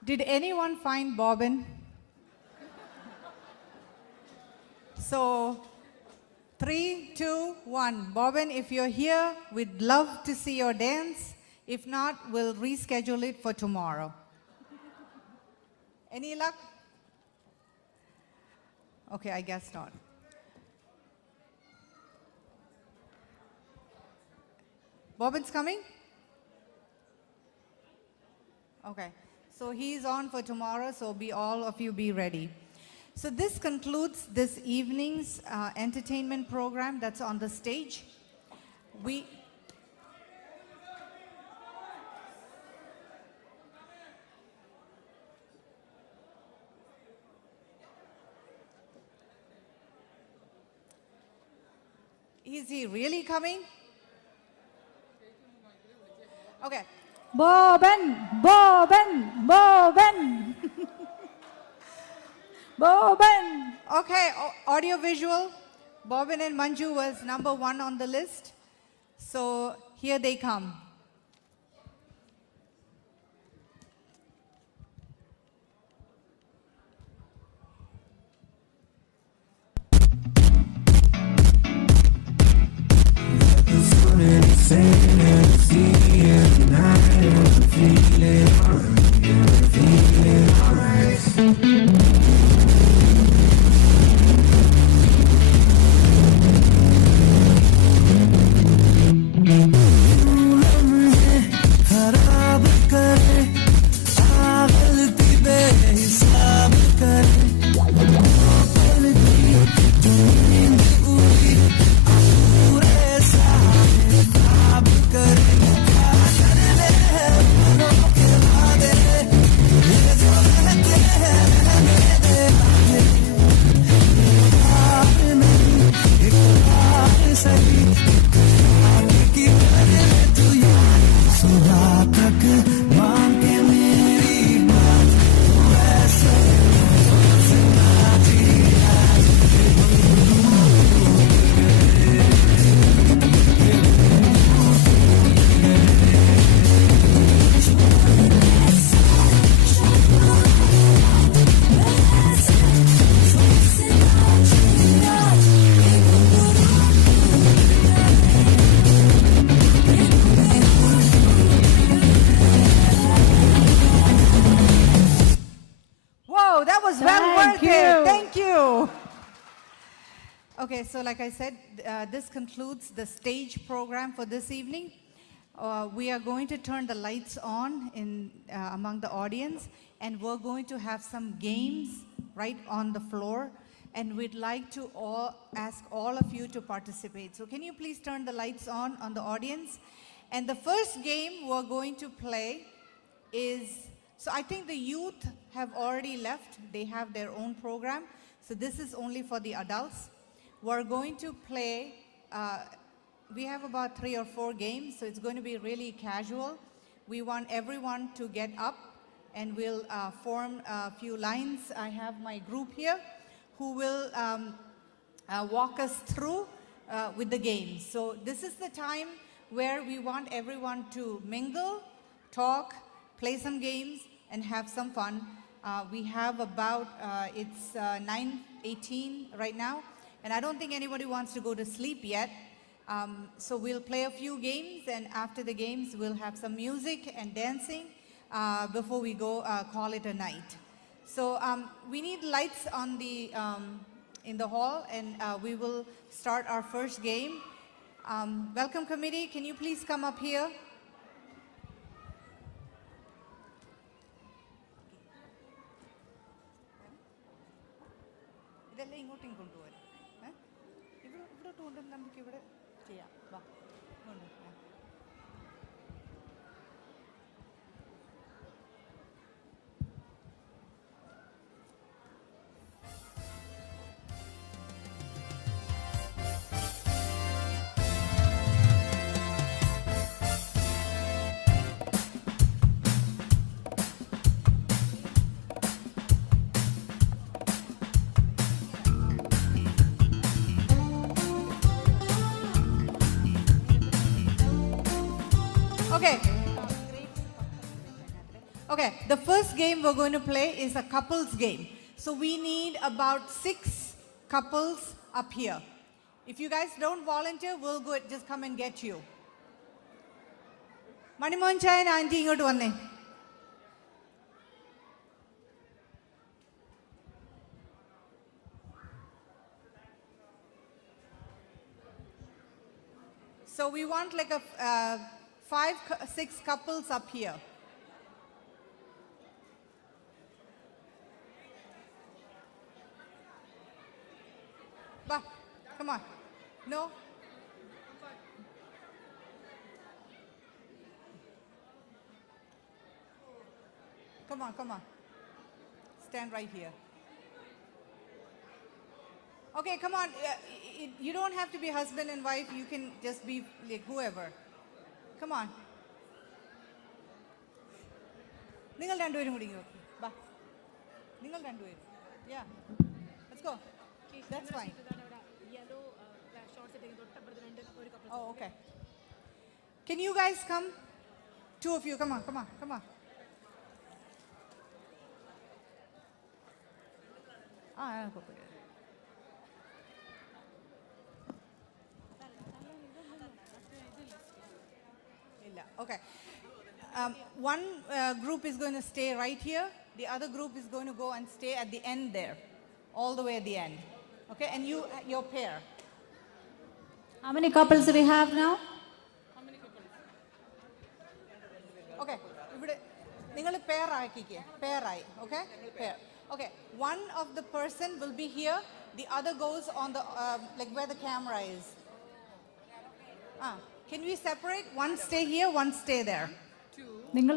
Did anyone find Bobbin? So, 3, 2, 1. Bobbin, if you're here, we'd love to see your dance. If not, we'll reschedule it for tomorrow. Any luck? Okay, I guess not. Bobbin's coming? Okay, so he's on for tomorrow, so all of you be ready. So this concludes this evening's entertainment program that's on the stage. Is he really coming? Okay. Bobbin, Bobbin, Bobbin. Bobbin. Okay, audio visual. Bobbin and Manju was number 1 on the list. So here they come. Okay, so like I said, this concludes the stage program for this evening. We are going to turn the lights on among the audience, and we're going to have some games right on the floor, and we'd like to ask all of you to participate. So can you please turn the lights on the audience? And the first game we're going to play is, so I think the youth have already left. They have their own program. So this is only for the adults. We're going to play we have about 3 or 4 games, so it's going to be really casual. We want everyone to get up and we'll form a few lines. I have my group here who will walk us through with the games. So this is the time where we want everyone to mingle, talk, play some games, and have some fun. We have about, it's 9:18 right now, and I don't think anybody wants to go to sleep yet. So we'll play a few games, and after the games, we'll have some music and dancing before we go call it a night. So we need lights on the, in the hall, and we will start our first game. Welcome committee, can you please come up here? ഇതെല്ലാം ഇങ്ങോട്ടും കൊണ്ടുപോകാൻ ഇവിടോട്ട് കൊണ്ടുവന്ന് നമുക്ക് ഇവിടെ ചെയ്യാം വാ കൊണ്ടുവാ. Okay. Okay, the first game we're going to play is a couples game. So we need about 6 couples up here. If you guys don't volunteer, we'll go just come and get you. Manimohan Chayan auntie ingotu vanne. So we want like a 5-6 couples up here. Bah, come on. No? Come on, come on. Stand right here. Okay, come on. You don't have to be husband and wife. You can just be like whoever. Come on. Ningal randuperum kudi ingu va. Ningal randuperum. Yeah. Let's go. That's fine. Oh, okay. Can you guys come? 2 of you. Come on, come on, come on. Okay. One group is going to stay right here. The other group is going to go and stay at the end there, all the way at the end. Okay, and you, your pair. How many couples do we have now? Okay, ningal pair aakike, pair aayi, okay? Pair. Okay, one of the person will be here, the other goes on the, like where the camera is. Can we separate? One stay here, one stay there. നിങ്ങൾ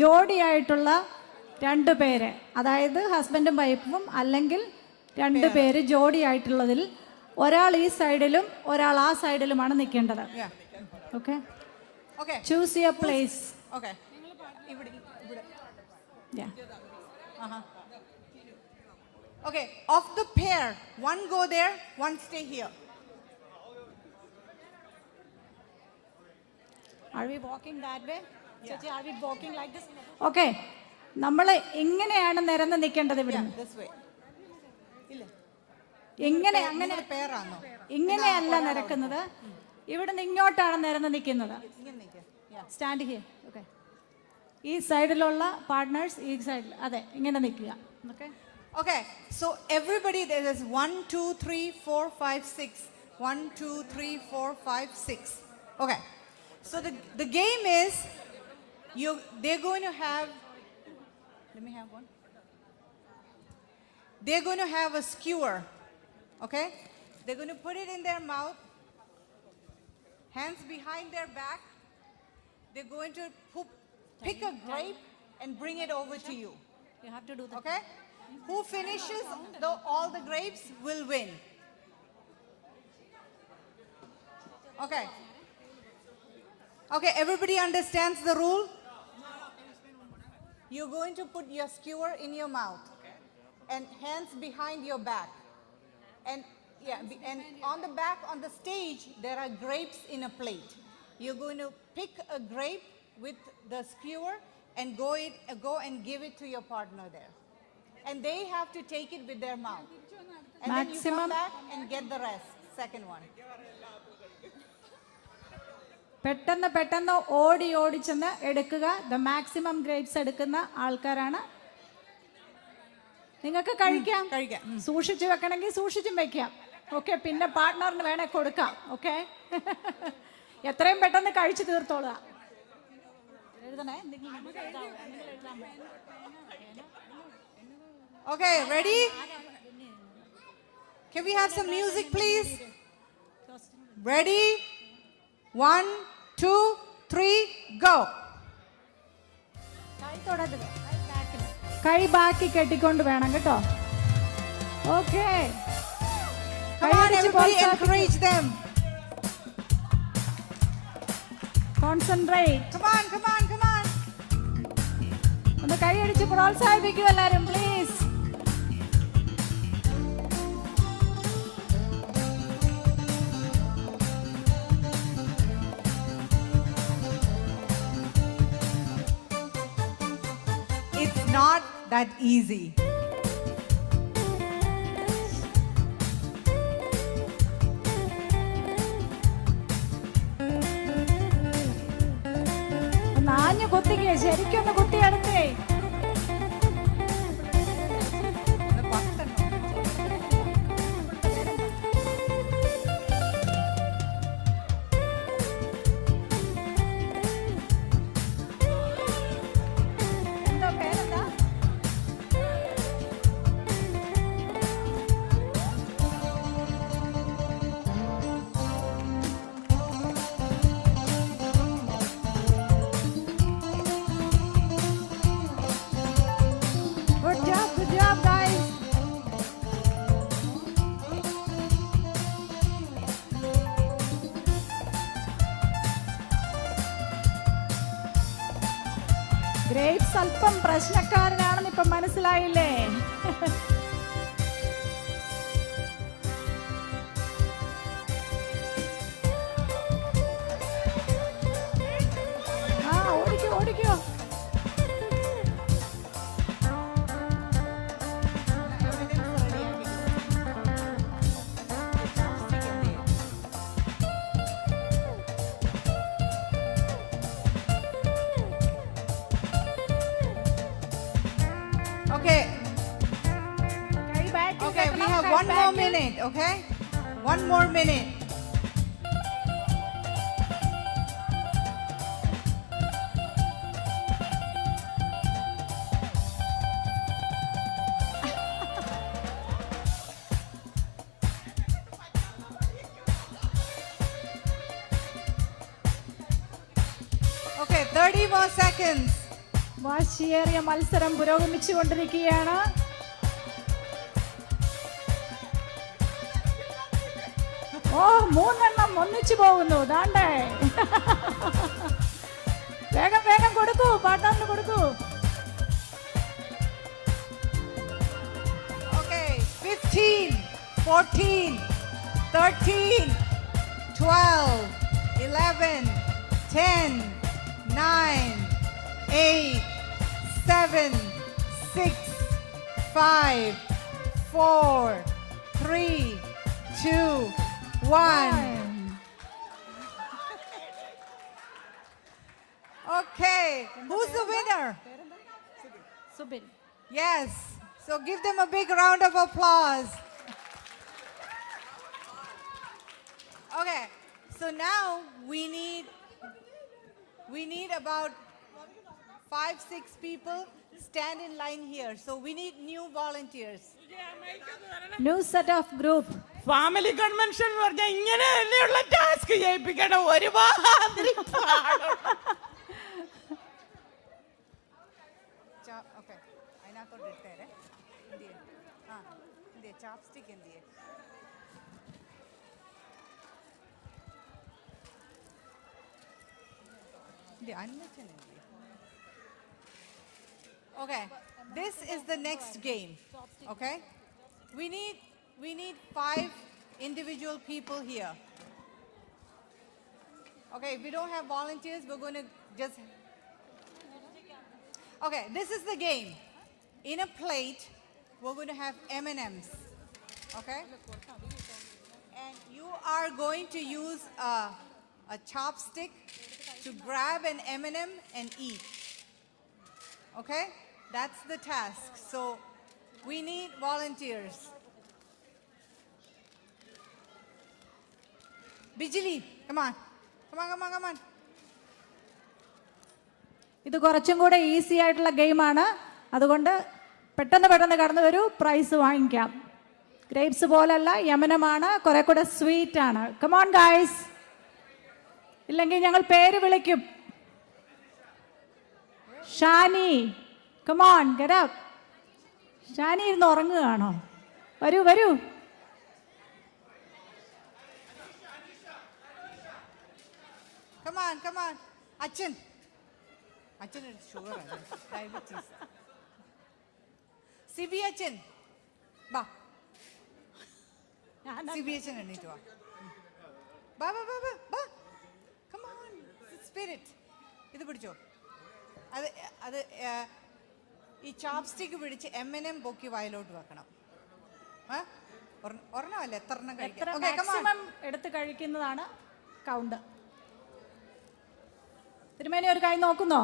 ജോഡിയായിട്ടുള്ള 2 പേര്, അതായത് ഹസ്ബൻഡും വൈഫും അല്ലെങ്കിൽ 2 പേര് ജോഡിയായിട്ടുള്ളതിൽ ഒരാൾ ഈ സൈഡിലും ഒരാൾ ആ സൈഡിലുമാണ് നിൽക്കേണ്ടത്. Okay, choose your place. Okay, okay, of the pair, one go there, one stay here. Are we walking that way? Chachi, are we walking like this? Okay, നമ്മൾ എങ്ങനെയാണ് നിരന്ന് നിൽക്കേണ്ടത് ഇവിടെ? എങ്ങനെ? അങ്ങനെ ഇങ്ങനെയല്ല നിരക്കുന്നത്, ഇവിടെ നിന്ന് ഇങ്ങോട്ടാണ് നിരന്ന് നിൽക്കുന്നത്. Stand here. ഓക്കെ, ഈ സൈഡിലുള്ള പാർട്ട്നേഴ്സ് ഈ സൈഡിൽ, അതെ, ഇങ്ങനെ നിൽക്കുക. Okay. Okay, so everybody, there is 1, 2, 3, 4, 5, 6. 1, 2, 3, 4, 5, 6. Okay, so the game is, they're going to have, let me have one. They're going to have a skewer, okay? They're going to put it in their mouth, hands behind their back. They're going to pick a grape and bring it over to you. You have to do that. Okay? Who finishes all the grapes will win. Okay. Okay, everybody understands the rule? You're going to put your skewer in your mouth and hands behind your back. And and on the back, on the stage, there are grapes in a plate. You're going to pick a grape with the skewer and go and give it to your partner there. And they have to take it with their mouth. And then you come back and get the rest, second one. പെട്ടെന്ന് പെട്ടെന്ന് ഓടി ചെന്ന് എടുക്കുക. The maximum grapes എടുക്കുന്ന ആൾക്കാരാണ്. നിങ്ങൾക്ക് കഴിക്കാം, സൂക്ഷിച്ചു വെക്കണമെങ്കിൽ സൂക്ഷിച്ചും വെക്കാം. ഓക്കെ, പിന്നെ പാർട്ട്ണറിന് വേണേ കൊടുക്കാം. ഓക്കെ, എത്രയും പെട്ടെന്ന് കഴിച്ചു തീർത്തോളുക. എഴുതണേ. Okay, ready? Can we have some music, please? Ready? 1, 2, 3, go. കൈ ബാക്കി കെട്ടിക്കൊണ്ട് വേണം കേട്ടോ. Okay, Come on, everybody, encourage them. Concentrate. Come on, come on, come on. ഒന്ന് കൈയടിച്ച് പ്രോത്സാഹിപ്പിക്കൂ എല്ലാവരും, please. It's not that easy. നാഞ്ഞു കുത്തിക്കേ, ശരിക്കൊന്ന് കുത്തിയെടുത്തേ. Good job, guys. ഗ്രേപ്സ് അല്പം പ്രശ്നക്കാരനാണെന്ന് ഇപ്പൊ മനസ്സിലായില്ലേ? ഓടിക്കോ ഓടിക്കോ. Okay. Okay, we have one more minute, okay? One more minute. Okay, 30 more seconds. വാശിയേറിയ മത്സരം പുരോഗമിച്ചുകൊണ്ടിരിക്കുകയാണ്. ഓ, 3 എണ്ണം ഒന്നിച്ചു പോകുന്നു. ദാണ്ടേ, വേഗം വേഗം കൊടുക്കൂ, പാട്ടാന്ന് കൊടുക്കൂ. Okay, 15, 14, 13, 12, 11, 10, 9, 8, 7, 6, 5, 4, 3, 2, 1. Okay, who's the winner? Subin. Yes, so give them a big round of applause. Okay, so now we need about 5-6 people stand in line here. So we need new volunteers. New set of group. Family convention എന്ന് പറഞ്ഞാൽ ഇങ്ങനെ തന്നെയുള്ള task ചെയ്യിപ്പിക്കണം. ഒരുമാതിരി Okay, അതിനകത്തോട്ട് ഇട്ടേരെ. ചാപ്സ്റ്റിക് എന്ത് ചെയ്യേ? Okay, this is the next game. Okay, we need 5 individual people here. Okay, if we don't have volunteers, we're going to just. Okay, this is the game. In a plate, we're going to have M&Ms. Okay, and you are going to use a chopstick to grab an M&M and eat. Okay, that's the task. So we need volunteers. Bijili, come on. Come on. ഇത് കുറച്ചും കൂടെ easy ആയിട്ടുള്ള ഗെയിമാണ്. അതുകൊണ്ട് പെട്ടെന്ന് കടന്നു വരൂ, price വാങ്ങിക്കാം. ഗ്രേപ്സ് പോലല്ല, യമനമാണ്, കുറെ കൂടെ സ്വീറ്റ് ആണ്. കമോൺ ഗൈസ്, ഇല്ലെങ്കിൽ ഞങ്ങൾ പേര് വിളിക്കും. Shani, come on get up. Shani ഇരുന്ന് ഉറങ്ങുകയാണോ? വരൂ. Come on. Achan is sugar, diabetes. CB Achan. Ba. CB Achan ennittu va. Ba. Come on. Spirit. Idu pidicho. Adu ഈ ചോപ്സ്റ്റിക്ക് പിടിച്ച് M&M പൊക്കി വായിലോട്ട് വെക്കണം. ഒരെണ്ണമല്ല, എത്രണ്ണം കഴിക്കാം. മാക്സിമം എടുത്ത് കഴിക്കുന്നതാണ് കൗണ്ട്. തിരുമേനി ഒരു കൈ നോക്കുന്നോ?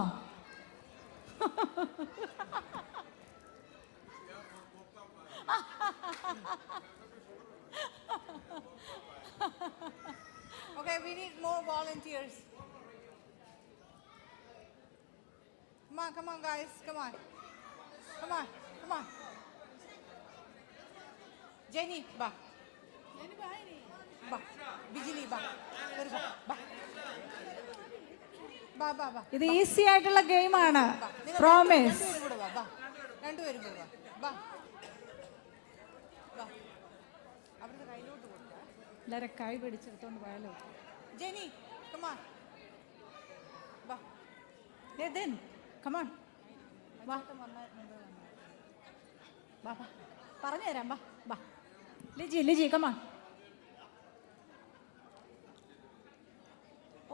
Okay, we need more volunteers. Come on guys, come on. Jenny, ba. Ba. Bijili, ba. Ba. ഇത് ഈസി ആയിട്ടുള്ള ഗെയിമാണ്, പ്രോമിസ്. രണ്ടുപേരും കൂടെ വാ. അവരുടെ കയ്യിലോട്ട് കൊടുക്കുക. എല്ലാവരും കൈ പിടിച്ചെടുത്തോണ്ട് പോയാലോ. Jeni, come on. വാ. Come on. വാ. പറഞ്ഞു തരാം. വാ. Liji, come on.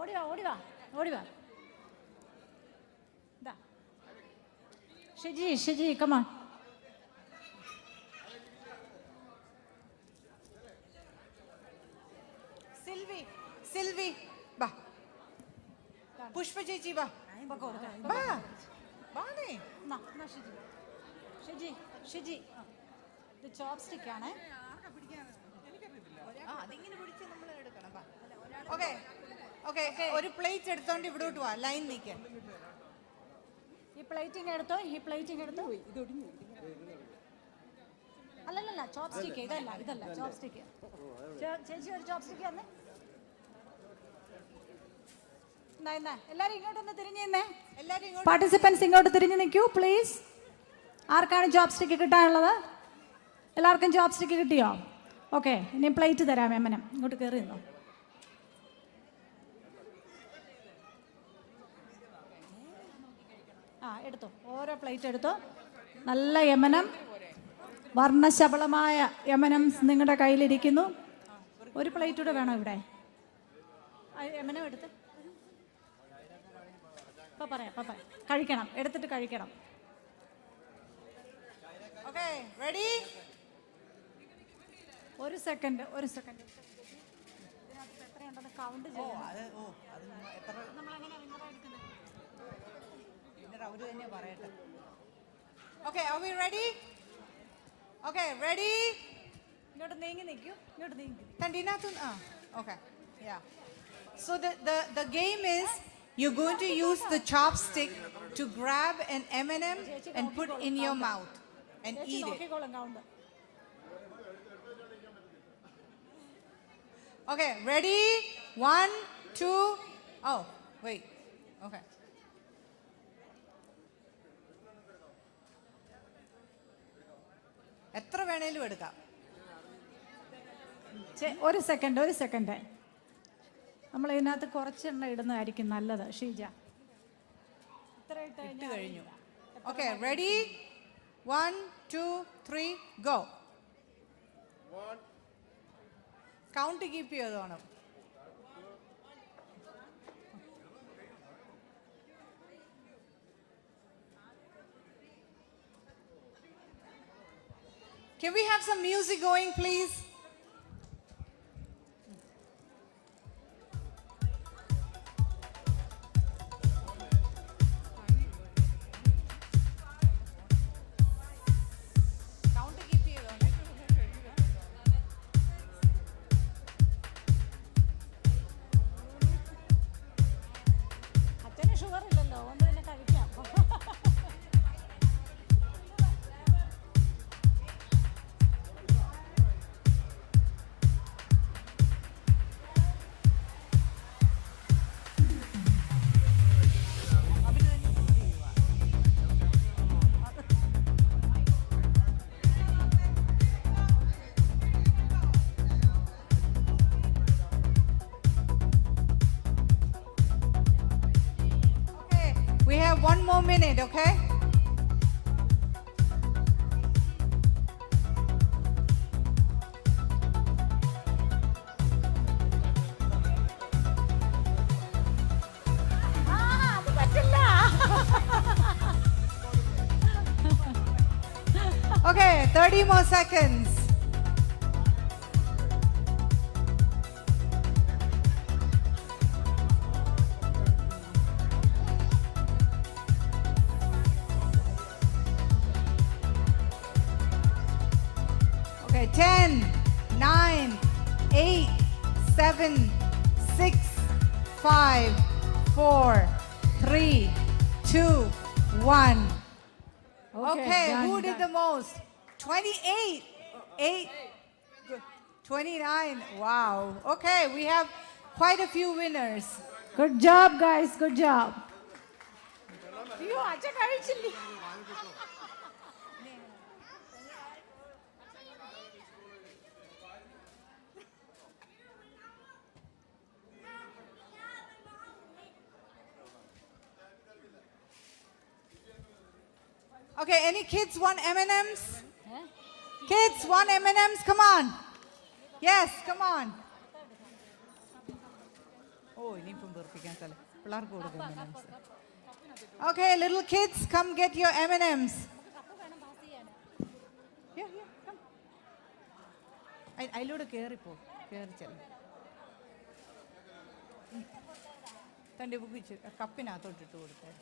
ഓടി വാ. Da. Shiji, come on. Sylvie, ba. Pushpa Chechi, ba. Ba ne. Na, Shiji. ഇത് ചോപ്സ്റ്റിക് ആണ്. അതിങ്ങനെ പിടിച്ച് നമ്മൾ എടുക്കണം. ഓക്കെ, ഒരു പ്ലേറ്റ് എടുത്തോണ്ട് ഇവിടോട്ട് വാ, ലൈൻ നീക്കാൻ. ഈ പ്ലേറ്റിംഗ് എടുത്തോ. അല്ലല്ല, ചോപ്സ്റ്റിക്ക് ഇതല്ല ചോപ്സ്റ്റിക്ക്. ചേച്ചി ഒരു ചോപ്സ്റ്റിക്ക് തന്നെ. എല്ലാരും ഇങ്ങോട്ടൊന്ന് തിരിഞ്ഞേ. പാർട്ടിസിപ്പൻസ് ഇങ്ങോട്ട് തിരിഞ്ഞു നിൽക്കൂ പ്ലീസ്. ആർക്കാണ് ചോപ്സ്റ്റിക്ക് കിട്ടാനുള്ളത്? എല്ലാവർക്കും ചോപ്സ്റ്റിക്ക് കിട്ടിയോ? ഓക്കെ, ഇനി പ്ലേറ്റ് തരാം. M&M ഇങ്ങോട്ട് കയറി നിന്നോ. എടുത്തോ, ഓരോ പ്ലേറ്റ് എടുത്തോ. നല്ല M&M, വർണ്ണശബളമായ M&Ms നിങ്ങളുടെ കയ്യിലിരിക്കുന്നു. ഒരു പ്ലേറ്റ് കൂടെ വേണോ ഇവിടെ? M&M എടുത്ത് പറയാം. കഴിക്കണം, എടുത്തിട്ട് കഴിക്കണം. റെഡി? ഒരു സെക്കൻഡ്. ഇതിനകത്ത് എത്രയുണ്ടെന്ന് കൗണ്ട് ചെയ്യണം. അവര് തന്നെ പറയട്ടെ. Okay, are we ready? Okay, ready? ഇങ്ങോട്ട് നീങ്ങി നിൽക്കൂ. Okay, yeah. So the game is you're going to use the chopstick to grab an M&M and put in your mouth and eat it. Okay, ready? 1, 2. Oh, wait. Okay. എത്ര വേണേലും എടുക്കാം. ഒരു second. നമ്മൾ ഇതിനകത്ത് കുറച്ചെണ്ണ ഇടുന്നതായിരിക്കും നല്ലത്. ഷീജ, ഇട്ട് കഴിഞ്ഞു. Okay, ready? 1, 2, 3, go. Count keep ചെയ്തോണം. Can we have some music going, please? അച്ഛന് ഷുഗർ ഇല്ലല്ലോ, ഒന്ന് തന്നെ കഴിക്കാം. We have 1 more minute, okay? അത് പറ്റില്ല. Okay, 30 more seconds. Okay, 10, 9, 8, 7, 6, 5, 4, 3, 2, 1. Okay, done, who did done. the most? 28, 8, 29. Wow. Okay, we have quite a few winners. Good job, guys. Good job. അയ്യോ, അച്ഛൻ കഴിച്ചില്ലേ? Okay, any kids want M&Ms? Kids want M&Ms? Come on. Yes, come on. Oh, ഇനിയിപ്പം വെറുപ്പിക്കാൻ സ്ഥലം. പിള്ളേർക്ക് കൊടുക്കും M&Ms. Okay, little kids, come get your M&Ms. അതിലൂടെ കയറിപ്പോ, കയറി ചെല്ലാം. തൻ്റെ ബുക്ക് കപ്പിനകത്തോട്ടിട്ട് കൊടുത്തേ.